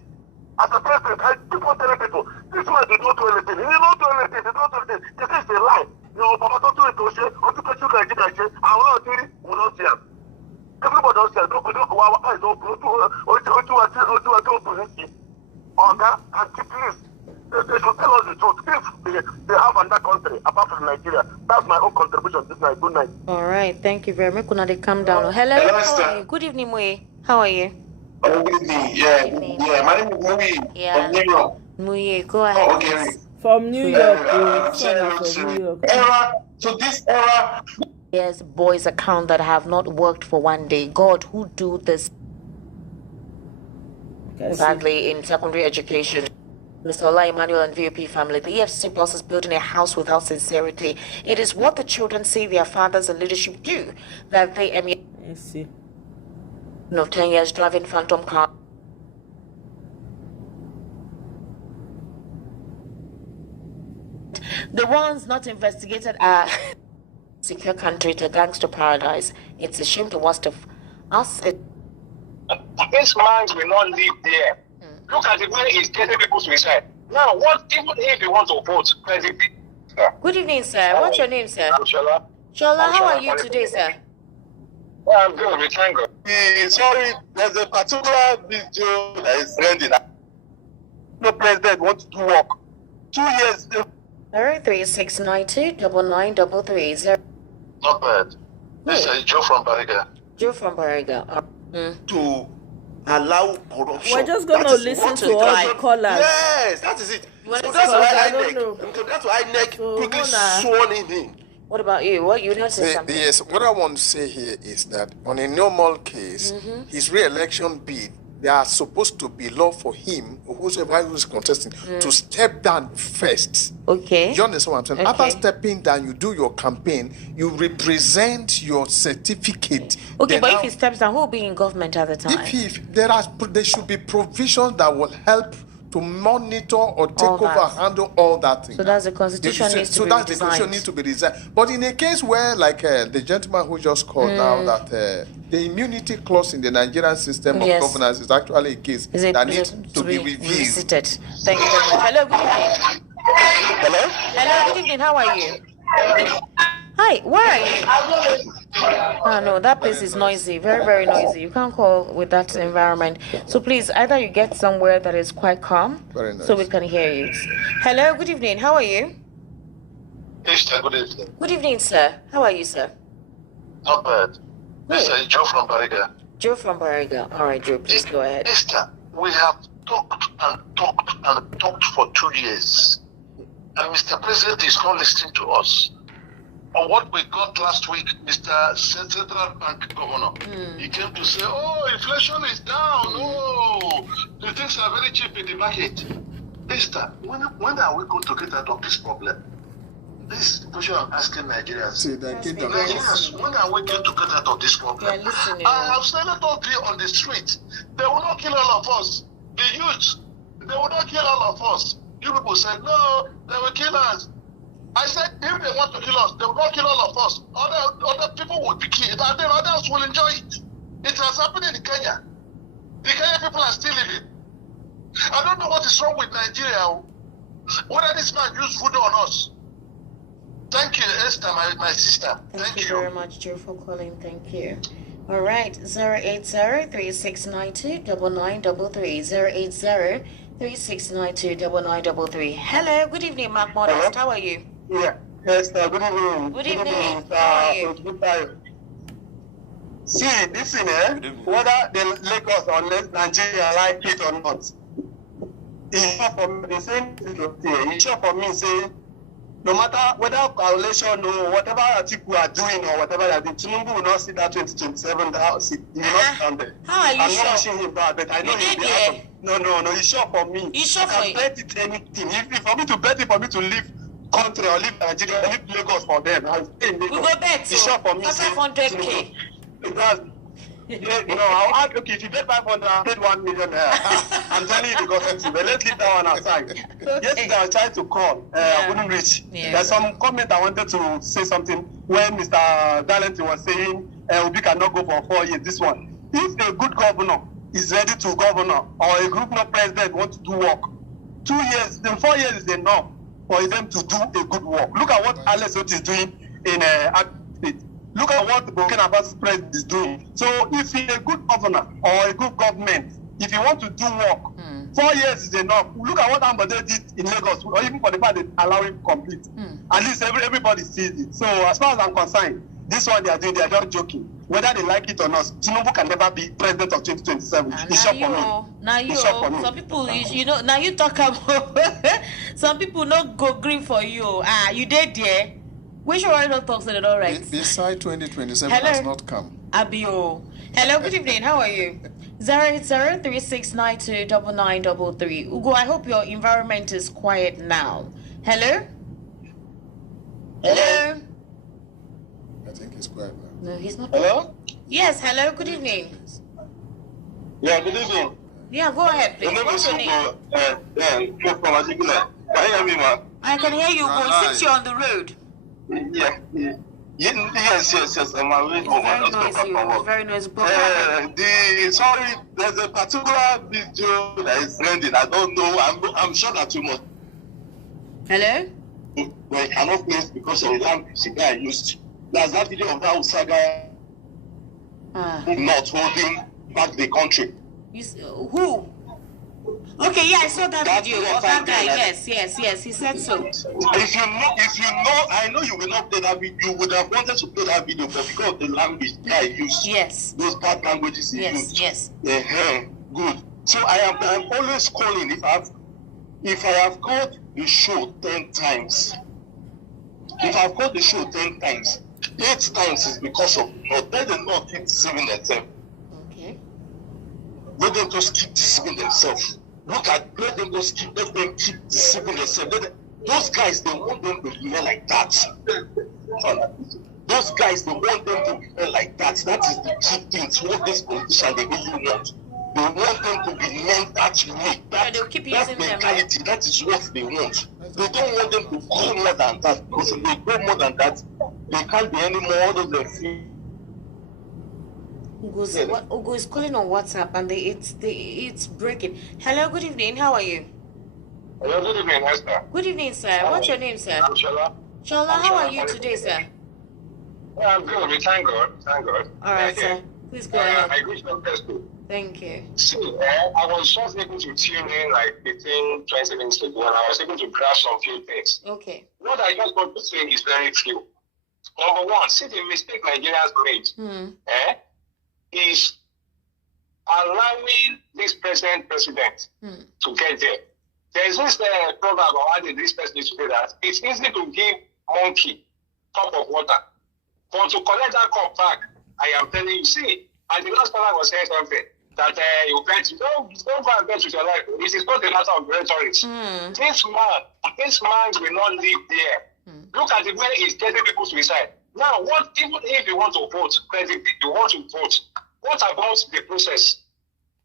As a president, I keep on telling people, this man did not do anything. He did not do anything. They don't do anything. This is a lie. You know, Baba don't do it. I will not do it. We don't see him. Everybody don't say, don't go. Our eyes don't go. Oga, and please, they should tell us the truth. If they have another country apart from Nigeria, that's my own contribution this night. Good night. All right, thank you very much. Kuna they calm down. Hello, how are you? Good evening, Mui. How are you? Oh, good evening. Yeah, my name is Mui from New York. Mui, go ahead. Okay. From New York. From New York. Era to this era. Yes, boys account that have not worked for one day. God, who do this badly in secondary education? Mr. Ola Emmanuel and VOP family, the EFCC Plus is building a house without sincerity. It is what the children say their fathers and leadership do that they emulate. 10 years driving phantom car. The ones not investigated are secure country to gangster paradise. It's a shame the worst of us. This man will not live there. Look at the way he's getting people suicide. Now, what even if you want to vote president? Good evening, sir. What's your name, sir? I'm Shola. Shola, how are you today, sir? I'm good. We thank God. Sorry, there's a particular video that is trending. No president wants to work. 2 years. 36929933. Not bad. This is Joe from Bariga. Joe from Bariga. To allow corruption. We're just going to listen to all the callers. Yes, that is it. So that's why INEC quickly sworn in. What about you? What you want to say something? Yes, what I want to say here is that on a normal case, his re-election bid, there are supposed to be law for him, whoever who is contesting, to step down first. Okay. You understand what I'm saying? Okay. After stepping down, you do your campaign, you represent your certificate. Okay, but if he steps down, who will be in government at the time? If there should be provisions that will help to monitor or take over, handle all that thing. So that's the constitution needs to be redesigned. The constitution needs to be designed. But in a case where, like the gentleman who just called now, that the immunity clause in the Nigerian system of governance is actually a case that needs to be reviewed. Thank you very much. Hello, good evening. Hello? Hello, good evening. How are you? Hi, where are you? Oh no, that place is noisy, very, very noisy. You can't call with that environment. So please, either you get somewhere that is quite calm, so we can hear you. Hello, good evening. How are you? Esther, good evening. Good evening, sir. How are you, sir? Not bad. This is Joe from Bariga. Joe from Bariga. All right, Joe, please go ahead. Esther, we have talked and talked and talked for 2 years. And Mr. President is not listening to us. On what we got last week, Mr. Central Bank Governor, he came to say, oh, inflation is down. Oh, the things are very cheap in the market. Esther, when are we going to get out of this problem? This is the question I'm asking Nigerians. Nigerians, when are we going to get out of this problem? I have senators here on the street. They will not kill all of us. The youth, they will not kill all of us. You people said, no, they will kill us. I said, if they want to kill us, they will not kill all of us. Other people will be killed, and then others will enjoy it. It has happened in Kenya. The Kenyan people are still living. I don't know what is wrong with Nigeria. Whether this man used voodoo on us. Thank you, Esther, my sister. Thank you very much, Joe, for calling. Thank you. All right, 080-3692-9933. 080-3692-9933. Hello, good evening, Mark Modest. How are you? Yeah, Esther, good evening. Good evening. How are you? See, this thing, whether the Lagos or Nigeria like it or not, it's sure for me, the same thing it's sure for me, say, no matter whether coalition or whatever article are doing or whatever they are doing, Tinubu will not see that 2027, he will not stand there. How are you I'm sure? not wishing him bad, but I know he'll be out of. No, it's sure for me. It's sure for you? I can bet it anything. If for me to bet it for me to leave country or leave Nigeria, leave Lagos for them, I'll stay in Lagos. We go bet, it's sure for me. 500K. I'll add, okay, if you bet 500, I'll bet 1 million. I'm telling you the government, but let's leave that one outside. Okay. Yesterday I was trying to call, I wouldn't reach. There's some comment I wanted to say something when Mr. Darlington was saying Obi cannot go for 4 years. This one, if a good governor is ready to governor or a group no president wants to do work, 2 years, then 4 years is enough for them to do a good work. Look at what Alex Oti is doing in State. Look at what the Burkina Faso president is doing. So if he's a good governor or a good government, if you want to do work, 4 years is enough. Look at what Ambode did in Lagos, or even for the fact they allow him to complete. At least everybody sees it. So as far as I'm concerned, this one they are doing, they are just joking. Whether they like it or not, Tinubu can never be president of 2027. It's short for me. Now you, some people, you know, now you talk about, some people not go green for you. You did there. Which one not talks at all right? Beside 2027 has not come. Abio. Hello, good evening. How are you? 080-3692-9933. Ugo, I hope your environment is quiet now. Hello? Hello? I think he's quiet now. No, he's not. Hello? Yes, hello, good evening. Yeah, good evening. Yeah, go ahead, please. What's your name? Can you hear me, man? I can hear you, but since you're on the road. Yes. I'm away home. It's very noisy. There's a particular video that is trending. I don't know. I'm sure that you must. Hello? But I cannot place because of the language the guy used. There's that video of that Usaga not holding back the country. Who? Okay, yeah, I saw that video of that guy. Yes, he said so. If you know, I know you will not play that video. You would have wanted to play that video, but because of the language the guy used, those bad languages he used. Yes. Good. So I'm always calling if I have called the show 10 times. If I've called the show 10 times, 8 times is because of not. Let them not keep deceiving themselves. Okay. Let them just keep deceiving themselves. Let them keep deceiving themselves. Those guys, they want them to remain like that. Those guys, they want them to remain like that. That is the key thing. It's what this politician they really want. They want them to remain that way. That mentality, that is what they want. They don't want them to go more than that. Because if they go more than that, they can't be any more out of their feet. Ugo is calling on WhatsApp and it's breaking. Hello, good evening. How are you? Hello, good evening, Esther. Good evening, sir. What's your name, sir? I'm Shola. Shola, how are you today, sir? I'm good. We thank God. All right, sir. Please go ahead. I wish you the best. Thank you. See, I was just able to tune in like 15, 20 minutes ago, and I was able to grasp some few things. Okay. What I just want to say is very few. Number one, see the mistake Nigerians made. Is allowing this present president to get there. There's this program about how this person is to do that. It's easy to give monkey cup of water, but to collect that cup back, I am telling you, see, and the last person was saying something that you bet, don't go and bet with your life. It is not a matter of rhetoric. This man will not live there. Look at the way he's getting people to his side. Now, even if you want to vote, you want to vote, what about the process?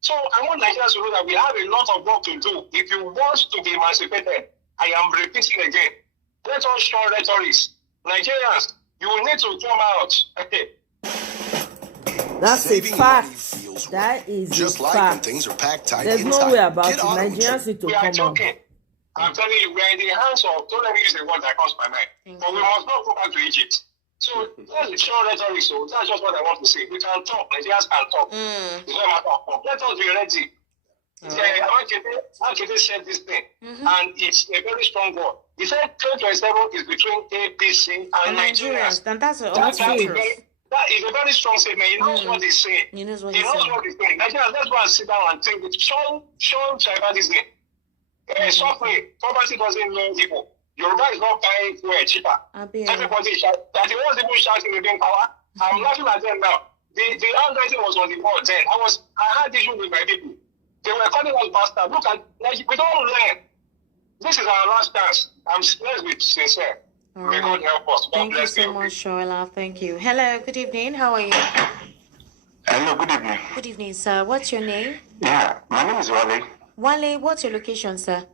So I want Nigerians to know that we have a lot of work to do. If you want to be emancipated, I am repeating again, let us show rhetoric. Nigerians, you need to come out. Okay. That's a fact. That is just a like fact. when things are packed tight There's inside. no way about Get it. on Nigerians need to we are come out. joking. I'm telling you, we are in the hands of, don't let me use the word that comes to my mind. But we must not go back to Egypt. So that's show rhetoric. So that's just what I want to say. We can talk. Nigerians can talk. It's not a matter of talk. Let us be ready. Akete said this thing, and it's a very strong word. He said 2027 is between APC and Nigerians. And that's That is a very strong statement. He knows what he's saying. He knows what he's saying. Nigerians, let's go and sit down and think. Show tribalism. Softly, poverty doesn't know people. Yoruba is not buying fuel cheaper. Everybody shout. That the ones people shouting within power. I'm laughing at them now. The handwriting was on the board then. I had issues with my people. They were calling us bastard. Look at, we don't learn. This is our last chance. Let's be sincere. May God help us. Thank you so much, Shola. Thank you. Hello, good evening. How are you? Hello, good evening. Good evening, sir. What's your name? Yeah, my name is Wale. Wale, what's your location, sir?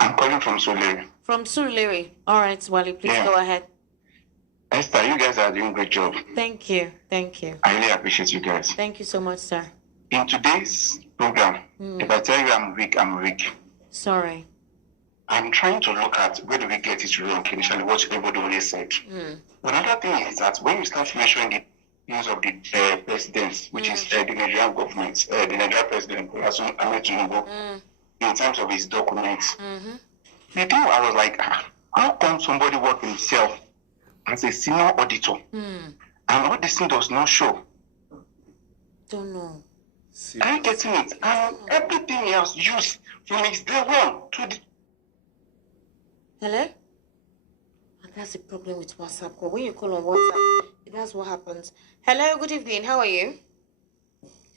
I'm calling from Surulere. From Surulere. All right, Wale, please go ahead. Esther, you guys are doing a great job. Thank you. Thank you. I really appreciate you guys. Thank you so much, sir. In today's program, if I tell you I'm weak, I'm weak. Sorry. I'm trying to look at where do we get it wrong initially, what everybody always said. Another thing is that when you start measuring the use of the presidents, which is the Nigerian government, the Nigerian president, Tinubu, in terms of his documents, the thing I was like, how come somebody work himself as a senior auditor and what this thing does not show? Don't know. I'm getting it. And everything else used from his day one to the... Hello? And that's the problem with WhatsApp call. When you call on WhatsApp, that's what happens. Hello, good evening. How are you?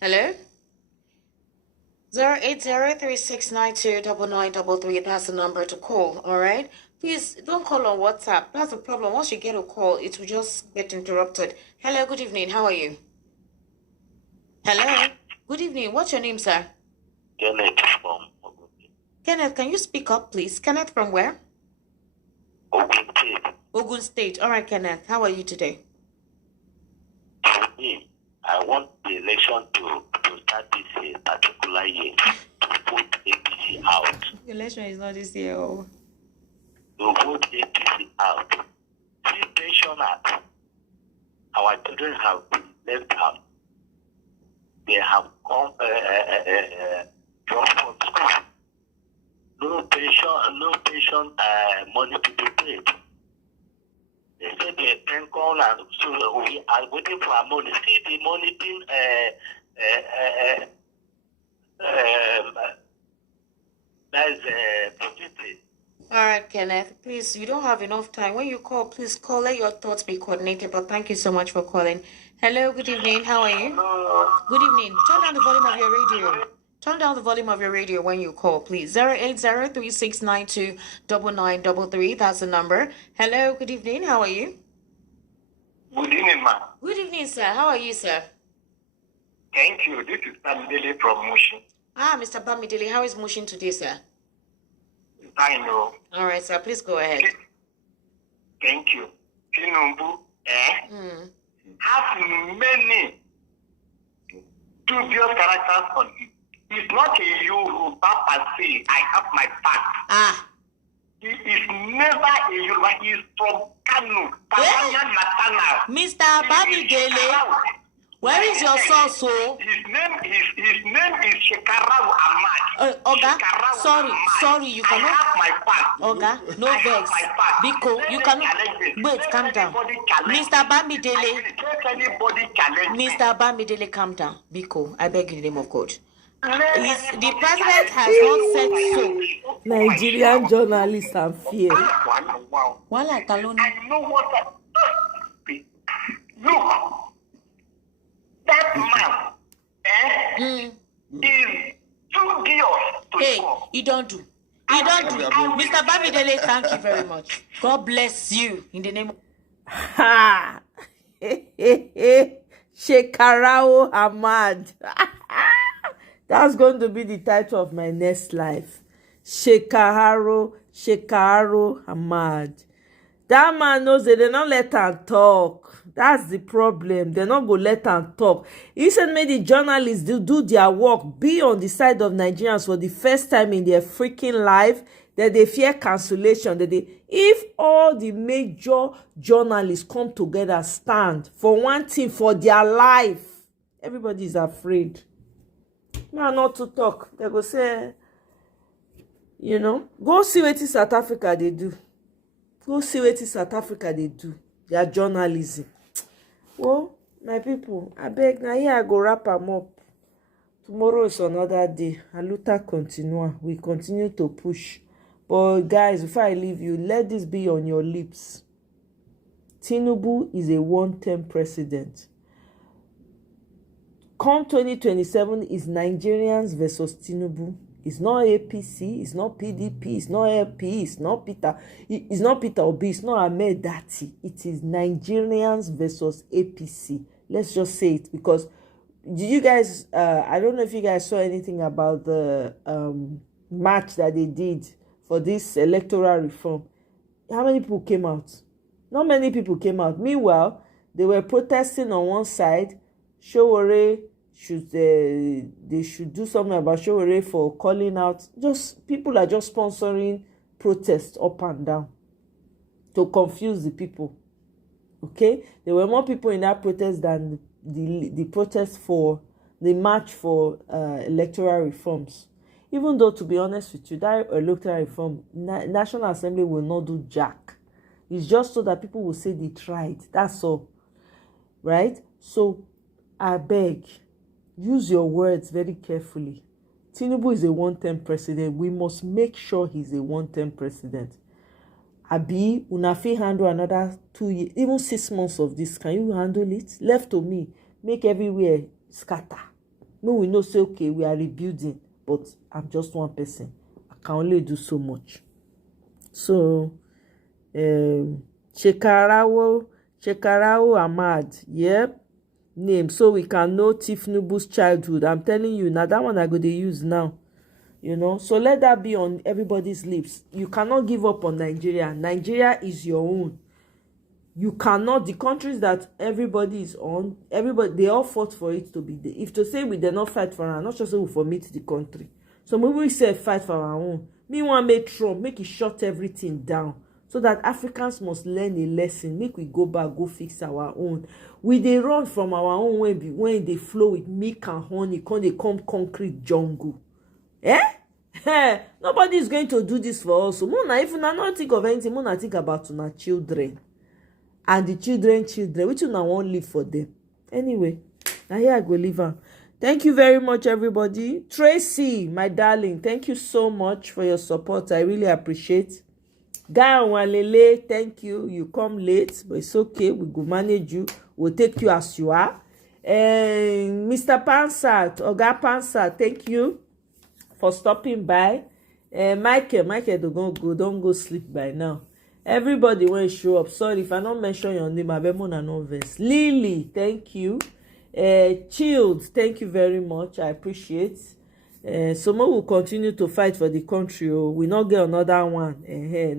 Hello? 08036929933. That's the number to call, all right? Please don't call on WhatsApp. That's the problem. Once you get a call, it will just get interrupted. Hello, good evening. How are you? Hello? Good evening. What's your name, sir? Kenneth from... Kenneth, can you speak up, please? Kenneth from where? Ogun State. Ogun State. All right, Kenneth. How are you today? For me, I want the election to start this particular year to vote APC out. The election is not this year. Oh. To vote APC out. See, pensioners, our children have been left out. They have come dropped from school. No pension money to be paid. They say they can call and so we are waiting for our money. See the money being protected. All right, Kenneth, please, you don't have enough time. When you call, please call. Let your thoughts be coordinated. But thank you so much for calling. Hello, good evening. How are you? Good evening. Turn down the volume of your radio. Turn down the volume of your radio when you call, please. 080-3692-9933. That's the number. Hello, good evening. How are you? Good evening, ma'am. Good evening, sir. How are you, sir? Thank you. This is Bamidele from Mushin. Mr. Bamidele, how is Mushin today, sir? I know. All right, sir. Please go ahead. Thank you. Tinubu, have many dubious characters on it. He's not a Yoruba per se. I have my facts. He is never a Yoruba. He is from Kano. Mr. Bamidele, where is your source? His name is Shekarau Ahmad. Oga, sorry, you cannot. I have my facts. Oga, no vex. Because you cannot. Wait, calm down. Mr. Bamidele, calm down. Because I beg in the name of God. The president has not said so. Nigerian journalists are fear. Well, I know what look. That man is dubious to you don't do. Mr. Bamidele, thank you very much. God bless you in the name of... Ha! Shekarau Ahmad. That's going to be the title of my next life. Shekarau Ahmad. That man knows that they don't let him talk. That's the problem. They're not going to let him talk. He said, may the journalists do their work, be on the side of Nigerians for the first time in their freaking life, that they fear cancellation. If all the major journalists come together, stand for one thing, for their life, everybody is afraid. No, not to talk. They go say, go see what South Africa they do. Go see what South Africa they do. Their journalism. Well, my people, I beg now here I go wrap them up. Tomorrow is another day. Aluta continua. We continue to push. But guys, before I leave you, let this be on your lips. Tinubu is a one-term president. Come 2027 is Nigerians versus Tinubu. It's not APC, it's not PDP, it's not LP, it's not Peter Obi, it's not Ahmed Dati. It is Nigerians versus APC. Let's just say it, because did you guys, I don't know if you guys saw anything about the match that they did for this electoral reform. How many people came out? Not many people came out. Meanwhile, they were protesting on one side. Showore they should do something about Showore for calling out. Just people are just sponsoring protests up and down to confuse the people. Okay, there were more people in that protest than the protest for the march for electoral reforms. Even though, to be honest with you, that electoral reform, National Assembly will not do jack. It's just so that people will say they tried. That's all, right? So I beg, use your words very carefully. Tinubu is a one-term president. We must make sure he's a one-term president. Abi, una fit handle another 2 years, even 6 months of this. Can you handle it? Left to me, make everywhere scatter. No, we know, say, okay, we are rebuilding, but I'm just one person. I can only do so much. So, Shekarau Ahmad, yep. Name so we can know Tinubu's childhood. I'm telling you now, that one I go to use now. you know. So let that be on everybody's lips. You cannot give up on Nigeria. Nigeria is your own. You cannot, the countries that everybody is on, everybody, they all fought for it to be there. If to say we did not fight for our, not just say we formit the country. So maybe we say fight for our own. Me want make Trump, make it shut everything down. So that Africans must learn a lesson. Make we go back, go fix our own. We they run from our own when they flow with milk and honey, when they come concrete jungle. Nobody is going to do this for us. So Mona, if you not think of anything, Mona think about our children. And the children, which one I won't live for them. Anyway, now here I go leave her. Thank you very much, everybody. Tracy, my darling, thank you so much for your support. I really appreciate. Guy Walele, thank you. You come late, but it's okay. We go manage you. We'll take you as you are. And Mr. Pansat, Oga Pansat, thank you for stopping by. Michael, don't go sleep by now. Everybody will show up. Sorry if I don't mention your name. Abemona no verse. Lily, thank you. Chilled, thank you very much. I appreciate. So we will continue to fight for the country. We not get another one.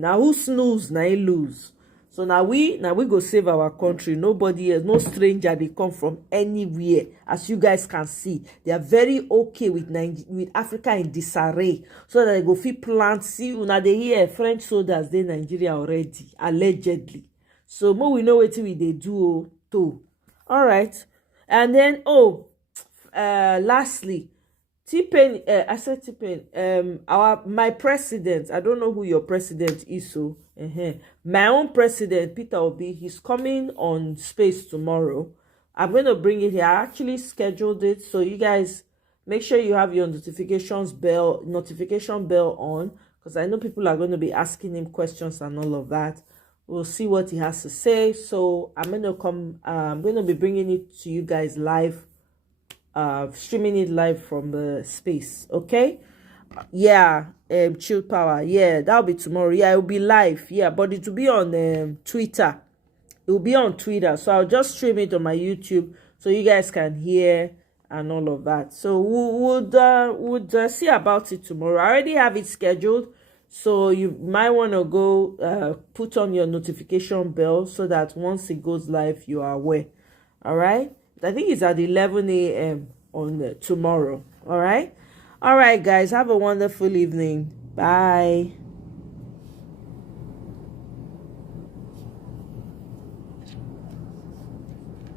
Now who snooze, now he lose. So now we go save our country. Nobody else, no stranger. They come from anywhere. As you guys can see, they are very okay with Africa in disarray. So that they go fit plant. See, now they hear French soldiers in Nigeria already, allegedly. So we know what they do too. All right, and then lastly. T-Pain, I said T-Pain, my president, I don't know who your president is, so my own president, Peter Obi, he's coming on Space tomorrow. I'm going to bring it here. I actually scheduled it, so you guys make sure you have your notification bell on, because I know people are going to be asking him questions and all of that. We'll see what he has to say. So I'm going to be bringing it to you guys live. Streaming it live from the space, okay? Chill power, that'll be tomorrow. It will be live, but it will be on Twitter. It will be on Twitter, so I'll just stream it on my YouTube so you guys can hear and all of that. So we'll see about it tomorrow. I already have it scheduled, so you might want to go put on your notification bell so that once it goes live, you are aware. All right? I think it's at 11 a.m. on tomorrow. All right, guys. Have a wonderful evening. Bye.